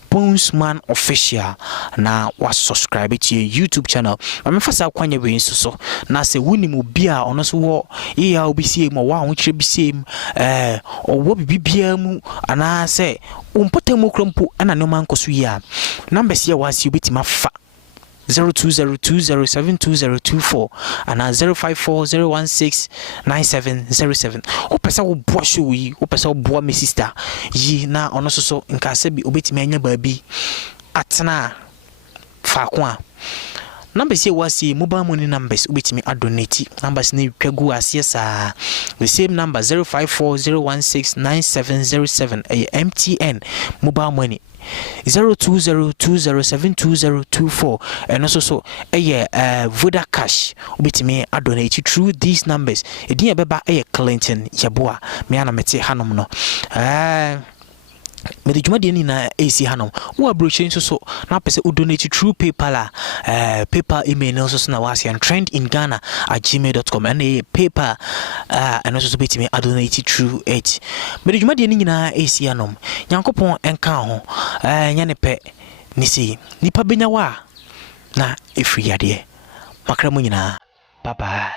Bonesman Official na wa subscribe to your YouTube channel. I'm fasa kwanya we so na se wuni mu bia ono so wo ya obisie mo wa ho kire bisie mu owo bibia mu ana se umpotemu krompo ana no man koso ya numbers here was you betima fa 0202072024 and 0540169707. Opesa wo boa show yi, opesa wo boa me sister yi na ono so nka se bi obetimi anya baabi atena fa kwa. Numbers here was mobile money numbers ubetimi adonate numbers ni kwagu asiesa the same number 0540169707 MTN mobile money 0202072024 and also so Voda Cash ubetimi adonate through these numbers edin beba Clinton Yaboa me ana mete hanom no me the juma ni na AC hanom wo abrochen so na pese u donate through PayPal PayPal email also na wasi and trendingghana@gmail.com and PayPal and also beti me donate through it me the juma ni na AC hanom Nyankopon enka ho nya ne pe ni si nipa benya wa na efri ade makra mu nyina bye bye.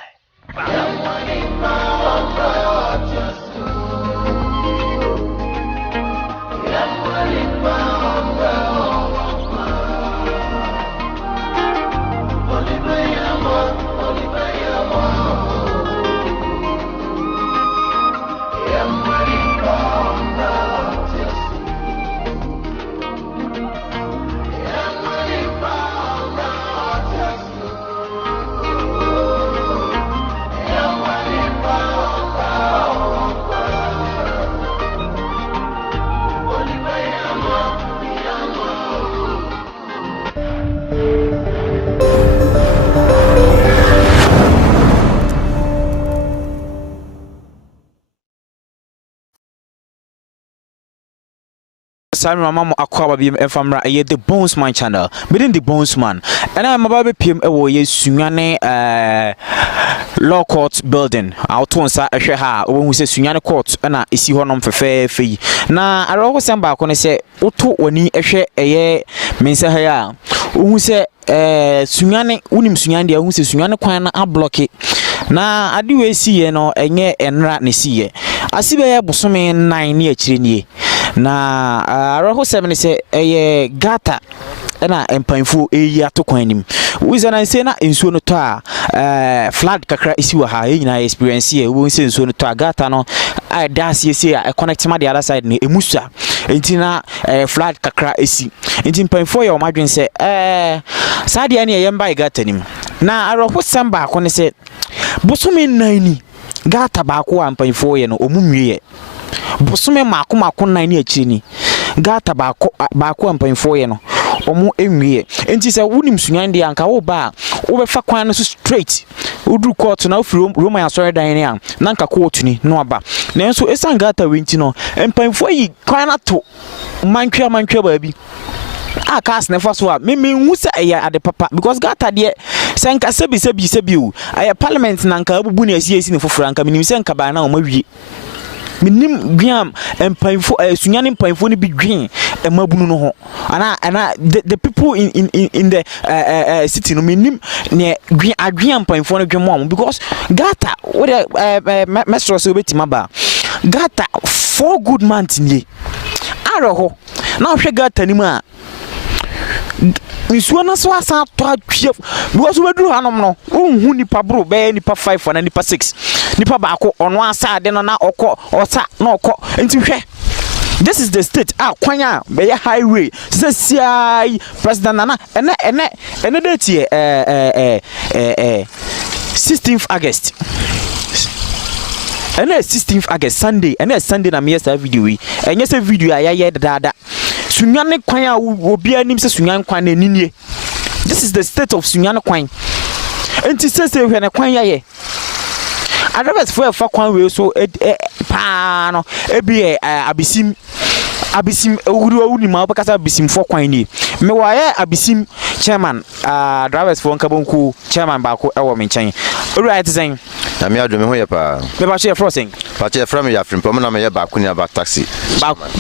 Sorry, my mama akwa biem efamra ye the Bonesman channel within the Bonesman and I'm about pm ewo ye sunyane law court building out on sa ehwe ha wo se sunyane court na esi honom fefefe yi na arogo samba ko ne se oto wani ehwe eye mense ha ya wo se sunyane unim sunyane dia wo se sunyane kwan na ablock na ade we si ye no enye enra ne si ye asibe ye bosome 9 ne akire nie na aroho 7 se gata na empanfo eyi atokwan nim wizana nse na ensuo no to a flood kakra isi wa ha nyina experience ye wo nse ensuo no to a gata no I das ye say I connect ma the other side ne emusa enti na flood kakra esi enti empanfo ye o madwen se sadia ne ye mba gata nim na aroho samba ko ne se bosome 9 gata ba ko empanfo ye no omumwie bosome mako 9 ne akiri ni gata ba ko empanfo ye no omo enwie enti se wunim sunyan de anka wo ba wo be fa kwan no straight udru court na ofiri Roman asore dan ne an na nka court ni no aba na enso esangata wenti no empanfo yi kwan na to mantwa ba bi cast never so me hu se ade papa because gata de senka sebi o parliament na nka abubu na asiesi ne foforo anka minim senka ba na o mawie minim gwiam empanfo sunyane empanfo ni bi dwin emabunu no ho ana the people in the city no minim ne adwian empanfo no dwemo because gata what mestro se obetima ba gata 4 good months ni aroho na hwe gata ni mu a nsuo na so asa to atwe because we duru hanom no unhu nipa bro be nipa 5 na nipa 6 nipa ba ko ono asa ade no na okọ osa na okọ enti hwe this is the state kwanya be highway say CI president nana ene date 16th August and 16th August Sunday and Sunday na me say video yi enye say video ya dada sunyane kwan a obi anim say sunyan kwan na ninie this is the state of sunyane kwan enti say hwe na kwan ya ye adabas for fa kwan we so pa no ebi abisim owuri ma obakasa abisim for kwan ni me wa ye abisim chairman drivers for nkabonku chairman ba ko ewo me nchen right zen na me adome ho ye pa me ba che frosing pa che from ya from na me ye ba kuni aba taxi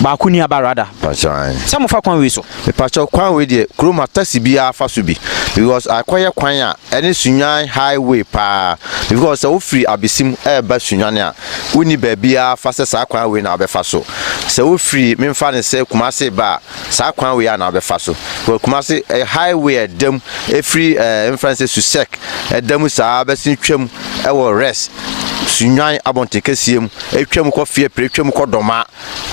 ba kuni aba rada pa chan some fa kwan we so me pa che kwan we de kroma taxi bia fa so bi because akoye kwan a ene sunyan highway pa because o free abesim ba sunyan a uni ba bia fa se sa kwan we na abefa so se o free me fa ne se Kumasi ba sa kwan we na abefa so Kumasi highway dem free inference to sec dem sa abesin twam e wo rest sunyan abonte kasiem etwam ko fie pretwam ko doma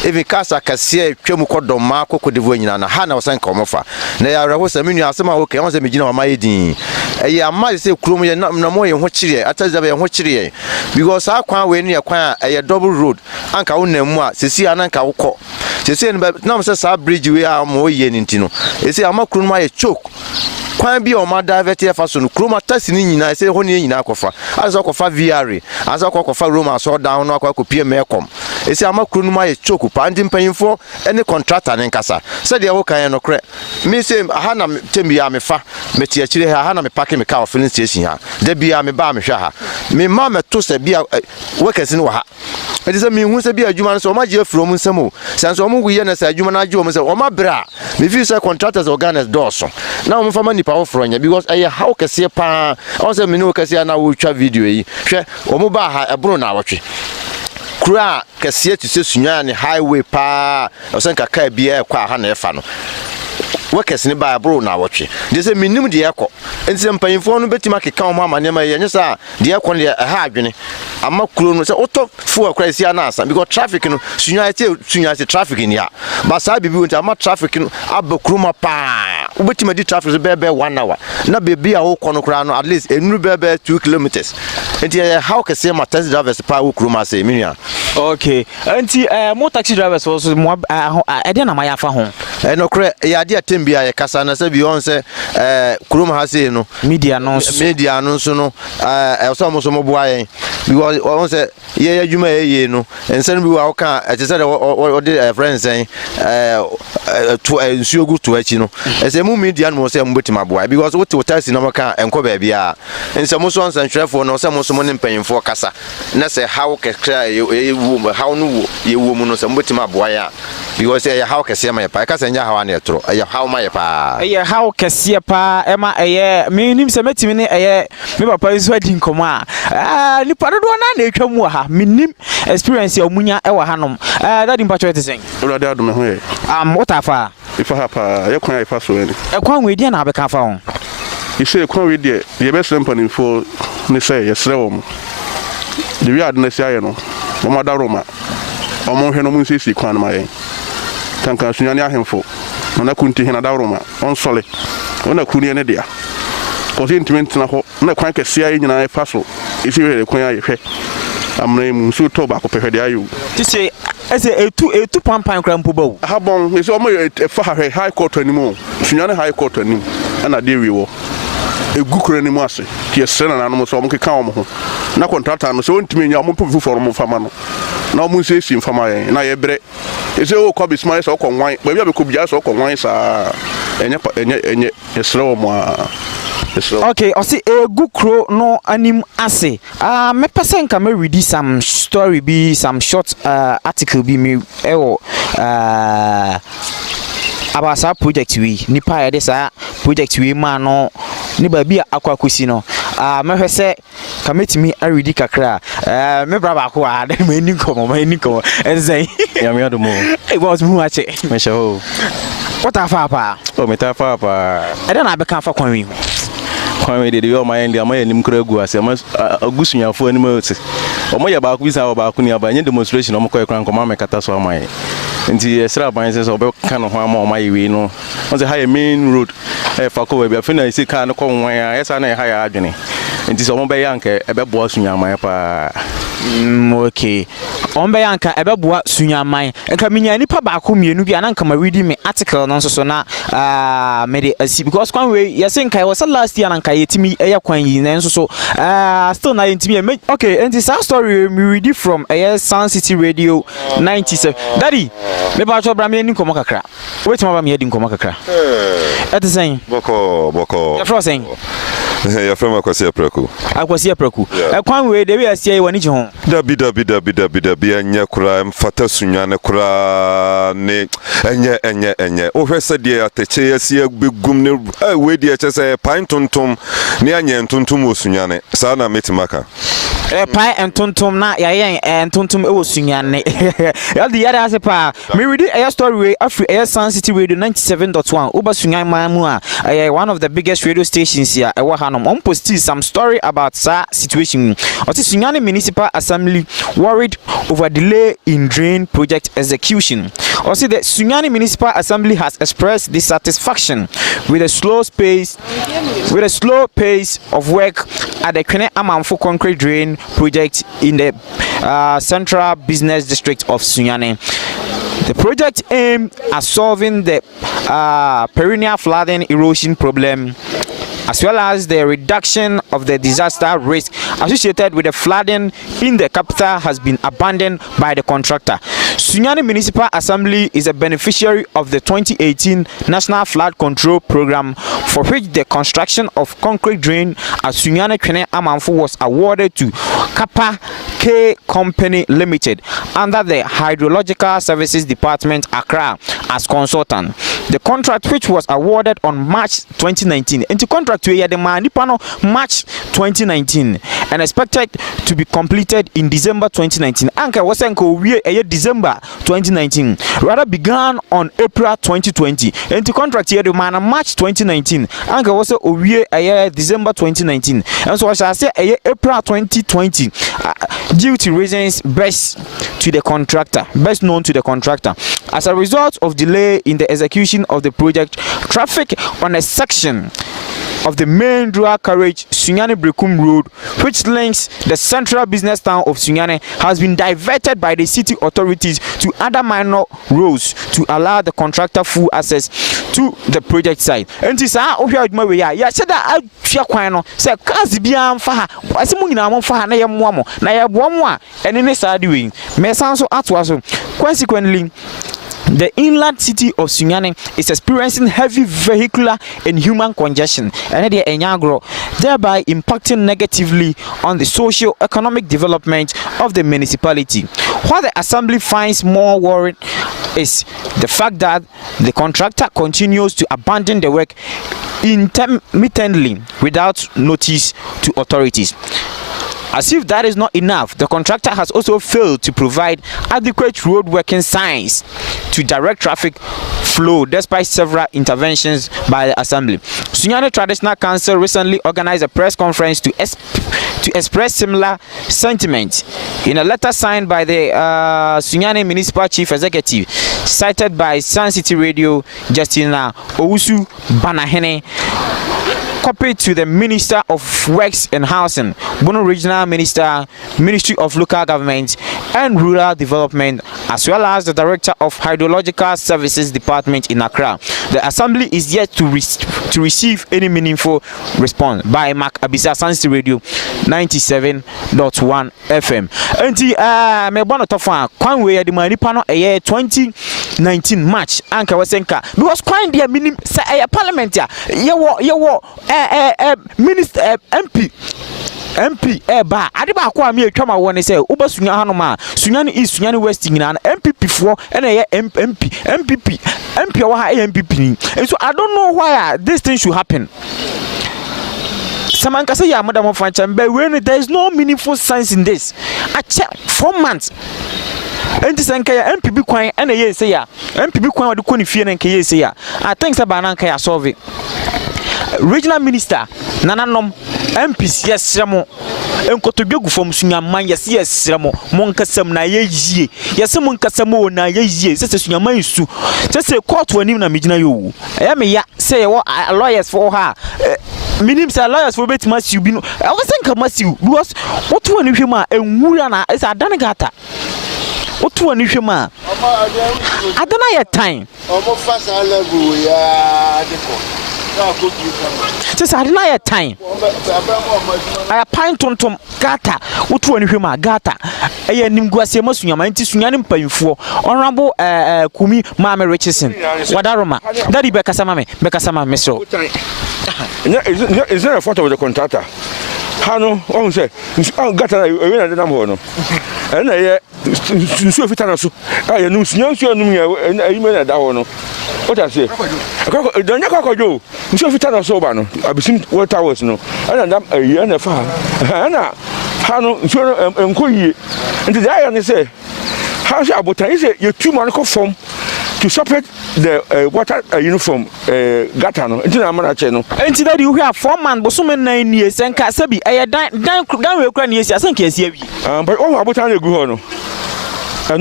even kasa kase etwam ko doma ko devo nyina na ha na wosan ka omofa na ya reho sa menu asema okay won se megina wa mayedin eyi ama se krom ye na mo ye ho kire ataza be ho kire because akwan we ne kwan a double road anka wonamu a sesi ananka wokọ sesi ne na mo se sa bridge we a mo ye nintino esi ama krom ma ye choke kwan bi o ma divert e fa so no kroma taxi ni nyina se ho ne nyina akofa aso akofa VR aso akofa Roma so down no akwa kopie mekom esi ama kronu ma ye choku pa ndi mpanyimfo ene contractor ne nkasa se de wo kan no kre me se aha na tembi ya me fa me tie kire ha na me park me car filling station ha da bia me ba me hwa ha me ma me to se bia workers ni wa ha edi se me hu se bia adwuma no so ma je from nsam o sanso mo wu ye na se adwuma na agye o mo se o ma bra me fi se contractors organize doso na mo fa mani pa ofronya because how kese pa on se me no kese na wo twa video yi hwe o mo ba ha ebro na awotwe kura kese tu se sunya ne highway pa o se nkaka bia kwa ha na efa no workers ni ba bro na awotwe de se minim de ekọ enti mpanyimfo no betima keka o ma amane ma ye nyesa de ekọ ne ha adwene ama kuro no se oto fu akra sia na asa because traffic no sunya se traffic ni ya ba sa bibi wonti ama traffic no abakruma pa obetima di traffic so bebe 1 hour na bebi a wo kono kra no at least enuru bebe 2 kilometers enti how can say my taxi drivers pa wo kruma se minia okay enti mo taxi drivers also mo ede na ma ya fa ho no kre ya de atembia ye kasa na se bi on se kruma ha se no media no so no so mo so mo bua yen because on se ye adwuma ye no ensen bi wa ka ete se de friends to nsuogu to achi no ese mu media no se mbetima bua because what taxi no ka enko ba bia ense mo so onsan hwefo no se mo so mo ne mpanyimfo kasa na se how kekra how no ye wo mu no se mbetima bua ya because ye how kese ma ye pa kasa nya how na etro ye how ma ye pa ye how kese pa e ma ye me nim se metimi ne me papa isu adi nkomo a ni pa do na etwa mu ha me nim experience ya omunya e wa hanom daddy mpacho ete sen ro da do me ho ye what afa ifa ha pa ye kwan ifa so ni e kwan we dia na be ka fa ho ise kwan we dia ye be srem panimfo ni say ye sre wo mu de wi adna si aye no mo ma da roma o mo hwe no mu sisi kwan ma ye tanka sunya ni ahemfo na kunti hina da roma on sole ona kuni ne dia ko sentiment na ho na kwan ke sia yi nyina fa so isi we kwan aye hwe amna mu so to ba ko pehwe de ayu ti se ese etu pampan kra mpo bawo ha bon ese o mo fa ha high court animu sunya ne high court animu ana de wi wo egu kura ni mu ase tie sena na no so mo keka o mo ho na contractor no so ontimi nya mo pofu for mo fama no na mo se si fama ye na ye bre ese o ko bisma so ko nwan ba bia be ko bia so ko nwan sa enye esre o mo a okay o see egu kro no anim ase me person ka me read some story be some short article be me about sa project we nipa ya de sa project we ma no ni ba bia akwakosi no me hwe se ka metimi aredi kakra me bra ba ko a de me ni komo enzai ya me adomo e boss mu ache me sho what afa pa o me ta fa pa e de na be kan fa kwan wi kwan wi de yo ma yen de ma yen nim kra gu ase ma agusunyafo ani ma oti o mo ya ba ko bisa ba ko ni aba nye demonstration o mo ko ekran ko ma me kata so amaye nti esra ban se so be kan ho ama o ma yewi no on se high main road fa ko we bia fina isi kan ko nwan ya esa na ha ya adwene nti so mo be yanka e be boa sunyaman pa okay on be yanka e be boa sunyaman enka minya nipa ba ko mienu bia na nka ma read me article no so na me de asi because kwan we yesen kai was last year na nka yetimi e kwan yi na so still na yetimi okay and this story me read from Sun City Radio 97 daddy me ba cho bra me ni komo kakra wait ma ba me di komo kakra et saying boko you frozen Your friend Akwasi Apreku. Akwasi Apreku. Kwan we de we asie wani je ho. Dabi enya kura mfata sunyane kura ne enye. O hwese de ateche asie begum ne we de chese pan tontom ne anya ntontom osunyane. Sa na metimaka. Pan entontom na ya entontom e osunyane. Ya de yada ase pa. Me read a story we afri Air Sun City Radio 97.1 Uba Sunyan Mamu one of the biggest radio stations here. I want to post some story about that situation. Oti Sunyani Municipal Assembly worried over delay in drain project execution. Also, the Sunyani Municipal Assembly has expressed dissatisfaction with a slow pace of work at the Kwene Amanfo concrete drain project in the central business district of Sunyani. The project aimed at solving the perennial flooding erosion problem, as well as the reduction of the disaster risk associated with the flooding in the capital has been abandoned by the contractor. Sunyani Municipal Assembly is a beneficiary of the 2018 National Flood Control Program, for which the construction of concrete drain at Sunyani Kwene Amanfo was awarded to Kappa K Company Limited under the Hydrological Services Department, Accra, as consultant. The contract, which was awarded on March 2019, into contract to the Manipano March 2019 and expected to be completed in December 2019. Anka wasenko we December 2019 rather began on April 2020. Into contract here the man March 2019. Anka was we December 2019. And so I shall say April 2020 due to reasons best known to the contractor. As a result of delay in the execution of the project, traffic on a section of the main dual carriage Sunyani Brekum Road, which links the central business town of Sunyani, has been diverted by the city authorities to other minor roads to allow the contractor full access to the project site. And this ya said that I say cars be fa asimunina fa na yemo na yebomo and in this doing mesanso atwaso. Consequently, the inland city of Sunyani is experiencing heavy vehicular and human congestion, and thereby impacting negatively on the socio-economic development of the municipality. What the assembly finds more worrying is the fact that the contractor continues to abandon the work intermittently without notice to authorities. As if that is not enough, the contractor has also failed to provide adequate road working signs to direct traffic flow despite several interventions by the assembly. Sunyani Traditional Council recently organized a press conference to express similar sentiments. In a letter signed by the Sunyani Municipal Chief Executive, cited by Sun City Radio, Justina Owusu Banahene, copied to the Minister of Works and Housing, Bono Regional Minister, Ministry of Local Government and Rural Development, as well as the Director of Hydrological Services Department in Accra. The Assembly is yet to receive any meaningful response. By Mark Abisa, Sun City Radio 97.1 FM. And me bono tofa kwan we the manipano 2019 March anka wasenka because kwan dia minim say parliament ya yewo minister MP ba ade ba kwa me atwa ma woni say uba sunya hanoma sunya ni Sunyani West nyina na MPP fo na ye MP wa ha MPP. And so I don't know why this thing should happen. Someone can say, yeah, Madam Fanchan, but when there is no meaningful sense in this, I check 4 months. And this MPB coin and a year say, MPB coin or the Kuni Fian and Kay say, I think Sabananka solve it. Regional Minister Nananom MPs, yes, Samo. Enko to begu from Sunyaman, yes, Samo, Monkasam na ye, yes, Monkasamo na ye, says Sunyaman su. Just a court when even a midnight you. I am a say what lawyers for her. Minimum lawyers for bet must you be no. I was think must you because what one if you ma and Murana is a danagata. What one if you ma? I don't know your time. Just I deny a time. I pine tontom gata. What one if you ma gata? A nimguasia Masunyama, Sunyani paying for Honorable Kumi Mama Richardson. Wadaroma. Daddy Becasama, Becasama, Miss. It's not a fault of the contractor. Hano, on say, got a number. And I so fitanaso. I know and I mean that one. What I say? Don't you go? So fitanaso bano. I be seen what I was no. And I'm a year and a far. Hana, Hano, so and the iron say, how shall I say you 2 months form to separate the water uniform gatano into a mana channel. And today you have 4 months, Bosuman 9 years, and Kasabi, I down Ukraine years, I think yes, but all about a good and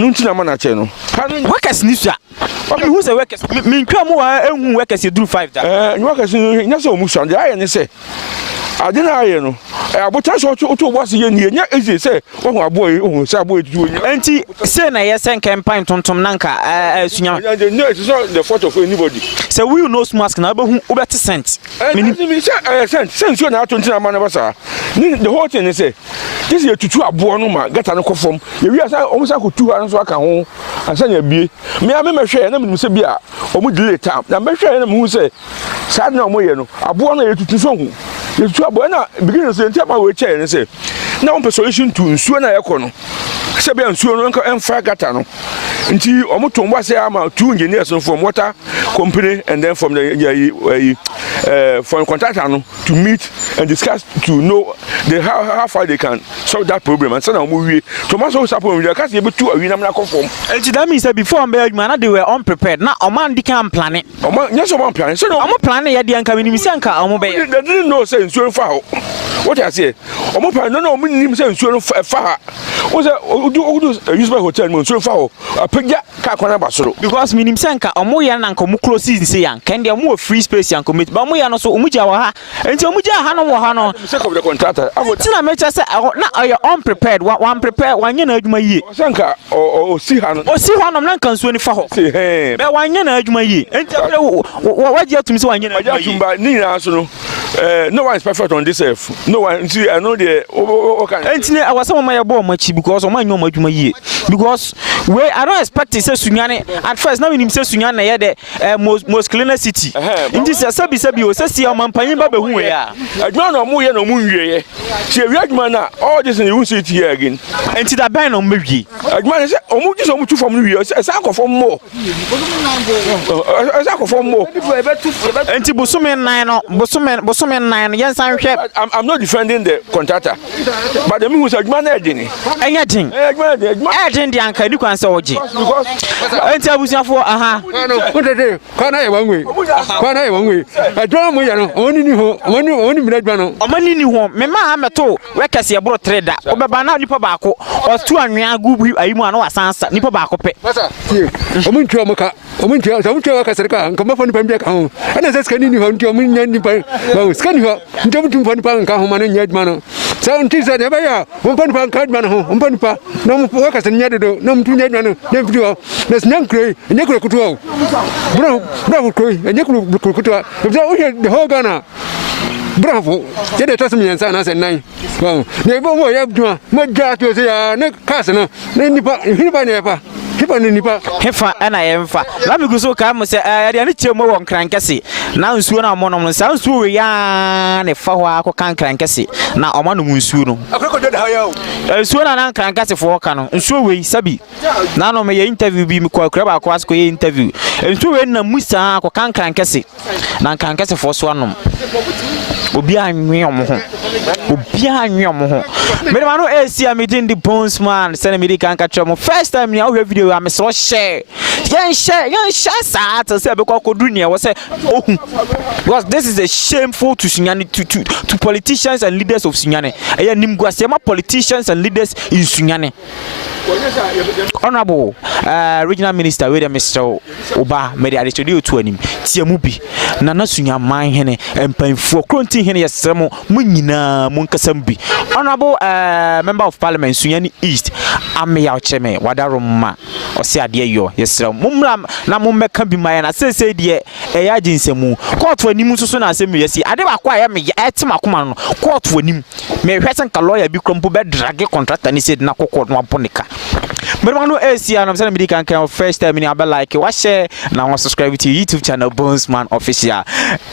Nuntina mana channel. Workers Nisha. Who's a workers? Mean come and workers you do 5 days. Workers in Naso Musan, the iron say. I didn't know. I would tell you to what's in here. Easy say, oh, boy, oh, Sabu, Auntie, Sena, yes, and campaign Tom Nanka, as you know, it's not the fault of anybody. So we will know mask now, but who better sense? Since you're not 20 Manavasa, the whole thing is say, this is to a bonuma, get an from. You realize I almost have 2 hours work at home and send a bee. May I remember share them in Sabia or would delay time. Now, make sure them who say, sad no more, I born to song. You trouble beginning to tell my chair and say, now persuasion to Suana Econo. Sabian Suano and Fragatano. Until Omoton was there, 2 engineers from water company and then from the from contractor to meet and discuss to know how far they can solve that problem. And so movie Tomaso support with the cast able to a winner conform. And that means that before man they were unprepared. Now a man can plan it. Yes, one plan. So I'm planning at the Ancamini Sanka. I didn't know saying so far. What I say, no, meaning saying so far. Was a use my hotel so far. A pig Kakwana Basro. Because meaning Sanka or Moyan and Comuclo season, can there more free space and commit Bamoyano so Umuja and so Muja Hano sake of the contractor. I would tell me say now you're unprepared. One prepared 1 year my year. Sanka or see Han or see one of Nankans 24. Hey, but 1 year my year. And what you have to miss 1 year. No one is perfect on this earth. No one see I know the and I was some of my bomb much because of my no much my year. Because where I don't expect to say Sunyane at first now him say Sunyane the most cleaner city. In this sabi o say see amampanyin ba be hu ya. Adwan no mu ye no mu nwie. See adwan all this you see it here again. And that ban no mewie. Adwan say omu just omu tu from nwie. Say akofo mo. Akofo mo. Enti bosumen 9 no bosumen 9 yen san hwe. I'm not defending the contractor. But the me who say adwan na edini. Anything. Adwan di anka di kwan say oje. Enti abusiafo aha. Kwana ye wanwe. Kwana ye wanwe. Adwan mo ya no oni ni ho oni mi adwan no. Omani ni ho me ma ameto we kase ye bro trader. Obeba na nipa baako otu anwea gubu ayimu ana wasansa nipa baako pe. Masa omuntu omuka omuntu ka serika nka mafo nipa mbia ka ho. Ana se skani ni ho nti omunya nipa ba skani ho nti omuntu mfo nipa nka ho ma no nya adwan no. Sa nti se ne ba ya mfo nipa nka adwan ho mfo nipa na mfo we kase nya dodo na mtu nya adwan no na mfiti ho na snyankre nyekure kutu ho. Bravo koi nyekure kutu ho. The whole Ghana. Bravo. Get a trust me and son as a 9. Well, never more you do. My God, you say, no cousin, Nipa, never. Hefa and I am fa. Let me go so come say, I didn't tell more on crankasi. Now, soon I'm one of them sounds so yarn a fawa can crankasi. Now, I'm one who soon. Soon I'm crankasi for canon. And so we sabi. Now, no may interview be me called Crab Aquasco interview. And so when the Musa can crankasi. Now, crankasi for Swanum. Obia nwom ho me ma no esi meeting the bones man send me kan catch mo first time ni I video am so share yan share sa to say be kodu ne we say because this is a shameful to Sunyane to politicians and leaders of Sunyane eya nimguasema politicians and leaders in Sunyane. Honorable regional minister we Mr. Oba me dey introduce to anim tiamu bi nana Sunyaman hene empanfo kronti hene yesremo munyina munkasam bi. Honorable member of parliament Sunyane East ameya ocheme wadaroma osi ade yo yesremo mumra na mummeka bi maye na sese de eya aginsemu court anim so na asem yesi ade ba kwa ya me etima koma no court anim me hwesen ka lawyer bi krompo be drag contractor ni said na court no aponika But I know AC and I'm saying me can first time I like it. Share now subscribe to your YouTube channel Bonesman Official.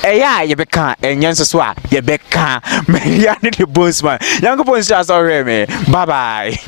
Yeah, you be can and Yansa Swa, you be can. Me ya need the Bonesman. Young Bones just already. Bye bye.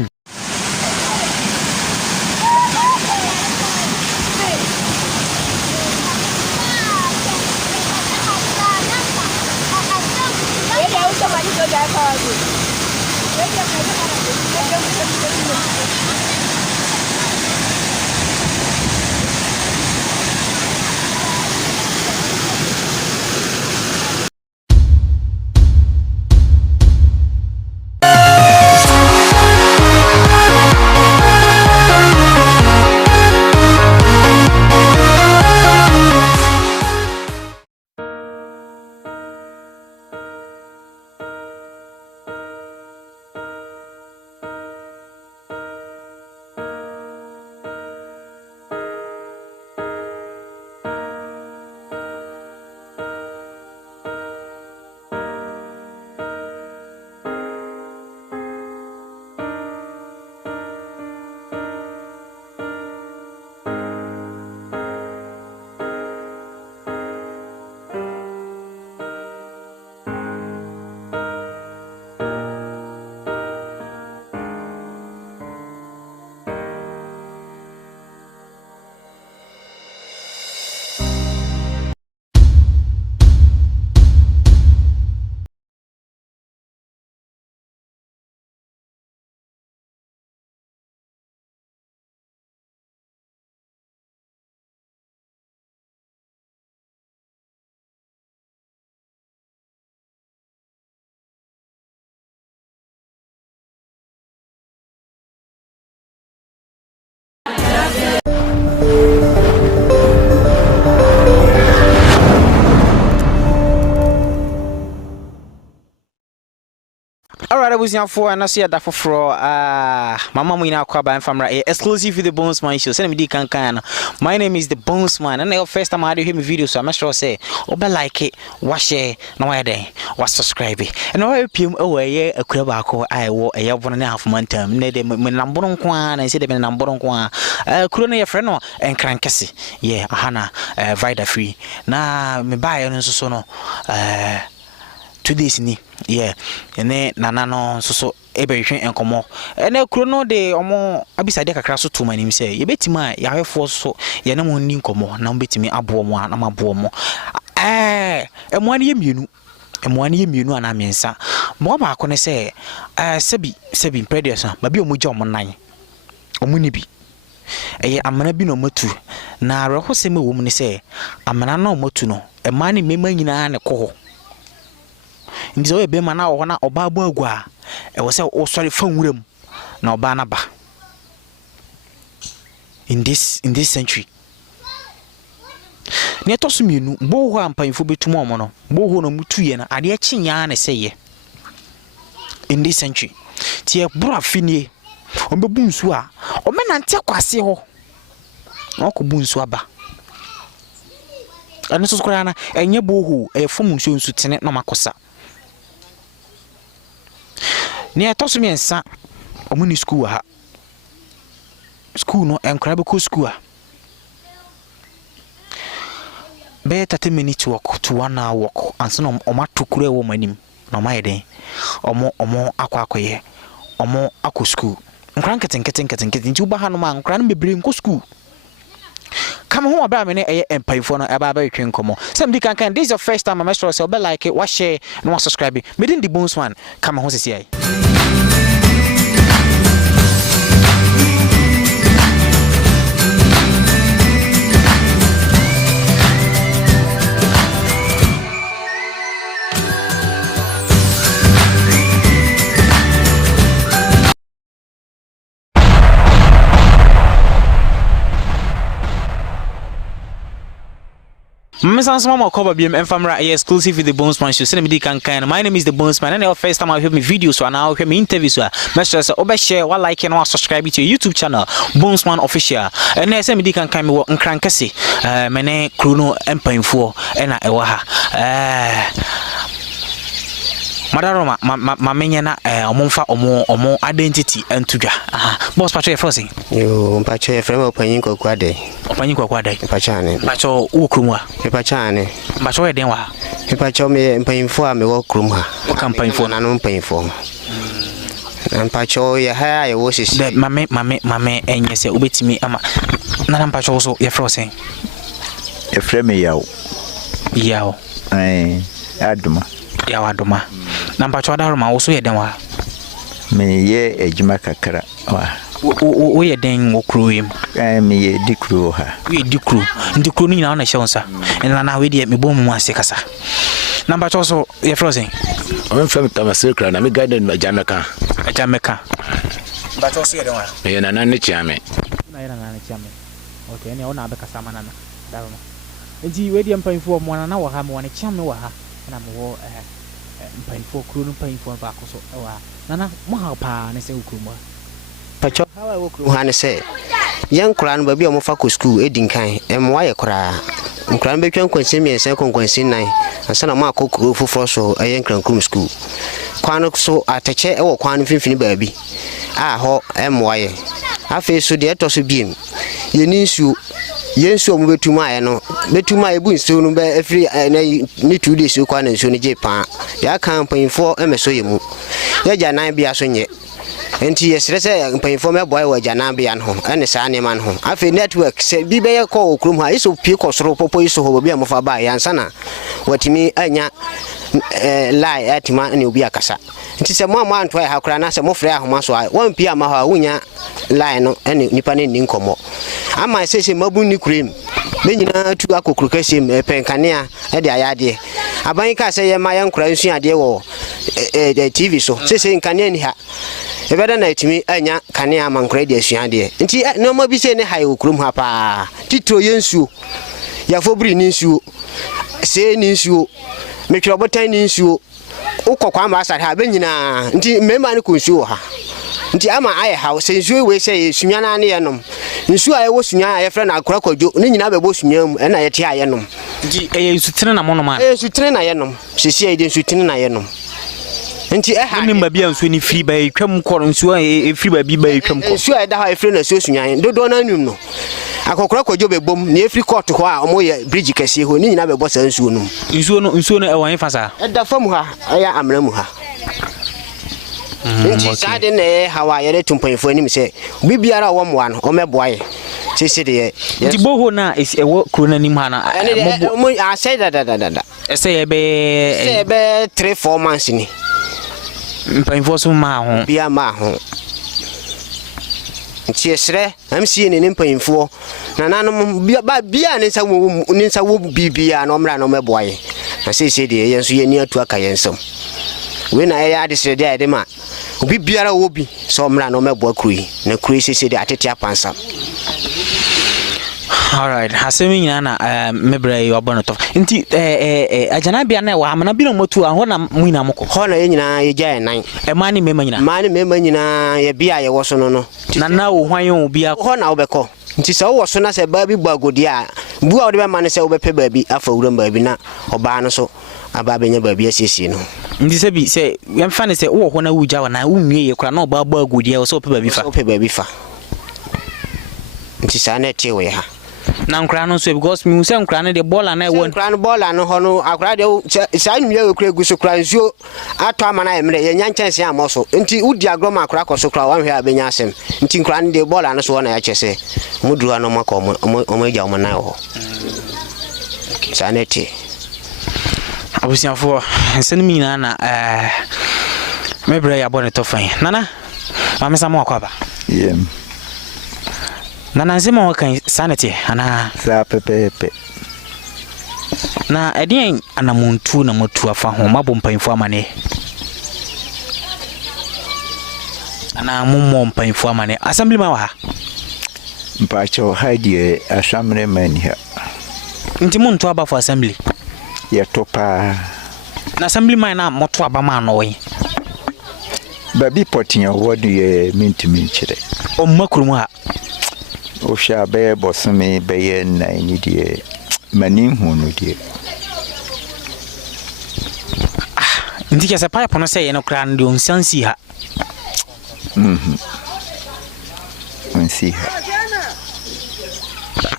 Alright, I was young for and I see that for Mama Mina Kwaba family exclusive with the Bonesman show. Send me the can. My name is the Bonesman, and the first time I do hear my video, so I'm sure say, Oba like it, wash it, no idea, was subscribe it. And I PM away a crab I wore a 1.5 month term. Nede me number on kwan and say the number on kwan. Kurona your friend and crankasi. Yeah, Hana Vida free. Na me buy on so no 2 days ni yeah ene nana no so ebehwe enkomo ene kro no de omo abisade kakra so to manim say ye betima ya hwefo so ye na mo ni nkomo na mo betimi abo mo na mabo mo emo ani ye mienu ana mensa mo ba ko ne say sebi predeso ba bi omo gye omo nan omo ni bi amana bi no matu na arehose me wo mu ne say amana no matu no emani mema nyina ne ko ndi so ebe mana wo na oba abu agua e wo se o sori fanwuram na oba na ba in this century ne to so mienu bo ho ampanfo betumo omo no bo ho no mutuye na ade chinya na seye in this century tie bro afinie obebu nsu a o menante kwase ho na ko bu nsu aba ane so skora na enye bo ho e fom nsu tene na makosa ne atoso miensa omuni school ha school no enkra be ko school be 30 minutes walk to 1 hour walk anso no omatukure wo manim no maiden omo akwakoye omo akọ school nkran keten nti uba ha no ma nkran bebre nko school kama ho abra me ne eye empayfo no eba ba twetwe nkomo some di kan this is your first time I must say be like it wa share no wa subscribe me din the Bonesman kama ho sisi ai. Mr. Mama cover BM and family exclusive with the Bonesman show. Send me the can. My name is the Bonesman, and the first time I hear my videos, so now I hear my interviews. So make sure to share, like, and subscribe to your YouTube channel, Bonesman Official. And then send me the can me work and crankasi. Mene Chrono Empire 4 and I waha. Madaroma ma menya na omomfa omo identity entudwa boss pacho ye frozen yo pacho ye frame opanyin kwakwade pachane pacho ukrumwa pachane pacho ye den wa pacho me mpanyimfo a me wo krumha kampanyimfo na no mpanyimfo pacho ye ha ye wo sisi mame enye se ubetimi ama na pacho so ye frozen ye frame yawo aduma yawo aduma na pacho adaroma wo so ye den wa me ye ejuma kakra wa o ye den wo kruim me ye dikru ha we dikru ndikru ni na ona shonsa na we de me bom mu ase kasa na pacho so ye frozen on fam tamasir kra na me garden ma jameka pacho so ye den wa ye na nan chiame na ye na nan chiame okay ne ona abeka sama nana daroma nti we de mpanfo mo na wa ha mo ne chiame wa ha na mo mpanfo kru no mpanfo ba ko so wa nana mo ha pa ne se ukru pacho hawa wo kru ha ne se yan kura no ba bi o mo fa ko school edinkan mo aye kura nkran be twan kwansi mi ense konkwansi nan ansa na mo akokuru foforo so ayen krankrum school kwano so atache e wo kwano finfini baabi a ho mo aye afi so de eto so biem ye ni nsuo yensu mo betuma aye no betuma ebu nsuo no be afri ni 2 days kwa na nsuo no je pa ya kan panfo emeso yemu ya ja nan bia so nye enti yesere se mpanyimfo meboy wa janabia no ene saa ne man ho afi network se bi be ko okrum ha iso pie ko soro popo iso ho bi amofa ba yansa na watimi anya lie atima ne obi akasa nti se mo anto ha kura na se mo frɛ ahoma so a won pie ama ha wunya lie no ene nipa ne ni nkomo ama se mabu ni kurim me nyina tu akokuru kasim penkanea e de ayade aban ka se ye ma yan kura nsu ade wo TV so se nkanea ni ha ebeda na etimi anya kane amankra de asuade nti no ma bi se ne haye okrum ha pa titro yensuo ya fobri ni nsuo se ni nsuo metro botan ni nsuo ukokwa ma asare ha benyina nti memba ne konsuo ha nti ama aye ha se nsuo we se sunya na ne yenom nsuo aye wo sunya aye fra na akora kwadwo ne nyina bebo sunya mu na ye te aye nom nti nsutene na mono ma nsutene na yenom sisi aye nsutene na yenom nti ha ni mba bia nsuo ni free ba etwam kor nsuo e free ba bi ba etwam kor nsuo e da ha e free na nsuo sunyan dodo na nwum no akokora kwadwo bebom ne e free court ho a omo ye bridge kase ho ni nyina bebo sa nsuo no e wan fasa e da fam ha aya amra mu ha nti sade ne hawa ye retumpanfo anim se bibiara wo moa no o meboaye sisi de nti boho na ewo krona nim ha na mo ase da ese ye be 3-4 months ni mpanfo so ma ho bia ma ho nti esre amsie ne mpanfo na nanom bia ne nsa wo bibia no mra no meboaye na sisi de ye nso ye ni atu aka yensam we na ye ade sre de ade ma obi biara wo bi so mra no meboa krui na krui sisi de atete apansa. All right, hasemi nyina na mebre yo abonoto nti ajana bia na wa amana bi no motu a ho na muina moko ho na ye nyina ye gya nan ma ni mema nyina ye bia ye wo so no na wo hwan yo bia ho na wo beko nti se wo so na se ba bi gbagodi a bua wo de be ma ne se wo be pe ba bi afa wura ba bi na oba no so aba benya ba bi asiesie no nti se bi se yemfa ne se wo ho na wuja wa na unwie ye kra na oba gbagodi a wo so pe ba bi fa nti sa na tie we ha na nkra no so because mi se nkra no de bola na e won nkra no bola no ho no akra de sa nwia we kura guso kra nsuo ato amana emre ye nya nchanse amoso nti udi agroma akra koso kra wan hwe abenya asem nti nkra no de bola no so na ya chese muduru no maka omo eja omo na ho sa na tie abusiafo nsene mi na mebre ya bone to fan nana amesa mo akwaba nana nzima wakan sanity ana sa pepepe na edien anamuntu na motu afa ho mabo mpanfo amane ana mummo mpanfo amane assembly ma wa ha mpacho haidie assembly man ha nti muntu aba for assembly ya topa na assembly man na motu aba ma no we babi potinya wodu ye mintimi chire o makurum ha o sha be bosome be ye na ni die mani hu no die Ndi ke se pipe no say no kra ndi onsansi ha. Onsi ha.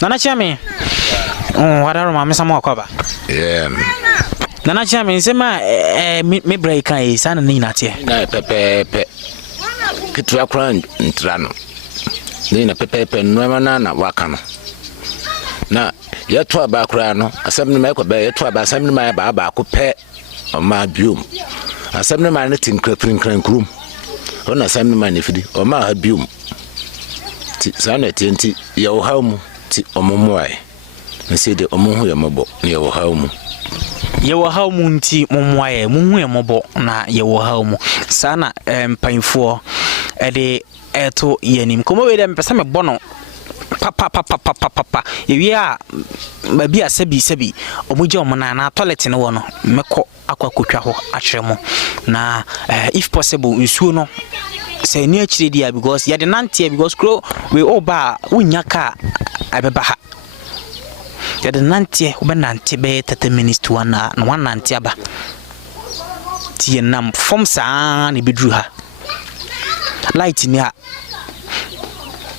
Nana chame. Wadaro ma mesa mo akwaba. Yeah. Nana chame nsema me break kan sana ni natie. Na pepe. Kitu akra ntrano. Ni na pepe nwa na waka no. Na yeto aba akra no, asem ni meko be yeto aba asem ni ma ba ko pe o ma biom. Asem ni ma ne tinkran krum. Ona asem ni ma ne fidi o ma ha biom. Ti sana tienti ye wo ha mu ti omomoai. Nse de omohu ye mobo ne ye wo ha mu. Ye wo ha mu nti momoaye muhu ye mobo na ye wo ha mu. Sana mpanfo de eto yenim. Komo we dem pesa me bono. Papa ewi a babi a sebi omuje omna na toilet ne wo no meko akwakotwa ho akyeremo na if possible nsuo no say ni akire dia because ya de nante because kro we oba unya ka abeba ha ya de nante obenante be 30 minutes to na nante aba tie nam form saa ne bedru ha light ni ha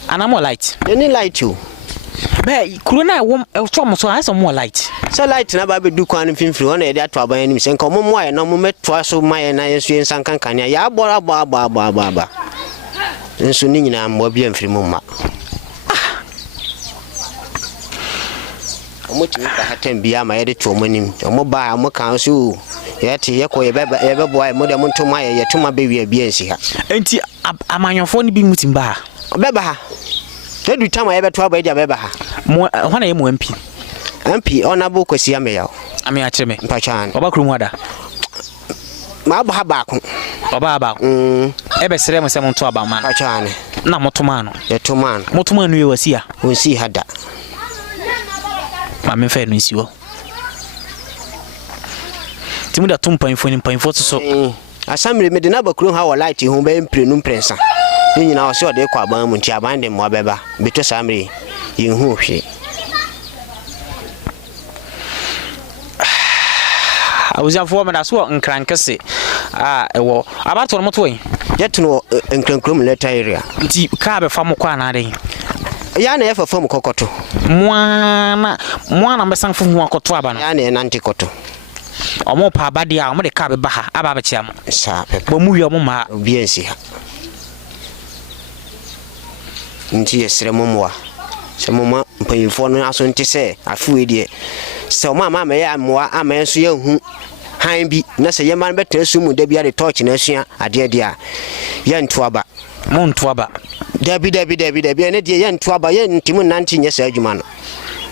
anamo light any light you be kuruna wom from so I some more light so light na ba be du kwan finfiri wona e dey ato aban anim se nko mo aye na mo meto so maye na yesu ensan kankania ya abora ba nso ni nyina mo bia mfiri mo ma omo timi ka hatem bia ma ye de to monim omo ba mo kan so yete yeko ye bebo aye mo de mo ntoma ye toma be wi bia nsi ha enti amanyofo ni bi mutimba beba ha edu tama ye beto abaidi beba ha mo hwana ye mo MP onabo kwesi ame yawo ame a cheme mpachan obakru mu ada ma ba ha baako oba ebe sere mo se mo to aba man mpachan na motoma no ye toma no ye wasia onsi hada ma me fa no nsi wo timu da tumpanfo ni mpanfo so asamre me de na bakru ha wo light hu be mprenu mpresa ni nyina wo se ode kwa ban mu nti aban de mo beba beto samre ye hu hwe awuzafo me da so nkrankese ewo abato mo to yin yetuno nkrankrום letter area nti ka be fa mo kwa na den ya na efa fam kokoto mwana mbesan fufu akoto aba no ya na nanti koto omo pa abade a omo de ka be ba ha aba ba chiam sa pepe bo mu wi omo ma obi ensi ha nti yesere momwa se moma mpanyimfo no aso nti se afuwe die se o mama me ya moa ama enso ya hu han bi na se yema betra su mu da bia de torch na asua ade ade a ye nto aba mo nto aba dabi ne die ye nto aba ye ntimu nanti nye sa adwuma no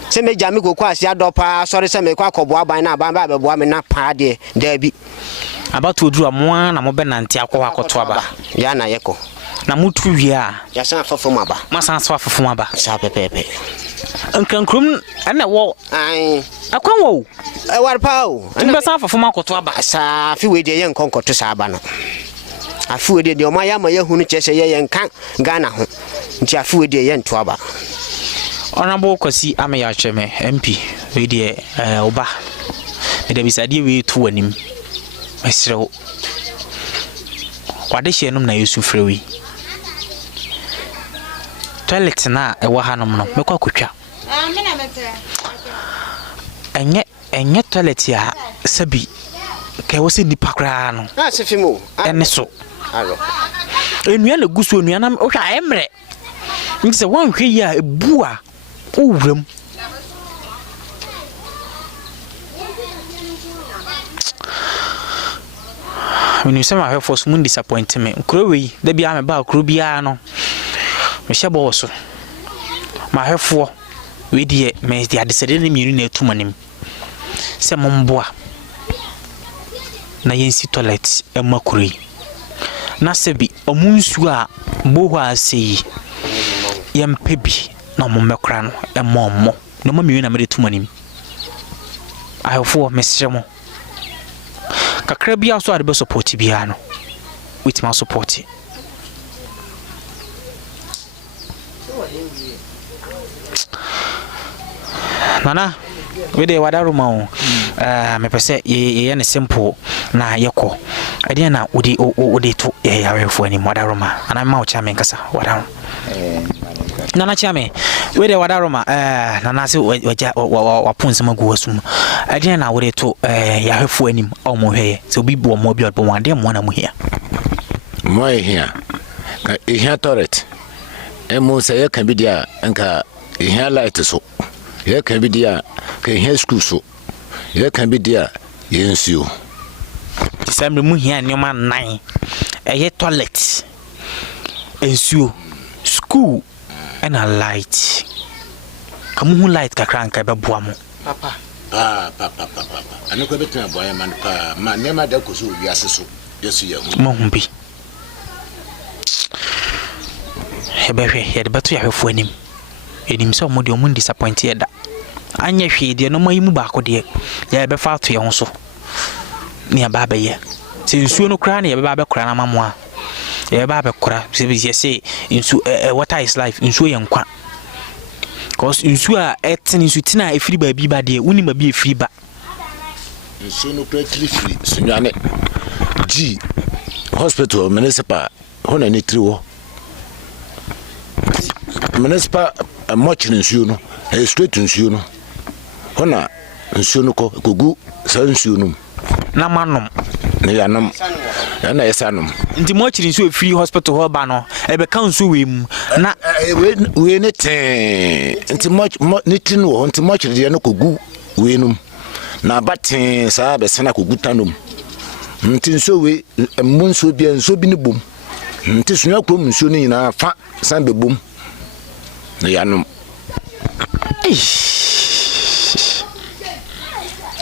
se me jami kokwa asia dopa sori se me kwa kobo aban na aban ba bebo me na pa de dabi abato oduru amoa na mo be nanti akwa akoto aba ya na yeko na mutu wia ya san afofo aba masan so afofo aba sa pepepe nkrankrum ana wo ai akwan wo e war pawo timba san afofo akoto aba sa fi we de ye nkonkoto sa aba no afu we de o ma ya ma ye hunu chese ye nkan Ghana ho nti afu we de ye nto aba honorable kwasi ame ya cheme MP we de oba me da bisade we to wanim mesrew wade hyenum na yesu frewi toilet na ewa hanom no mekwa akotwa enye toilet ya sabi kai wo se nipa kra no na se fimo ene so alo enua na guso enua na o hwa emre nti se wan hwe ya ebu a owuram when you say my for some disappointment krowe da bia me ba kro bia no me hyebo so ma hefo we die me dia desede ne mienu na etumanim se momboa na yensi toilet emakuri na sebi omunsu a boho asei yempebi na mommekra no emommo na mamienu na me etumanim ahefo mesremo kakra bia so ade be support bia no with my support nana we de wadaro ma o me pese ye ne simple na yeko ade na odi to ye yarefo ani modaroma ana ma o chame nkasa wadaro nana chame we de wadaroma nana se wapunse magu wasum ade na odi to yarefo ani o mo hweye se obi bo mo bi odbo wande mo na mo hia mo hia ka hia toret emo se ye kan bi dia nka hia light so ye kan bi dia ka hia school so ye kan bi dia ye nsuo December mu hia nyoma 9 eye toilet nsuo school and a light kamu hu light kakra nka be boa mo papa anoko betu aboya man pa ma nema da ko so wiase so yesu ya hu mo hu bi hebehwe ye de betu ya hwefo anim enim so mo de o mun disappoint ye da anya hwe de no mayimu ba ko de ya be fa to ye ho so ni aba ba ye se nsuo no kra na ye be ba be kra na mamo a ye ba be kra se bi say nsuo water is life nsuo ye nkwa cause nsuo a etin nsuo tina efiri ba bi ba de uni ma bi efiri ba nsuo no kra free sunyane G hospital municipal hona ni triwo municipal much nsuo no straight nsuo no hona nsuo no ko gugu sa nsuo no na manom ne yanom na yesanom ndi mo chiri nsuo free hospital ho ba no e be kan nsuo we mu na we ne ten nti mo ne tin wo nti mo chiri de no kogu we num na baten sa be sena kogu tanom nti nsuo we mo nsuo bia nsuo bi ne bom nti sunya krom nsuo ne nyina fa san be bom ne yanom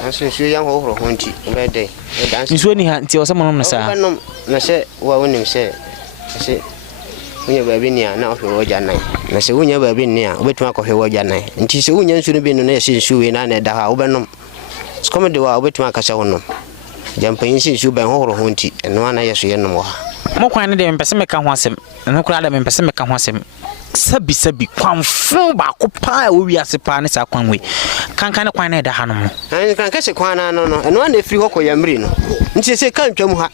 Anso nsuo yan ho horo honti obede nsuo ni ha nti osamonom na sa obenom na se wa wonim se unya baabi ni a na ohwe woja nan na se unya baabi ni a obetuma kohwe woja nan nti se unya nsuo no bi no na se nsuo we na da ha obenom skome de wa obetuma kasa wonom jampanyin se nsuo ban ho horo honti eno ana yeso yenom wa mo kwan ne de mpese meka ho asem eno kura de mpese meka ho asem sabi kwanfo ba ko pa o wi ase pa ne sa kwan we kankan kwan na da hanom kankan se kwan na no eno ana efiri hɔ kɔ yamri no nti se kan twam ha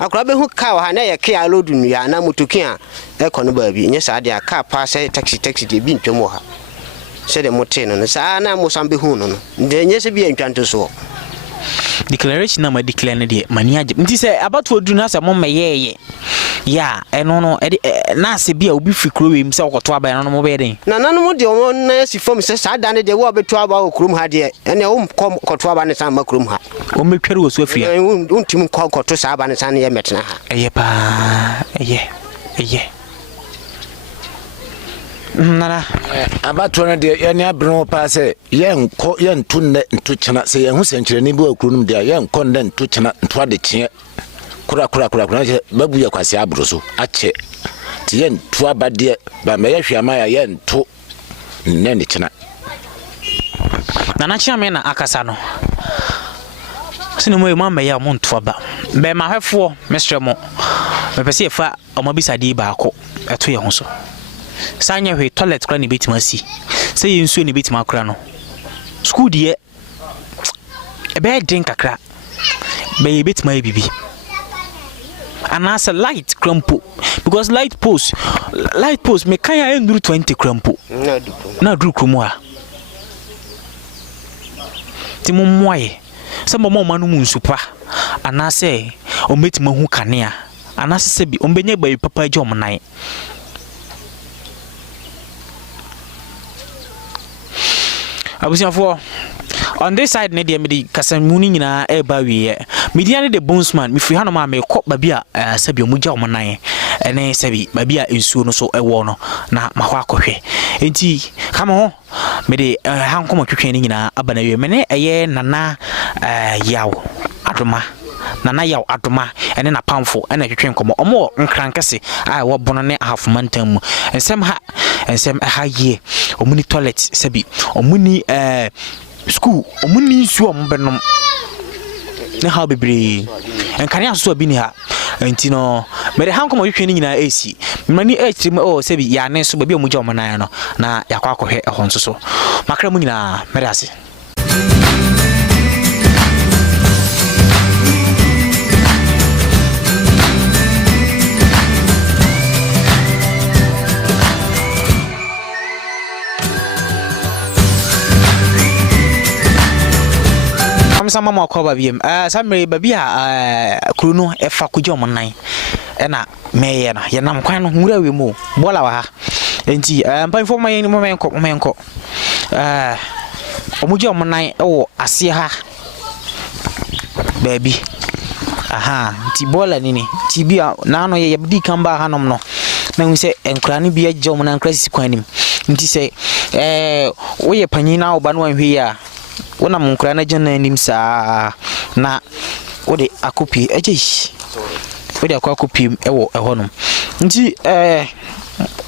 akora be hu ka wa na ye ke alodu nu ya na motoki a ekɔ no baabi nye sa de aka pa se taxi de bi ntwam ha se de mote no sa na mo sambe hu no de nye se bi antwanto so declaration na ma declare ne de mani age nti se abato odu na se mo meyeye ya eno no na se bia obi fikro we mse okoto aba no mo be den na nanu de o na si fom se sa da ne de wo betu aba okrum ha de ene o koto aba ne san makrum ha o metwere wo so afia untim koto sa aba ne san ye metena ha eye pa eye nana abato na de ye ne abro pa se ye nko ye ntu ne ntu chena se ye hu senkyere ni bi okrum de ye nko ne ntu chena ntu ade kye kura babu ya kwase abro so ache ti ye ntu abade ba me ye hwama ya ye ntu ne ne chena nana chiame na akasa no sinu mo ma me ya mo ntu aba be ma hwefo mestre mo me pese fa omabisade ba akọ eto ye ho so sanya hwe toilet kra ni betima si se ye nsuo ni betima kra no school de e be den kakra be ye betima e bibi and as a light crampo because light post me kan ya enduru 20 crampo na duru krumu a ti mo moye se mo manu mu nsupa anase o metima hu kanea anase se bi o benye ba papa je o mnan abusiafo on this side ne de me di kasamuni nyina e ba wiye media ne de bonesman me free hanoma me kɔ ba bia sabi omugya o mnan ene sabi ba bia ensuo no so ewo no na ma hɔ akɔhwɛ enti kama ho me de hankomo twetwe ne nyina aba na wiye me ne eye nana yaw adoma nana yaw adoma ene na pamfo ene twetwe nkomo omo nkrankese a wo bono ne ahafmantam mu ensem ha ye omuni toilet sabi omuni school omuni nsuo ombenom ne ha bebre enkane aso bi ni ha enti no mere hanko mo hwehwe ni nyina esi mani etrim o sabi ya ne so ba bi omugya omanan no na yakwa akɔhwɛ ɛhɔ nso so makra mu nyina mere ase Sama mo akoba biem. Samre babi a kuru no efa kugye omonan. Ena meye na ye nam kwan no nwura we mu. Bola wa ha. Enti mpanfo mayen mo menko. Omugye omonan ewo ase ha. Baby. Aha, ti bola nini. Ti bia na no ye bdi kamba hanom no. Na hu se enkura ne bia gye omonan krasi kwanim. Nti se wo ye panyin na oba no anhwe ya. Wona munkura na jana nim saa na wode akopi eje wode akopi ewo ehonum nti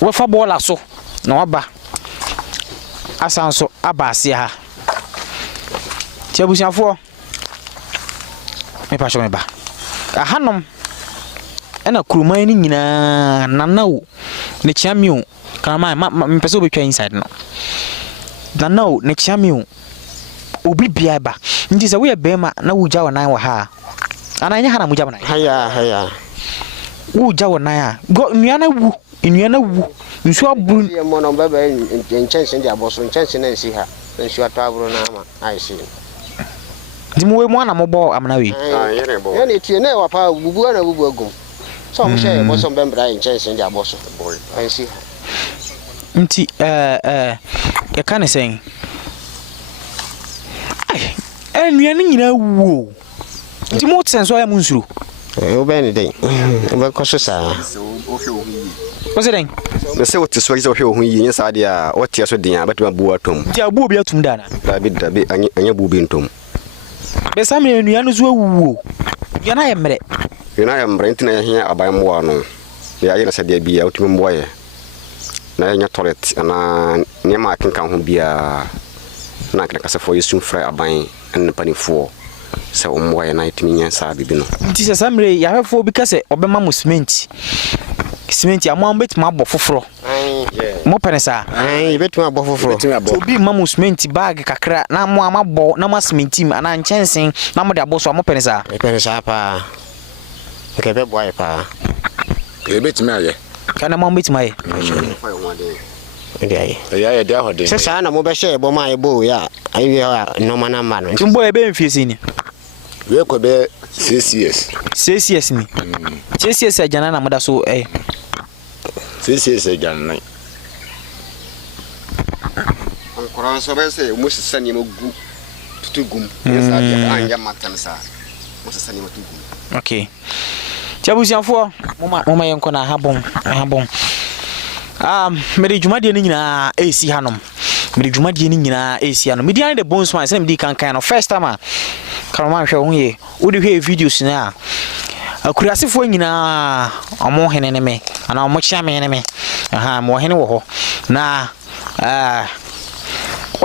we fa bola so na waba asanso abase ha ti abusiafo me pa so me ba ahanom ena kuruman ni nyina nanawo ne chiamiu kama me pese obetwa inside no nanawo ne chiamiu obi bia ba nti se we bema na wugya wonan wa ha ananya hana mugya wonan haya wugya wonan a go nuana wu nsu abru ye mo no baba enchanse ndi aboso enchanse na nsi ha nsu atwabro na ama aisi ndimu we mo na mo bo amna we yere bo ye ne tie na wa pa bubu na bubu agum so mo she boso mbembra enchanse ndi aboso boy ansi ha nti e kan sen nuane nyina wuo nti mo tsenso ya munsuro o ben den o ba koso sa o se den se o tso gise o hwe o hu yi nyesa de a o tie so den a batuma bu atom ti abu obi atum dana dabi anya bu bi ntom be samre nuane zo wuo yana ye mre ntina ya hia aban mo no ya yena se de bia o tumi mboye na nya toilet na nyema akenkan ho bia na kasa fo yesum fra aban en panifo se o mboye na itimi nya sa bibi no nti se samre ya hwefo bi kase obema mo cement amo ambet ma bo foforo mo penesa betu ma bo foforo obi ma mo cement bag kakra na mo amabo na ma cement ana nchensen na mo de aboso mo penesa pa ke be boy pa ke betimi aye kana mo betimi aye ya dia hode sesa na mo be share bo ma ebo ya ayi no mana ma no timbo e be mfie sini we ko be 6 years ni 6 years ajana na moda so 6 years ajana on koran so be se mo sisani mo gu tutugum yesa dia anja matamsa mo sisani mo tugum okay tiabusianfo moma yenko na habon mede dwumadie ni nyina esi hanom media the bones man say me kan no first time karoma hwe ho ye wodi hwe videos na akuriasefo nyina amo hene me ana amo chia me me mo hene wo ho na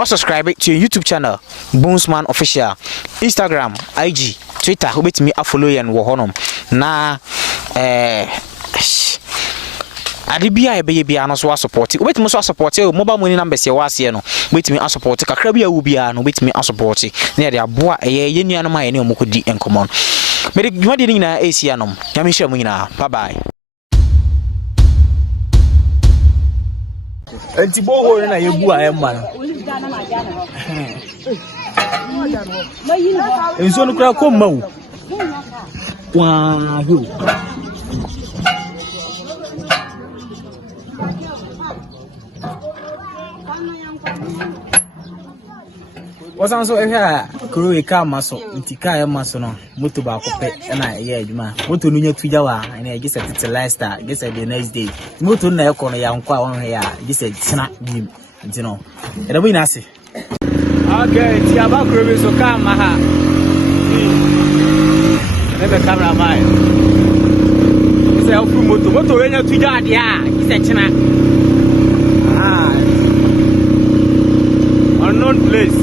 subscribe to your YouTube channel Bonesman Official, Instagram, IG, Twitter, obetimi afollow yen wo honom na adibia ebe bia no so support obetimi so support mobile money numbers ye wase no obetimi support kakra bia wo bia no obetimi support na ye aboa ye nua no ma ye ne omokodi enkomon me de dwuma de nyina esi anom nyame hia mu nyina bye bye enti boho na yebu a emma no enso no kra ko mawu wa hu wasanso ehwa kuro e ka maso ntika e maso no moto ba kope na ye adwuma moto no nya tuja wa na ye gese tete lifestyle gese the next day moto na ye kono ya nkwa won ya gese tsena bim ntino e da bo ina se okay ti aba kuro be so ka ma ha ebe camera mai gese ya ku moto we nya tuja ade a gese tsena unknown place